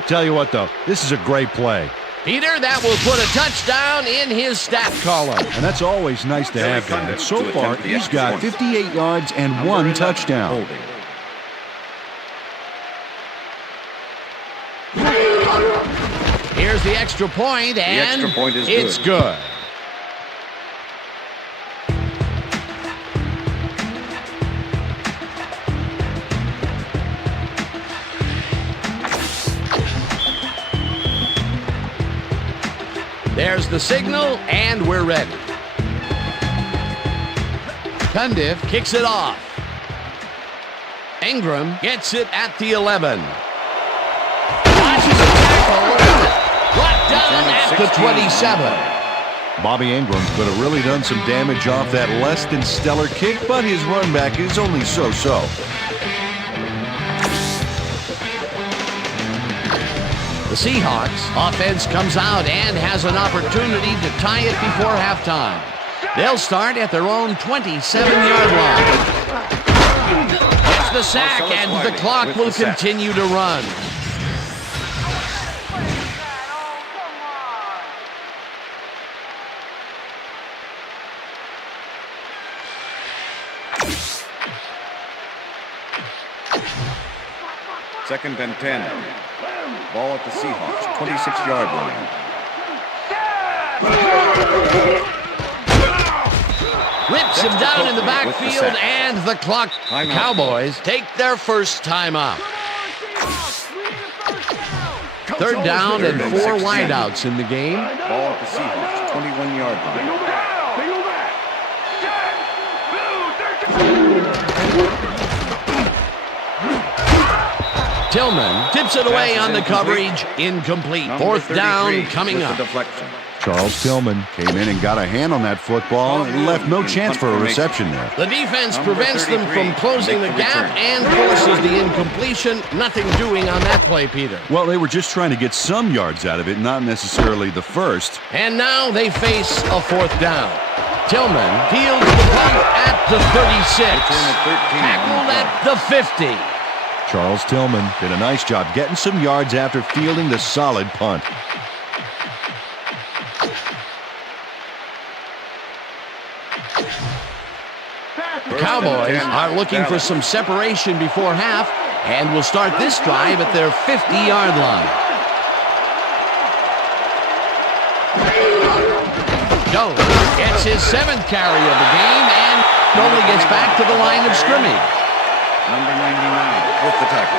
Tell you what, though, this is a great play. Peter, that will put a touchdown in his stat column. And that's always nice to have, Dan. And so far, he's got 58 yards and 1 touchdown. Here's the extra point, and extra point is it's good. There's the signal, and we're ready. Cundiff kicks it off. Ingram gets it at the 11. Flashes a tackle. Brought down at the 27. Bobby Ingram could have really done some damage off that less than stellar kick, but his run back is only so-so. The Seahawks offense comes out and has an opportunity to tie it before halftime. They'll start at their own 27-yard line. It's the sack, and the clock will continue to run. Second and 10. Ball at the Seahawks, 26-yard line. Rips him down in the backfield, and the clock. Cowboys take their first timeout. Third down and 4 wideouts in the game. Ball at the Seahawks, 21-yard line. Tillman tips it away on the coverage. Incomplete. Fourth down coming up. Charles Tillman came in and got a hand on that football and left no chance for a reception there. The defense prevents them from closing the gap and forces the incompletion. Nothing doing on that play, Peter. Well, they were just trying to get some yards out of it, not necessarily the first. And now they face a fourth down. Tillman fields the punt at the 36. Tackled at the 50. Charles Tillman did a nice job getting some yards after fielding the solid punt. Cowboys are looking for some separation before half and will start this drive at their 50-yard line. Jones gets his 7th carry of the game and only gets back to the line of scrimmage. Number 99 with the tackle.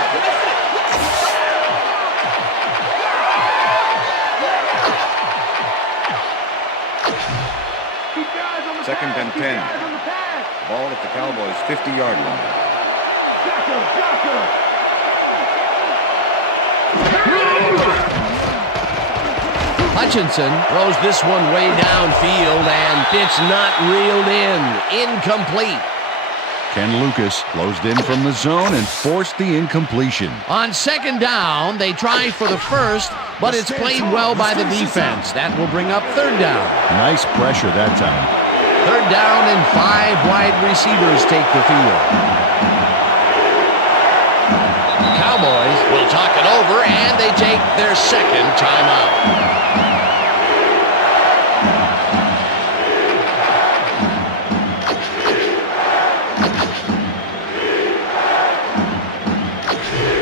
Second and 10. Ball at the Cowboys' 50-yard line. Hutchinson throws this one way downfield, and it's not reeled in. Incomplete. Ken Lucas closed in from the zone and forced the incompletion. On second down, they try for the first, but it's played well by the defense. That will bring up third down. Nice pressure that time. Third down and 5 wide receivers take the field. Cowboys will talk it over, and they take their second timeout.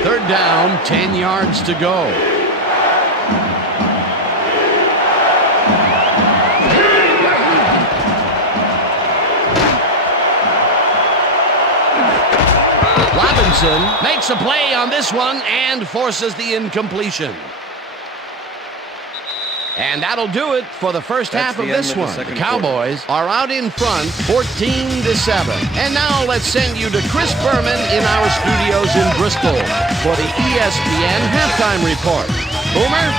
Third down, 10 yards to go. Robinson makes a play on this one and forces the incompletion. And that'll do it for the first half of this one. The Cowboys are out in front, 14-7. And now let's send you to Chris Berman in our studios in Bristol for the ESPN Halftime Report. Boomer?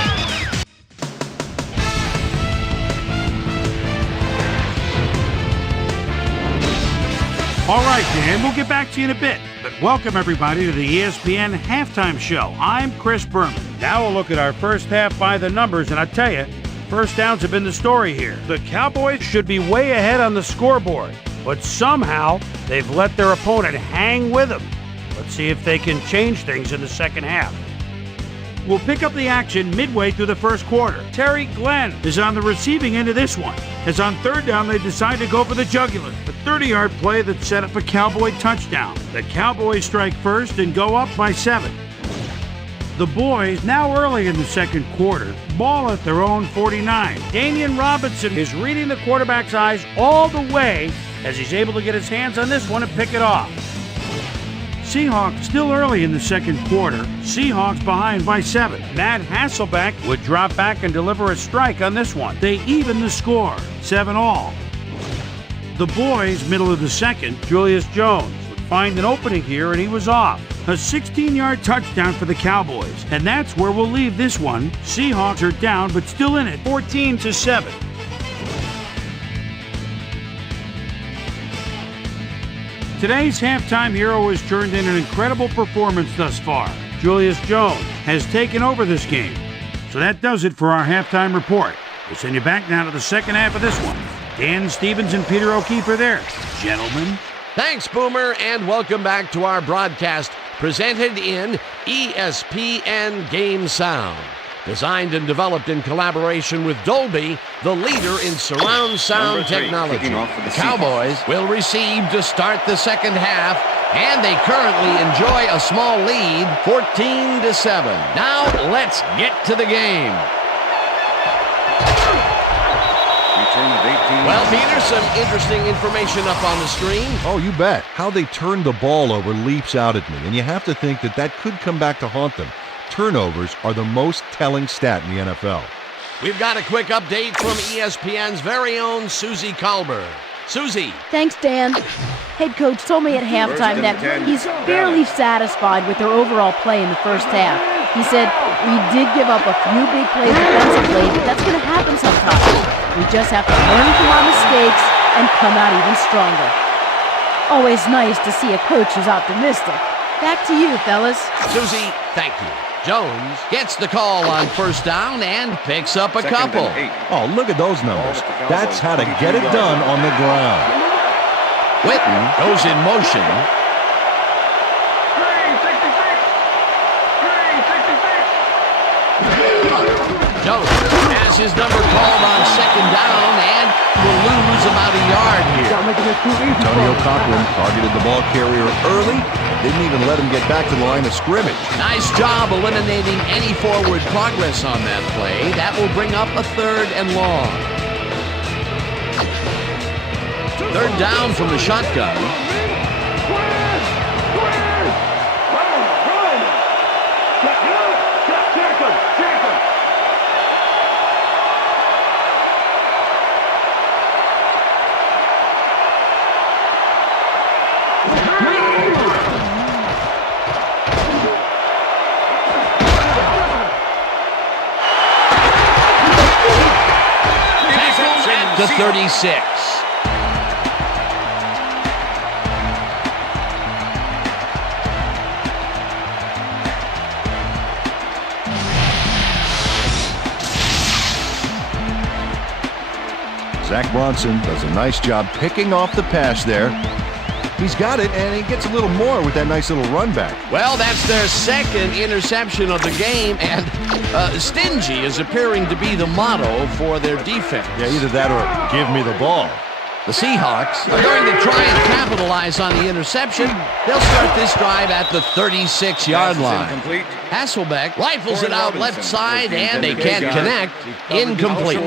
All right, Dan, we'll get back to you in a bit. But welcome, everybody, to the ESPN Halftime Show. I'm Chris Berman. Now we'll look at our first half by the numbers, and I tell you, first downs have been the story here. The Cowboys should be way ahead on the scoreboard, but somehow they've let their opponent hang with them. Let's see if they can change things in the second half. We'll pick up the action midway through the first quarter. Terry Glenn is on the receiving end of this one, as on third down they decide to go for the jugular. A 30-yard play that set up a Cowboy touchdown. The Cowboys strike first and go up by 7. The boys, now early in the second quarter, ball at their own 49. Damian Robinson is reading the quarterback's eyes all the way as he's able to get his hands on this one and pick it off. Seahawks still early in the second quarter. Seahawks behind by 7. Matt Hasselbeck would drop back and deliver a strike on this one. They even the score, 7-all. The boys, middle of the second, Julius Jones would find an opening here and he was off. A 16-yard touchdown for the Cowboys. And that's where we'll leave this one. Seahawks are down but still in it, 14-7. Today's halftime hero has turned in an incredible performance thus far. Julius Jones has taken over this game. So that does it for our halftime report. We'll send you back now to the second half of this one. Dan Stevens and Peter O'Keefe are there. Gentlemen. Thanks, Boomer, and welcome back to our broadcast presented in ESPN Game Sound. Designed and developed in collaboration with Dolby, the leader in surround sound technology. The Cowboys will receive to start the second half, and they currently enjoy a small lead, 14-7. Now let's get to the game. Well, Peter, some interesting information up on the screen. Oh, you bet. How they turned the ball over leaps out at me, and you have to think that that could come back to haunt them. Turnovers are the most telling stat in the NFL. We've got a quick update from ESPN's very own Susie Colbert. Susie. Thanks, Dan. Head coach told me at halftime that he's fairly satisfied with their overall play in the first half. He said, we did give up a few big plays defensively, but that's going to happen sometimes. We just have to learn from our mistakes and come out even stronger. Always nice to see a coach who's optimistic. Back to you, fellas. Susie, thank you. Jones gets the call on first down and picks up a couple. Oh, look at those numbers. That's how to get it done on the ground. Witten goes in motion. Jones has his number called on second down and will lose about a yard here. Antonio Cochran targeted the ball carrier early. Didn't even let him get back to the line of scrimmage. Nice job eliminating any forward progress on that play. That will bring up a 3rd and long. 3rd down from the shotgun. To 36. Zach Bronson does a nice job picking off the pass there. He's got it, and he gets a little more with that nice little run back. Well, that's their 2nd interception of the game, and stingy is appearing to be the motto for their defense. Yeah, either that or give me the ball. The Seahawks are going to try and capitalize on the interception. They'll start this drive at the 36-yard line. Hasselbeck rifles it out left side, and they can't connect. Incomplete.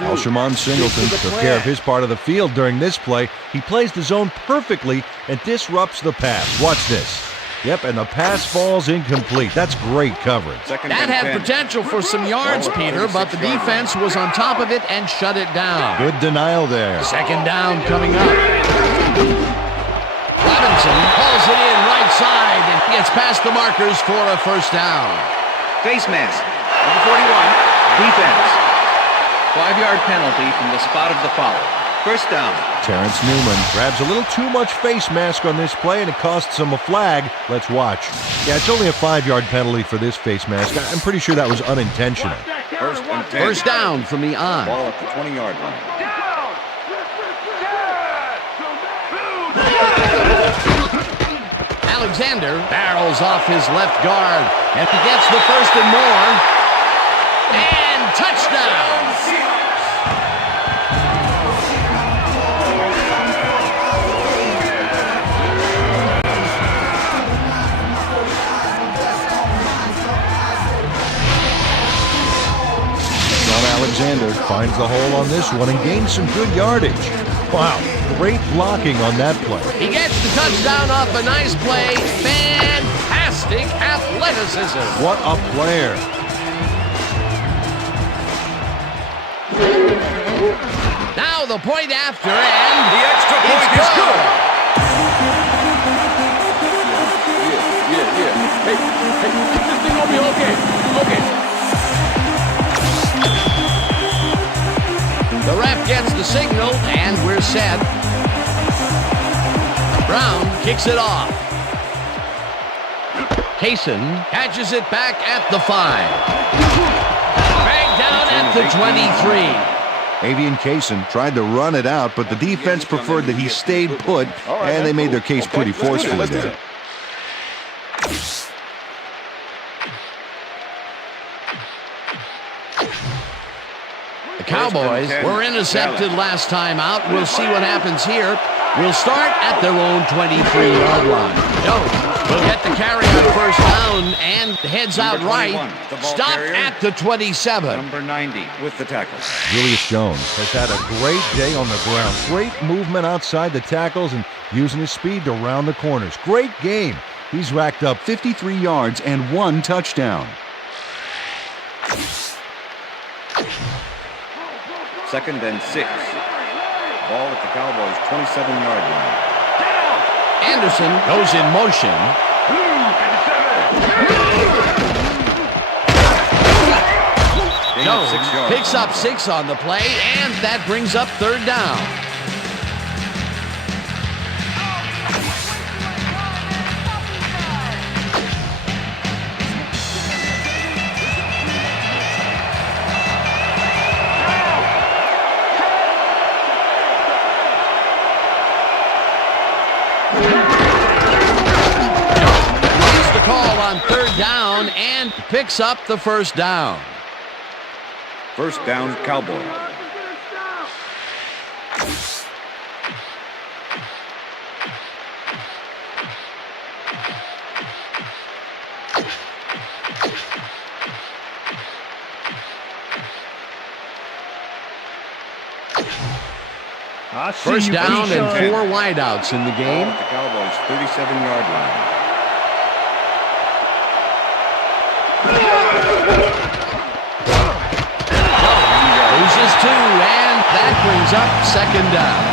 Alshimon Singleton took care of his part of the field during this play. He plays the zone perfectly and disrupts the pass. Watch this. Yep, and the pass falls incomplete. That's great coverage. That had potential for some yards, Peter, but the defense was on top of it and shut it down. Good denial there. 2nd down coming up. Robinson pulls it in right side and gets past the markers for a 1st down. Face mask, number 41, defense. 5-yard penalty from the spot of the foul. 1st down. Terrence Newman grabs a little too much face mask on this play, and it costs him a flag. Let's watch. Yeah, it's only a 5-yard penalty for this face mask. I'm pretty sure that was unintentional. 1st down from the on. Ball at the 20-yard line. Alexander barrels off his left guard, and he gets the 1st and more. And touchdown! Alexander finds the hole on this one and gains some good yardage. Wow, great blocking on that play. He gets the touchdown off a nice play. Fantastic athleticism. What a player. Now the point after, and The extra point is good. Yeah. Hey, this thing gonna be okay. the ref gets the signal, and we're set. Brown kicks it off. Kaysen catches it back at the 5. Back down at the 23. Avian Kaysen tried to run it out, but the defense preferred that he stayed put, and they made their case pretty forcefully there. The Cowboys were intercepted last time out. We'll see what happens here. We'll start at their own 23-yard line. Jones will get the carry on first down and heads out right. Stop at the 27. Number 90 with the tackle. Julius Jones has had a great day on the ground. Great movement outside the tackles and using his speed to round the corners. Great game. He's racked up 53 yards and 1 touchdown. 2nd and 6. Ball at the Cowboys' 27-yard line. Anderson goes in motion. Jones picks up 6 on the play, and that brings up 3rd down. On 3rd down and picks up the 1st down. 1st down, Cowboy. First down and 4 wideouts in the game. Ball at the Cowboys' 37-yard line. Loses 2, and that brings up 2nd down.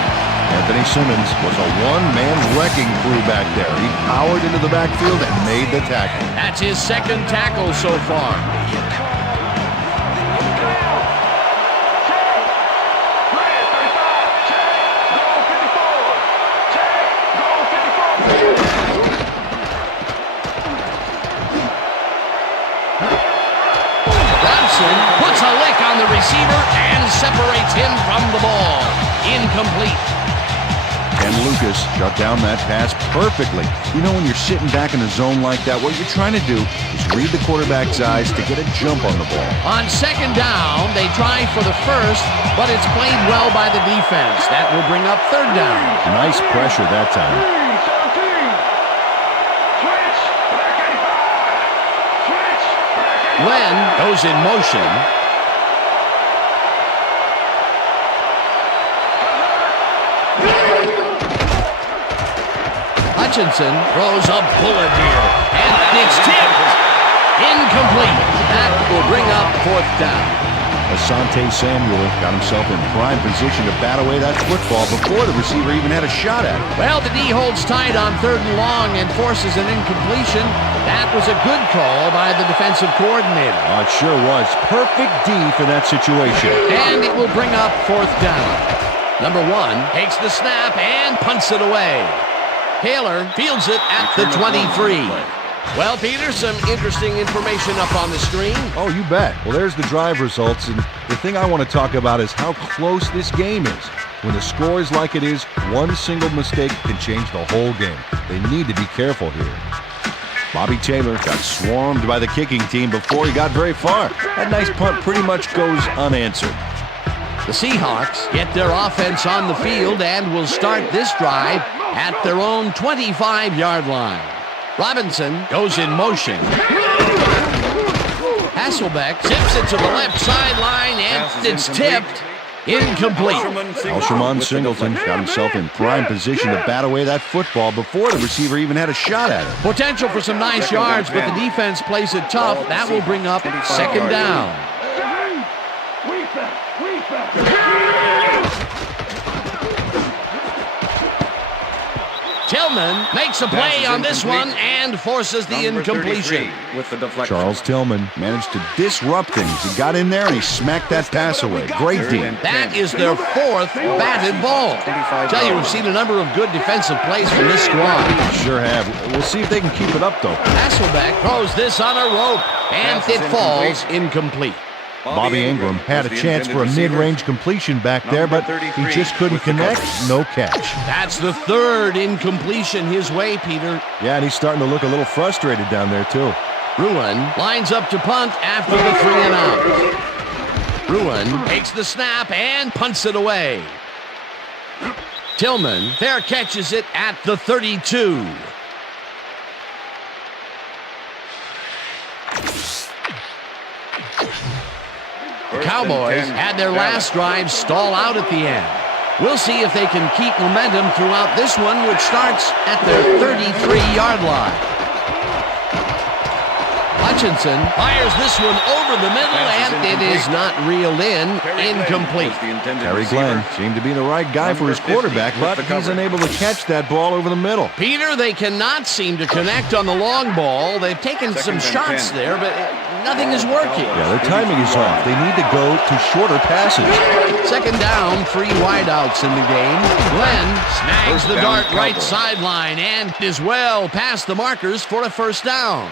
Anthony Simmons was a one-man wrecking crew back there. He powered into the backfield and made the tackle. That's his 2nd tackle so far. Puts a lick on the receiver and separates him from the ball. Incomplete. And Lucas shut down that pass perfectly. You know, when you're sitting back in the zone like that, what you're trying to do is read the quarterback's eyes to get a jump on the ball. On 2nd down, they try for the 1st, but it's played well by the defense. That will bring up 3rd down. Nice pressure that time. Glenn goes in motion. Hutchinson throws a bullet here, and it's tipped. Incomplete. That will bring up 4th down. Asante Samuel got himself in prime position to bat away that football before the receiver even had a shot at it. Well, the D holds tight on 3rd and long and forces an incompletion. That was a good call by the defensive coordinator. Oh, it sure was. Perfect D for that situation. And it will bring up 4th down. Number 1 takes the snap and punts it away. Taylor fields it at the 23. Well, Peter, some interesting information up on the screen. Oh, you bet. Well, there's the drive results, and the thing I want to talk about is how close this game is. When the score is like it is, one single mistake can change the whole game. They need to be careful here. Bobby Taylor got swarmed by the kicking team before he got very far. That nice punt pretty much goes unanswered. The Seahawks get their offense on the field and will start this drive at their own 25-yard line. Robinson goes in motion. Hasselbeck zips it to the left sideline, and it's tipped. Incomplete. Alshimon Singleton got himself in prime position to bat away that football before the receiver even had a shot at it. Potential for some nice yards, but the defense plays it tough. That will bring up second down. Tillman makes a play on this one and forces the incompletion. With the deflection. Charles Tillman managed to disrupt things. He got in there and he smacked that pass away. Great D. That is their fourth batted ball. I tell you, we've seen a number of good defensive plays from this squad. Sure have. We'll see if they can keep it up, though. Hasselbeck throws this on a rope, and it falls incomplete. Bobby Ingram had a chance for a mid-range completion back there, but he just couldn't connect. No catch. That's the third incompletion his way, Peter. Yeah, and he's starting to look a little frustrated down there, too. Ruin lines up to punt after the 3 and out. Ruin takes the snap and punts it away. Tillman fair catches it at the 32. The Cowboys had their last drive stall out at the end. We'll see if they can keep momentum throughout this one, which starts at their 33-yard line. Hutchinson fires this one over the middle, and it is not reeled in. Incomplete. Terry Glenn seemed to be the right guy for his quarterback, but he's unable to catch that ball over the middle. Peter, they cannot seem to connect on the long ball. They've taken some shots there, but nothing is working. Yeah, their timing is off. They need to go to shorter passes. Second down, 3 wideouts in the game. Glenn snags the dart right sideline and is well past the markers for a first down.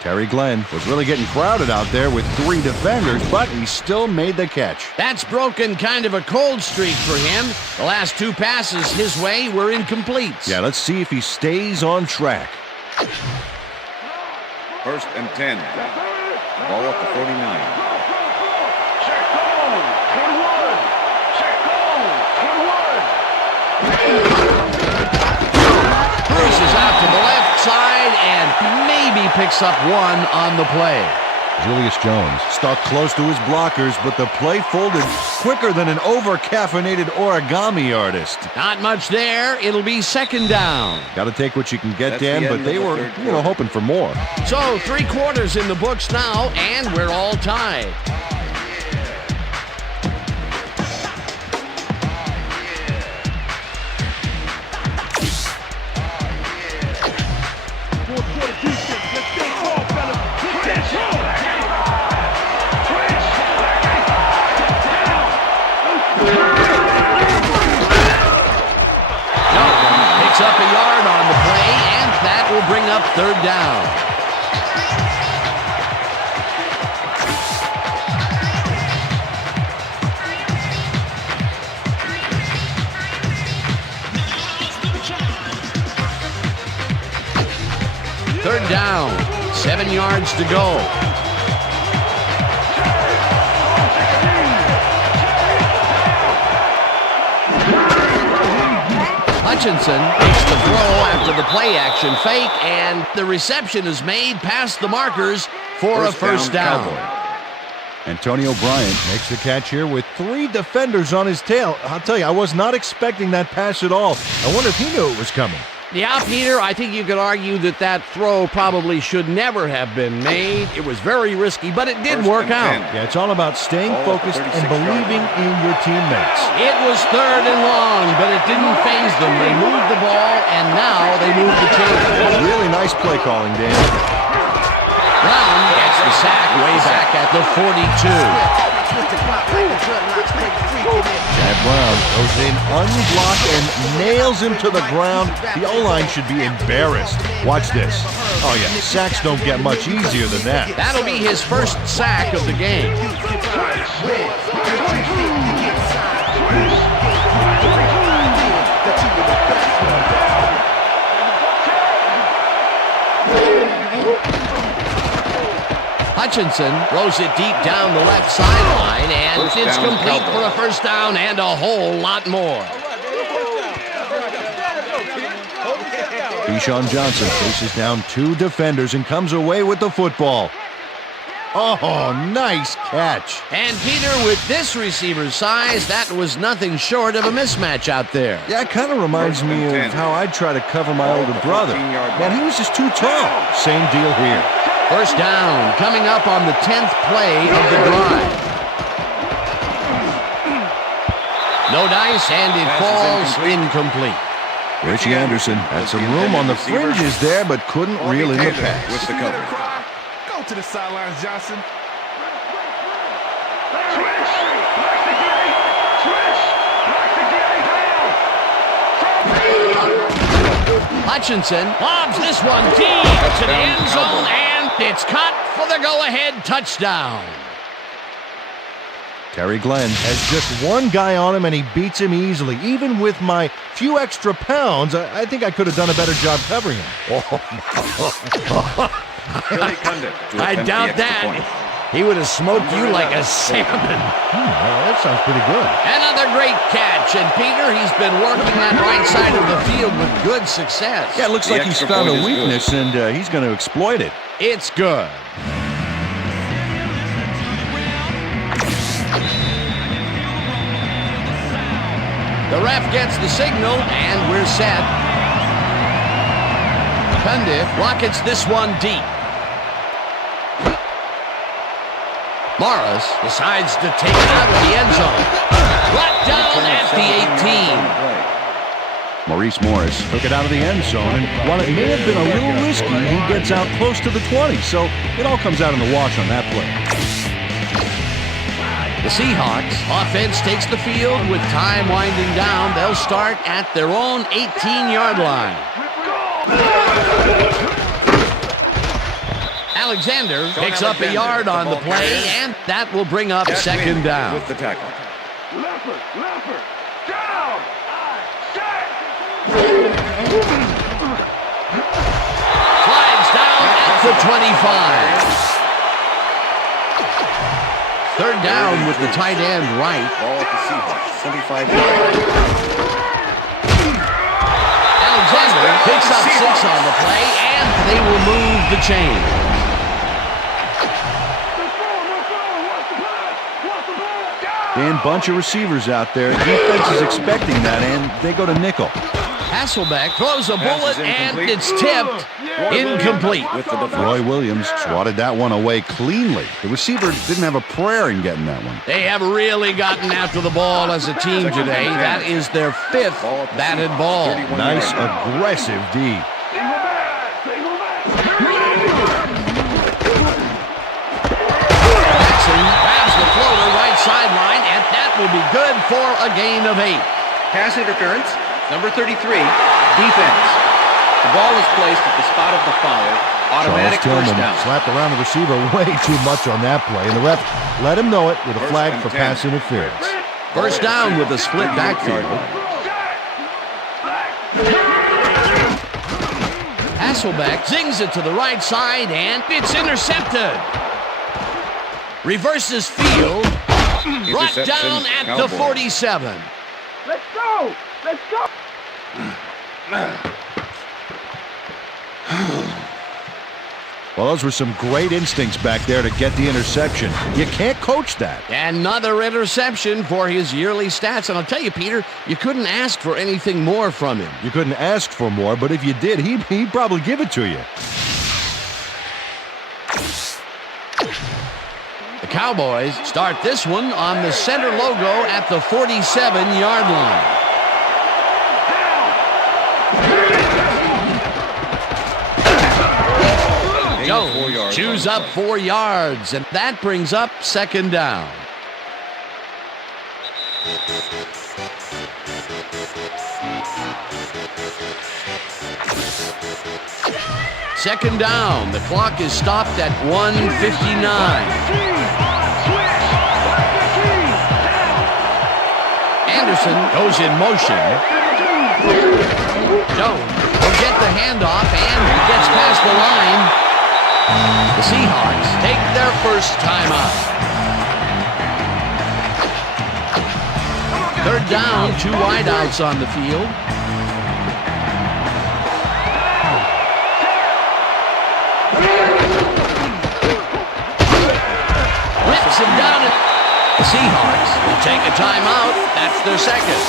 Terry Glenn was really getting crowded out there with 3 defenders, but he still made the catch. That's broken kind of a cold streak for him. The last 2 passes his way were incomplete. Yeah, let's see if he stays on track. 1st and 10. Ball at the 49. Bruce is out to the left side and maybe picks up 1 on the play. Julius Jones stuck close to his blockers, but the play folded quicker than an over-caffeinated origami artist. Not much there. It'll be second down. Got to take what you can get, Dan, but they were, hoping for more. So 3 quarters in the books now, and we're all tied. Up a yard on the play, and that will bring up 3rd down. Third down, 7 yards to go. Hutchinson makes the throw after the play-action fake, and the reception is made past the markers for a first down. Antonio Bryant makes the catch here with 3 defenders on his tail. I'll tell you, I was not expecting that pass at all. I wonder if he knew it was coming. Yeah, Peter, I think you could argue that throw probably should never have been made. It was very risky, but it did work out. Yeah, it's all about staying focused and believing in your teammates. It was 3rd and long, but it didn't faze them. They moved the ball, and now they moved the chains. Really nice play calling, Dan. Brown gets the sack way back at the 42. Chad Brown goes in unblocked and nails him to the ground. The O-line should be embarrassed. Watch this. Oh, yeah, sacks don't get much easier than that. That'll be his first sack of the game. Hutchinson throws it deep down the left sideline, and it's complete for a first down and a whole lot more. Deshaun Johnson faces down 2 defenders and comes away with the football. Oh, nice catch. And Peter, with this receiver's size, that was nothing short of a mismatch out there. Yeah, it kind of reminds me of how I'd try to cover my older brother. Man, he was just too tall. Same deal here. First down, coming up on the 10th play of the drive. No dice, and it falls incomplete. Richie Anderson had some room on the fringes there, but couldn't reel in the pass. With the cover. Go to the sidelines, Johnson. Hutchinson lobs this one deep to the end zone, and it's caught for the go-ahead touchdown. Terry Glenn has just one guy on him, and he beats him easily. Even with my few extra pounds, I think I could have done a better job covering him. I doubt that. He would have smoked you like a salmon. Well, that sounds pretty good. Another great catch, and Peter, he's been working that right side of the field with good success. Yeah, it looks like he's found a weakness, and he's going to exploit it. It's good. The ref gets the signal, and we're set. Cundiff rockets this one deep. Morris decides to take it out of the end zone. Brought down at the 18. Maurice Morris took it out of the end zone, and while it may have been a little risky, he gets out close to the 20, so it all comes out in the wash on that play. The Seahawks offense takes the field with time winding down. They'll start at their own 18-yard line. Alexander picks up a yard on the play, and that will bring up second down. With the tackle. Leopard, down! Slides down at the 25. Third down with the tight end right. Ball at the Seahawks, 75 yards. Alexander picks up 6 on the play, and they will move the chain. Dan, bunch of receivers out there. Defense is expecting that, and they go to nickel. Hasselbeck throws a bullet, and it's tipped. Incomplete. Roy Williams swatted that one away cleanly. The receiver didn't have a prayer in getting that one. They have really gotten after the ball as a team today. That is their 5th batted ball. Nice, aggressive D. Jackson grabs the floater right sideline, and that will be good for a gain of 8. Pass interference, number 33, defense. The ball is placed at the spot of the foul. Automatic Charles first Tillman down. slapped around the receiver way too much on that play, and the ref let him know it with a flag for pass interference. First down with a split backfield. Hasselbeck zings it to the right side, and it's intercepted. Reverses field. Brought down at the 47. Let's go! Let's go! Well, those were some great instincts back there to get the interception. You can't coach that. Another interception for his yearly stats. And I'll tell you, Peter, you couldn't ask for anything more from him. You couldn't ask for more, but if you did, he'd probably give it to you. The Cowboys start this one on the center logo at the 47-yard line. Jones chews up 4 yards, and that brings up second down. Second down. The clock is stopped at 1:59. Anderson goes in motion. Jones will get the handoff and gets past the line. The Seahawks take their first timeout. Third down, 2 wideouts on the field. Seahawks will take a timeout. That's their second.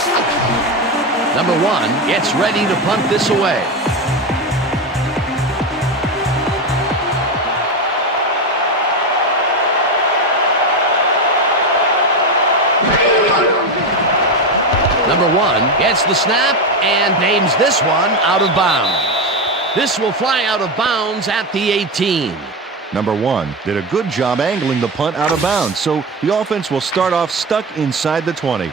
Number 1 gets ready to punt this away. Number 1 gets the snap and aims this one out of bounds. This will fly out of bounds at the 18. Number 1 did a good job angling the punt out of bounds, so the offense will start off stuck inside the 20.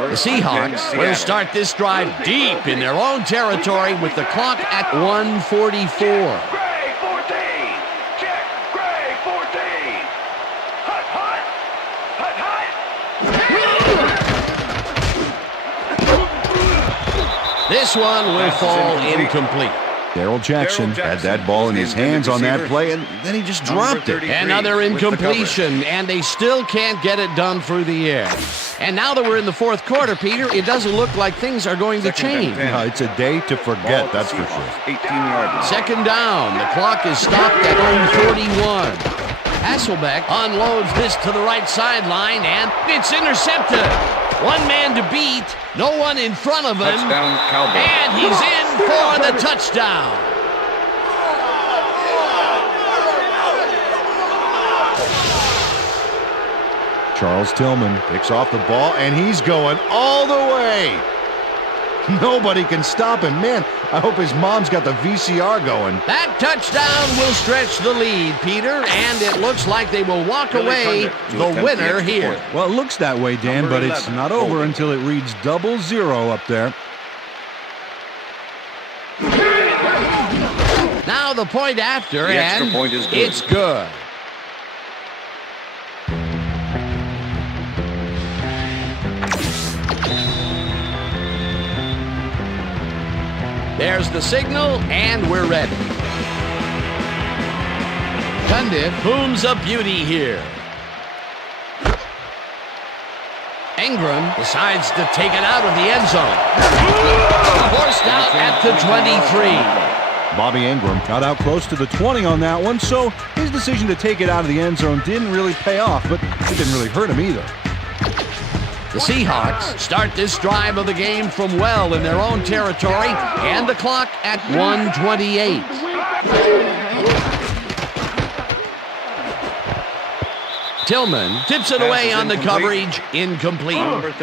The Seahawks will start this drive deep in their own territory with the clock at 1:44. This one will fall incomplete. Darrell Jackson had that ball in his hands on that play, and then he just dropped it. Another incompletion, and they still can't get it done through the air. And now that we're in the fourth quarter, Peter, it doesn't look like things are going to change. It's a day to forget, that's for sure. 18-yard line. Second down. The clock is stopped at 41. Hasselbeck unloads this to the right sideline, and it's intercepted. One man to beat, no one in front of him. Touchdown, Cowboys. And he's in for the touchdown. Charles Tillman picks off the ball, and he's going all the way. Nobody can stop him. Man, I hope his mom's got the VCR going. That touchdown will stretch the lead, Peter, and it looks like they will walk away the winner here. Well, it looks that way, Dan, but it's not over until it reads 0-0 up there. Now the point after, The extra and point is good. it's good. There's the signal, and we're ready. Cundiff booms a beauty here. Ingram decides to take it out of the end zone. Forced out at the 23. Bobby Ingram got out close to the 20 on that one, so his decision to take it out of the end zone didn't really pay off, but it didn't really hurt him either. The Seahawks start this drive of the game from well in their own territory, and the clock at 1:28. Tillman tips it away on the coverage, incomplete.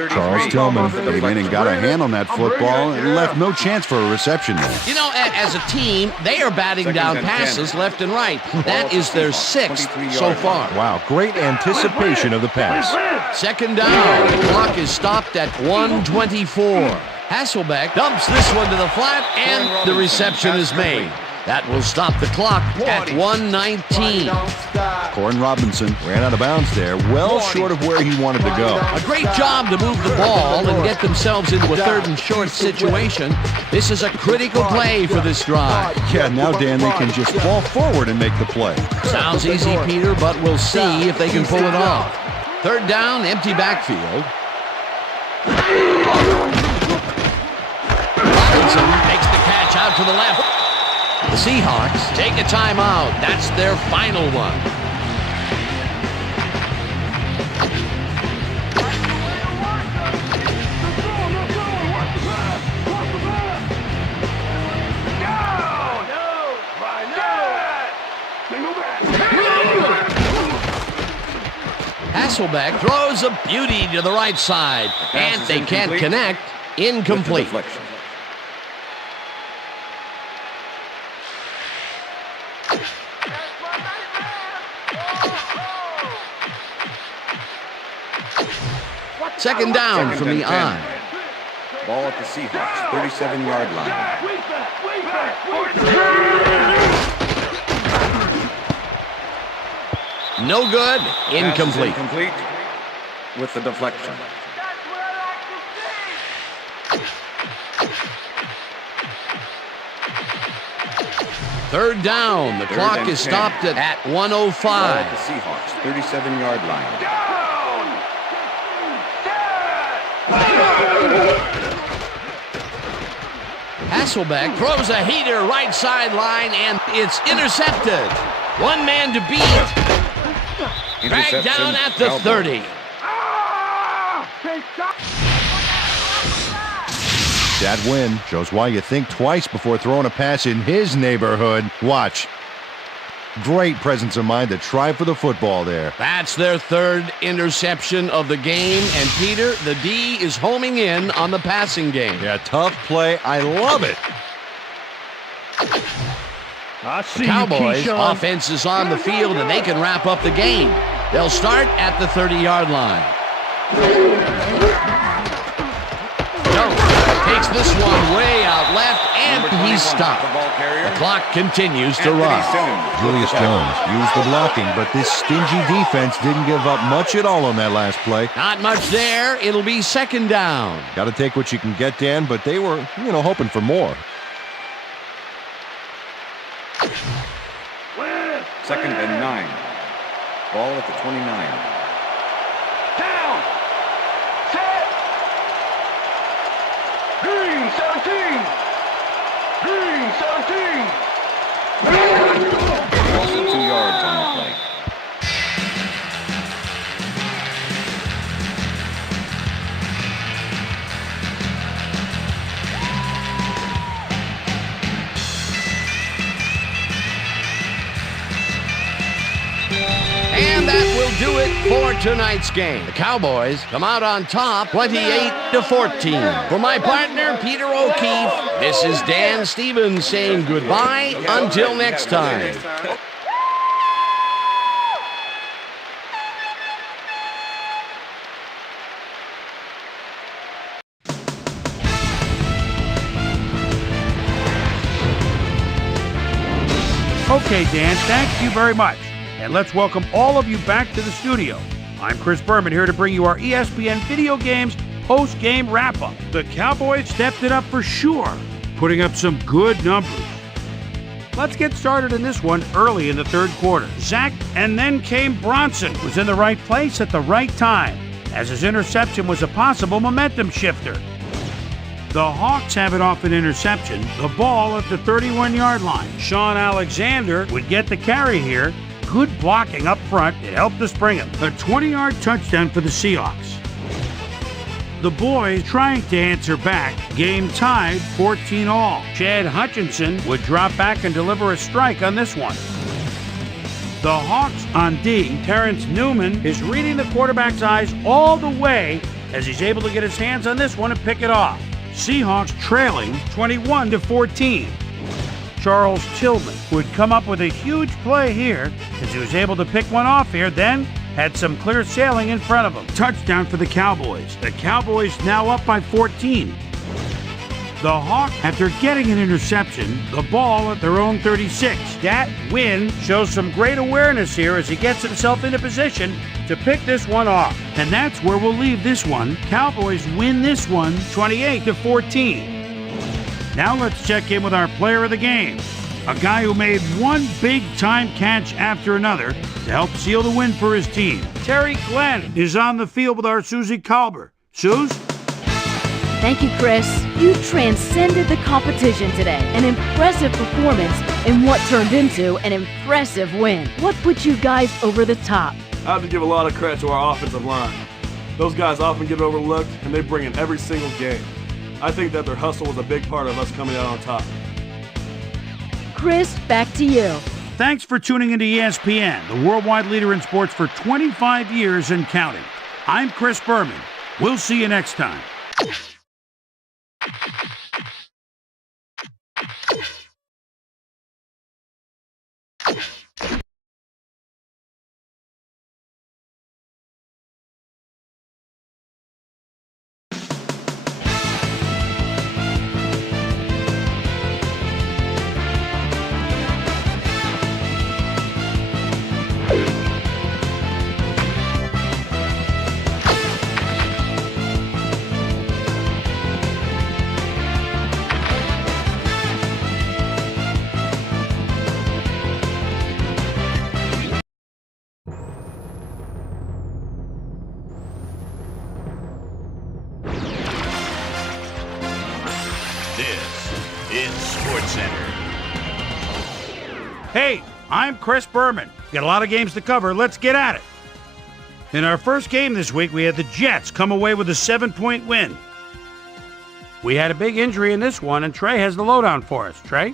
Charles Tillman came in and got a hand on that football and left no chance for a reception there. You know, as a team, they are batting down passes left and right. That is their 6th so far. Wow, great anticipation of the pass. Second down. The clock is stopped at 1:24. Hasselbeck dumps this one to the flat, and the reception is made. That will stop the clock at 1:19. Corin Robinson ran out of bounds there, well short of where he wanted to go. A great job to move the ball and get themselves into a 3rd and short situation. This is a critical play for this drive. Yeah, now, Dan, they can just fall forward and make the play. Sounds easy, Peter, but we'll see if they can pull it off. Third down, empty backfield. Robinson makes the catch out to the left. The Seahawks take a timeout. That's their final one. Hasselbeck throws a beauty to the right side, and they can't connect. Incomplete. Second down from the eye. Ball at the Seahawks, 37-yard line. No good. Incomplete. Incomplete with the deflection. Third down. The clock is stopped at 1:05. Ball at the Seahawks, 37-yard line. Hasselbeck throws a heater right sideline, and it's intercepted. One man to beat. Dragged down at the 30. That win shows why you think twice before throwing a pass in his neighborhood. Watch. Great presence of mind to try for the football there. That's their third interception of the game. And Peter, the D is homing in on the passing game. Yeah, tough play. I love it. The Cowboys offense is on the field and they can wrap up the game. They'll start at the 30-yard line. Takes this one way out left, and he's stopped. The clock continues to run. Julius Jones used the blocking, but this stingy defense didn't give up much at all on that last play. Not much there. It'll be second down. Got to take what you can get, Dan, but they were, hoping for more. Second and 9. Ball at the 29. Green 17! Green 17! Loss of 2 yards on the play. And that will do it for tonight's game. The Cowboys come out on top 28-14. For my partner, Peter O'Keefe, this is Dan Stevens saying goodbye until next time. Okay, Dan, thank you very much. And let's welcome all of you back to the studio. I'm Chris Berman here to bring you our ESPN Video Games post-game wrap-up. The Cowboys stepped it up for sure, putting up some good numbers. Let's get started in this one early in the third quarter. Zach, and then came Bronson, was in the right place at the right time, as his interception was a possible momentum shifter. The Hawks have it off an interception, the ball at the 31-yard line. Sean Alexander would get the carry here. Good blocking up front, it helped to spring him. A 20-yard touchdown for the Seahawks. The boys trying to answer back, game tied 14-all. Chad Hutchinson would drop back and deliver a strike on this one. The Hawks on D, Terrence Newman is reading the quarterback's eyes all the way as he's able to get his hands on this one and pick it off. Seahawks trailing 21-14. Charles Tillman would come up with a huge play here as he was able to pick one off here, then had some clear sailing in front of him. Touchdown for the Cowboys. The Cowboys now up by 14. The Hawks, after getting an interception, the ball at their own 36. That win shows some great awareness here as he gets himself into position to pick this one off. And that's where we'll leave this one. Cowboys win this one 28-14. Now let's check in with our player of the game, a guy who made one big-time catch after another to help seal the win for his team. Terry Glenn is on the field with our Susie Kalber. Suze? Thank you, Chris. You transcended the competition today. An impressive performance in what turned into an impressive win. What put you guys over the top? I have to give a lot of credit to our offensive line. Those guys often get overlooked, and they bring in every single game. I think that their hustle was a big part of us coming out on top. Chris, back to you. Thanks for tuning into ESPN, the worldwide leader in sports for 25 years and counting. I'm Chris Berman. We'll see you next time. Hey, I'm Chris Berman. Got a lot of games to cover. Let's get at it. In our first game this week, we had the Jets come away with a 7-point win. We had a big injury in this one, and Trey has the lowdown for us. Trey?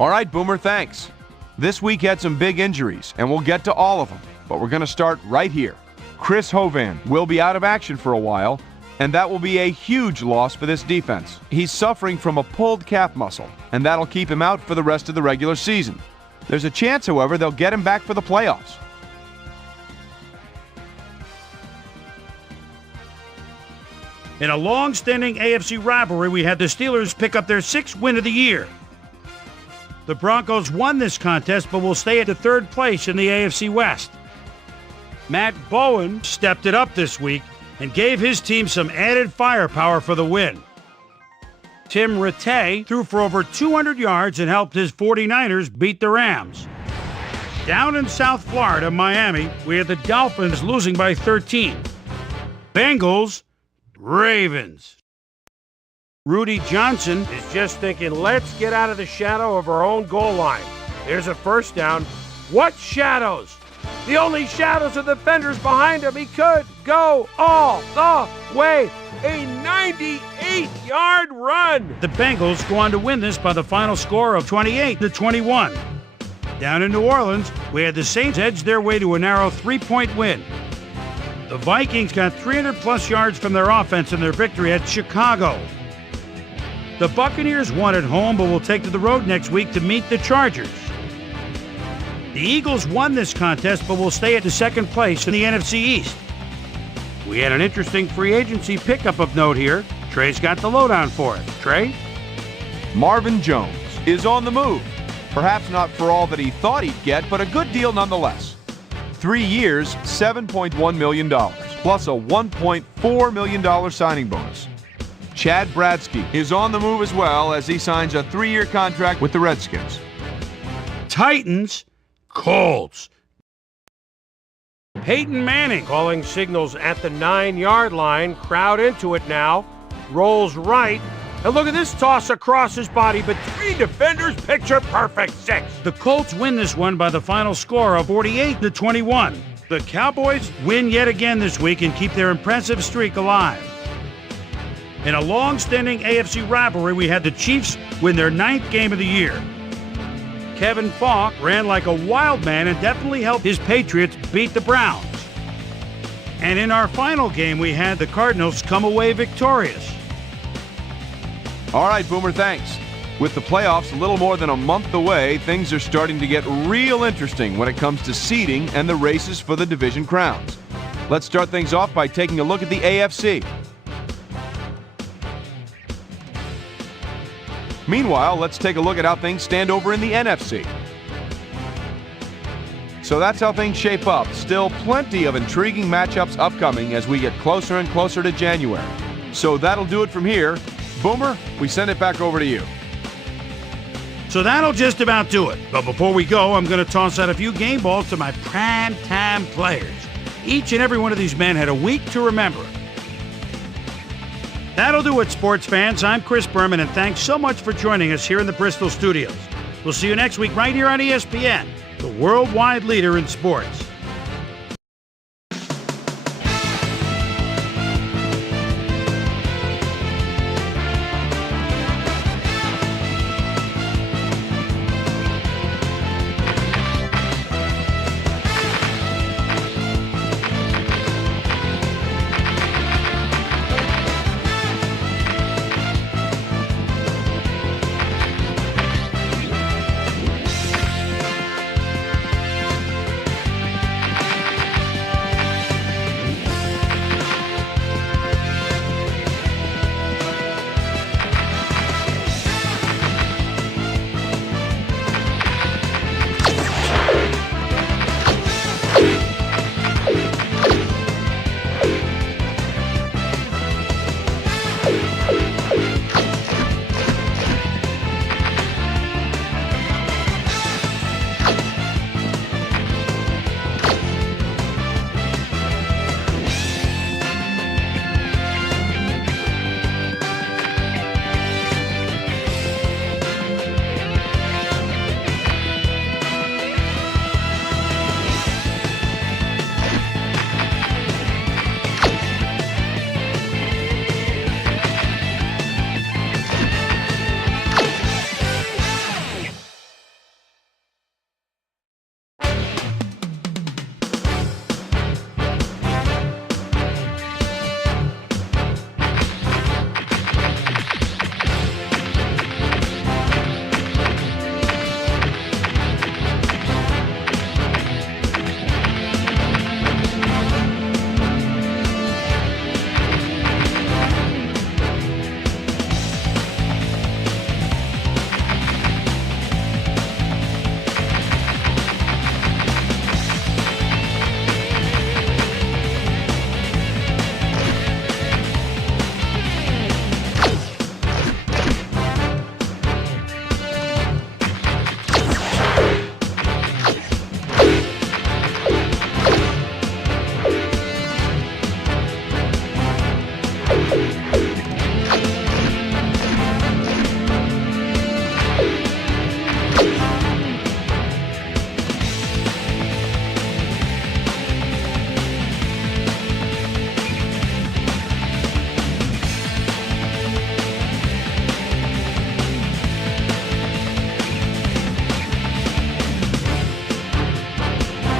All right, Boomer, thanks. This week had some big injuries, and we'll get to all of them. But we're going to start right here. Chris Hovan will be out of action for a while, and that will be a huge loss for this defense. He's suffering from a pulled calf muscle, and that'll keep him out for the rest of the regular season. There's a chance, however, they'll get him back for the playoffs. In a long-standing AFC rivalry, we had the Steelers pick up their 6th win of the year. The Broncos won this contest, but will stay at the 3rd place in the AFC West. Matt Bowen stepped it up this week and gave his team some added firepower for the win. Tim Rattay threw for over 200 yards and helped his 49ers beat the Rams. Down in South Florida, Miami, we had the Dolphins losing by 13. Bengals, Ravens. Rudy Johnson is just thinking, let's get out of the shadow of our own goal line. There's a first down. What shadows? The only shadows are the defenders behind him. He could go all the way. A 98-yard run. The Bengals go on to win this by the final score of 28-21. Down in New Orleans, we had the Saints edge their way to a narrow 3-point win. The Vikings got 300-plus yards from their offense in their victory at Chicago. The Buccaneers won at home, but will take to the road next week to meet the Chargers. The Eagles won this contest, but will stay at the 2nd place in the NFC East. We had an interesting free agency pickup of note here. Trey's got the lowdown for it. Trey? Marvin Jones is on the move. Perhaps not for all that he thought he'd get, but a good deal nonetheless. 3 years, $7.1 million, plus a $1.4 million signing bonus. Chad Bradsky is on the move as well as he signs a 3-year contract with the Redskins. Titans, Colts. Peyton Manning calling signals at the 9-yard line. Crowd into it now. Rolls right. And look at this toss across his body, but 3 defenders picture perfect 6. The Colts win this one by the final score of 48-21. The Cowboys win yet again this week and keep their impressive streak alive. In a long-standing AFC rivalry, we had the Chiefs win their 9th game of the year. Kevin Falk ran like a wild man and definitely helped his Patriots beat the Browns. And in our final game, we had the Cardinals come away victorious. All right, Boomer, thanks. With the playoffs a little more than a month away, things are starting to get real interesting when it comes to seeding and the races for the division crowns. Let's start things off by taking a look at the AFC. Meanwhile, let's take a look at how things stand over in the NFC. So that's how things shape up. Still plenty of intriguing matchups upcoming as we get closer and closer to January. So that'll do it from here. Boomer, we send it back over to you. So that'll just about do it. But before we go, I'm going to toss out a few game balls to my prime-time players. Each and every one of these men had a week to remember. That'll do it, sports fans. I'm Chris Berman, and thanks so much for joining us here in the Bristol studios. We'll see you next week right here on ESPN, the worldwide leader in sports.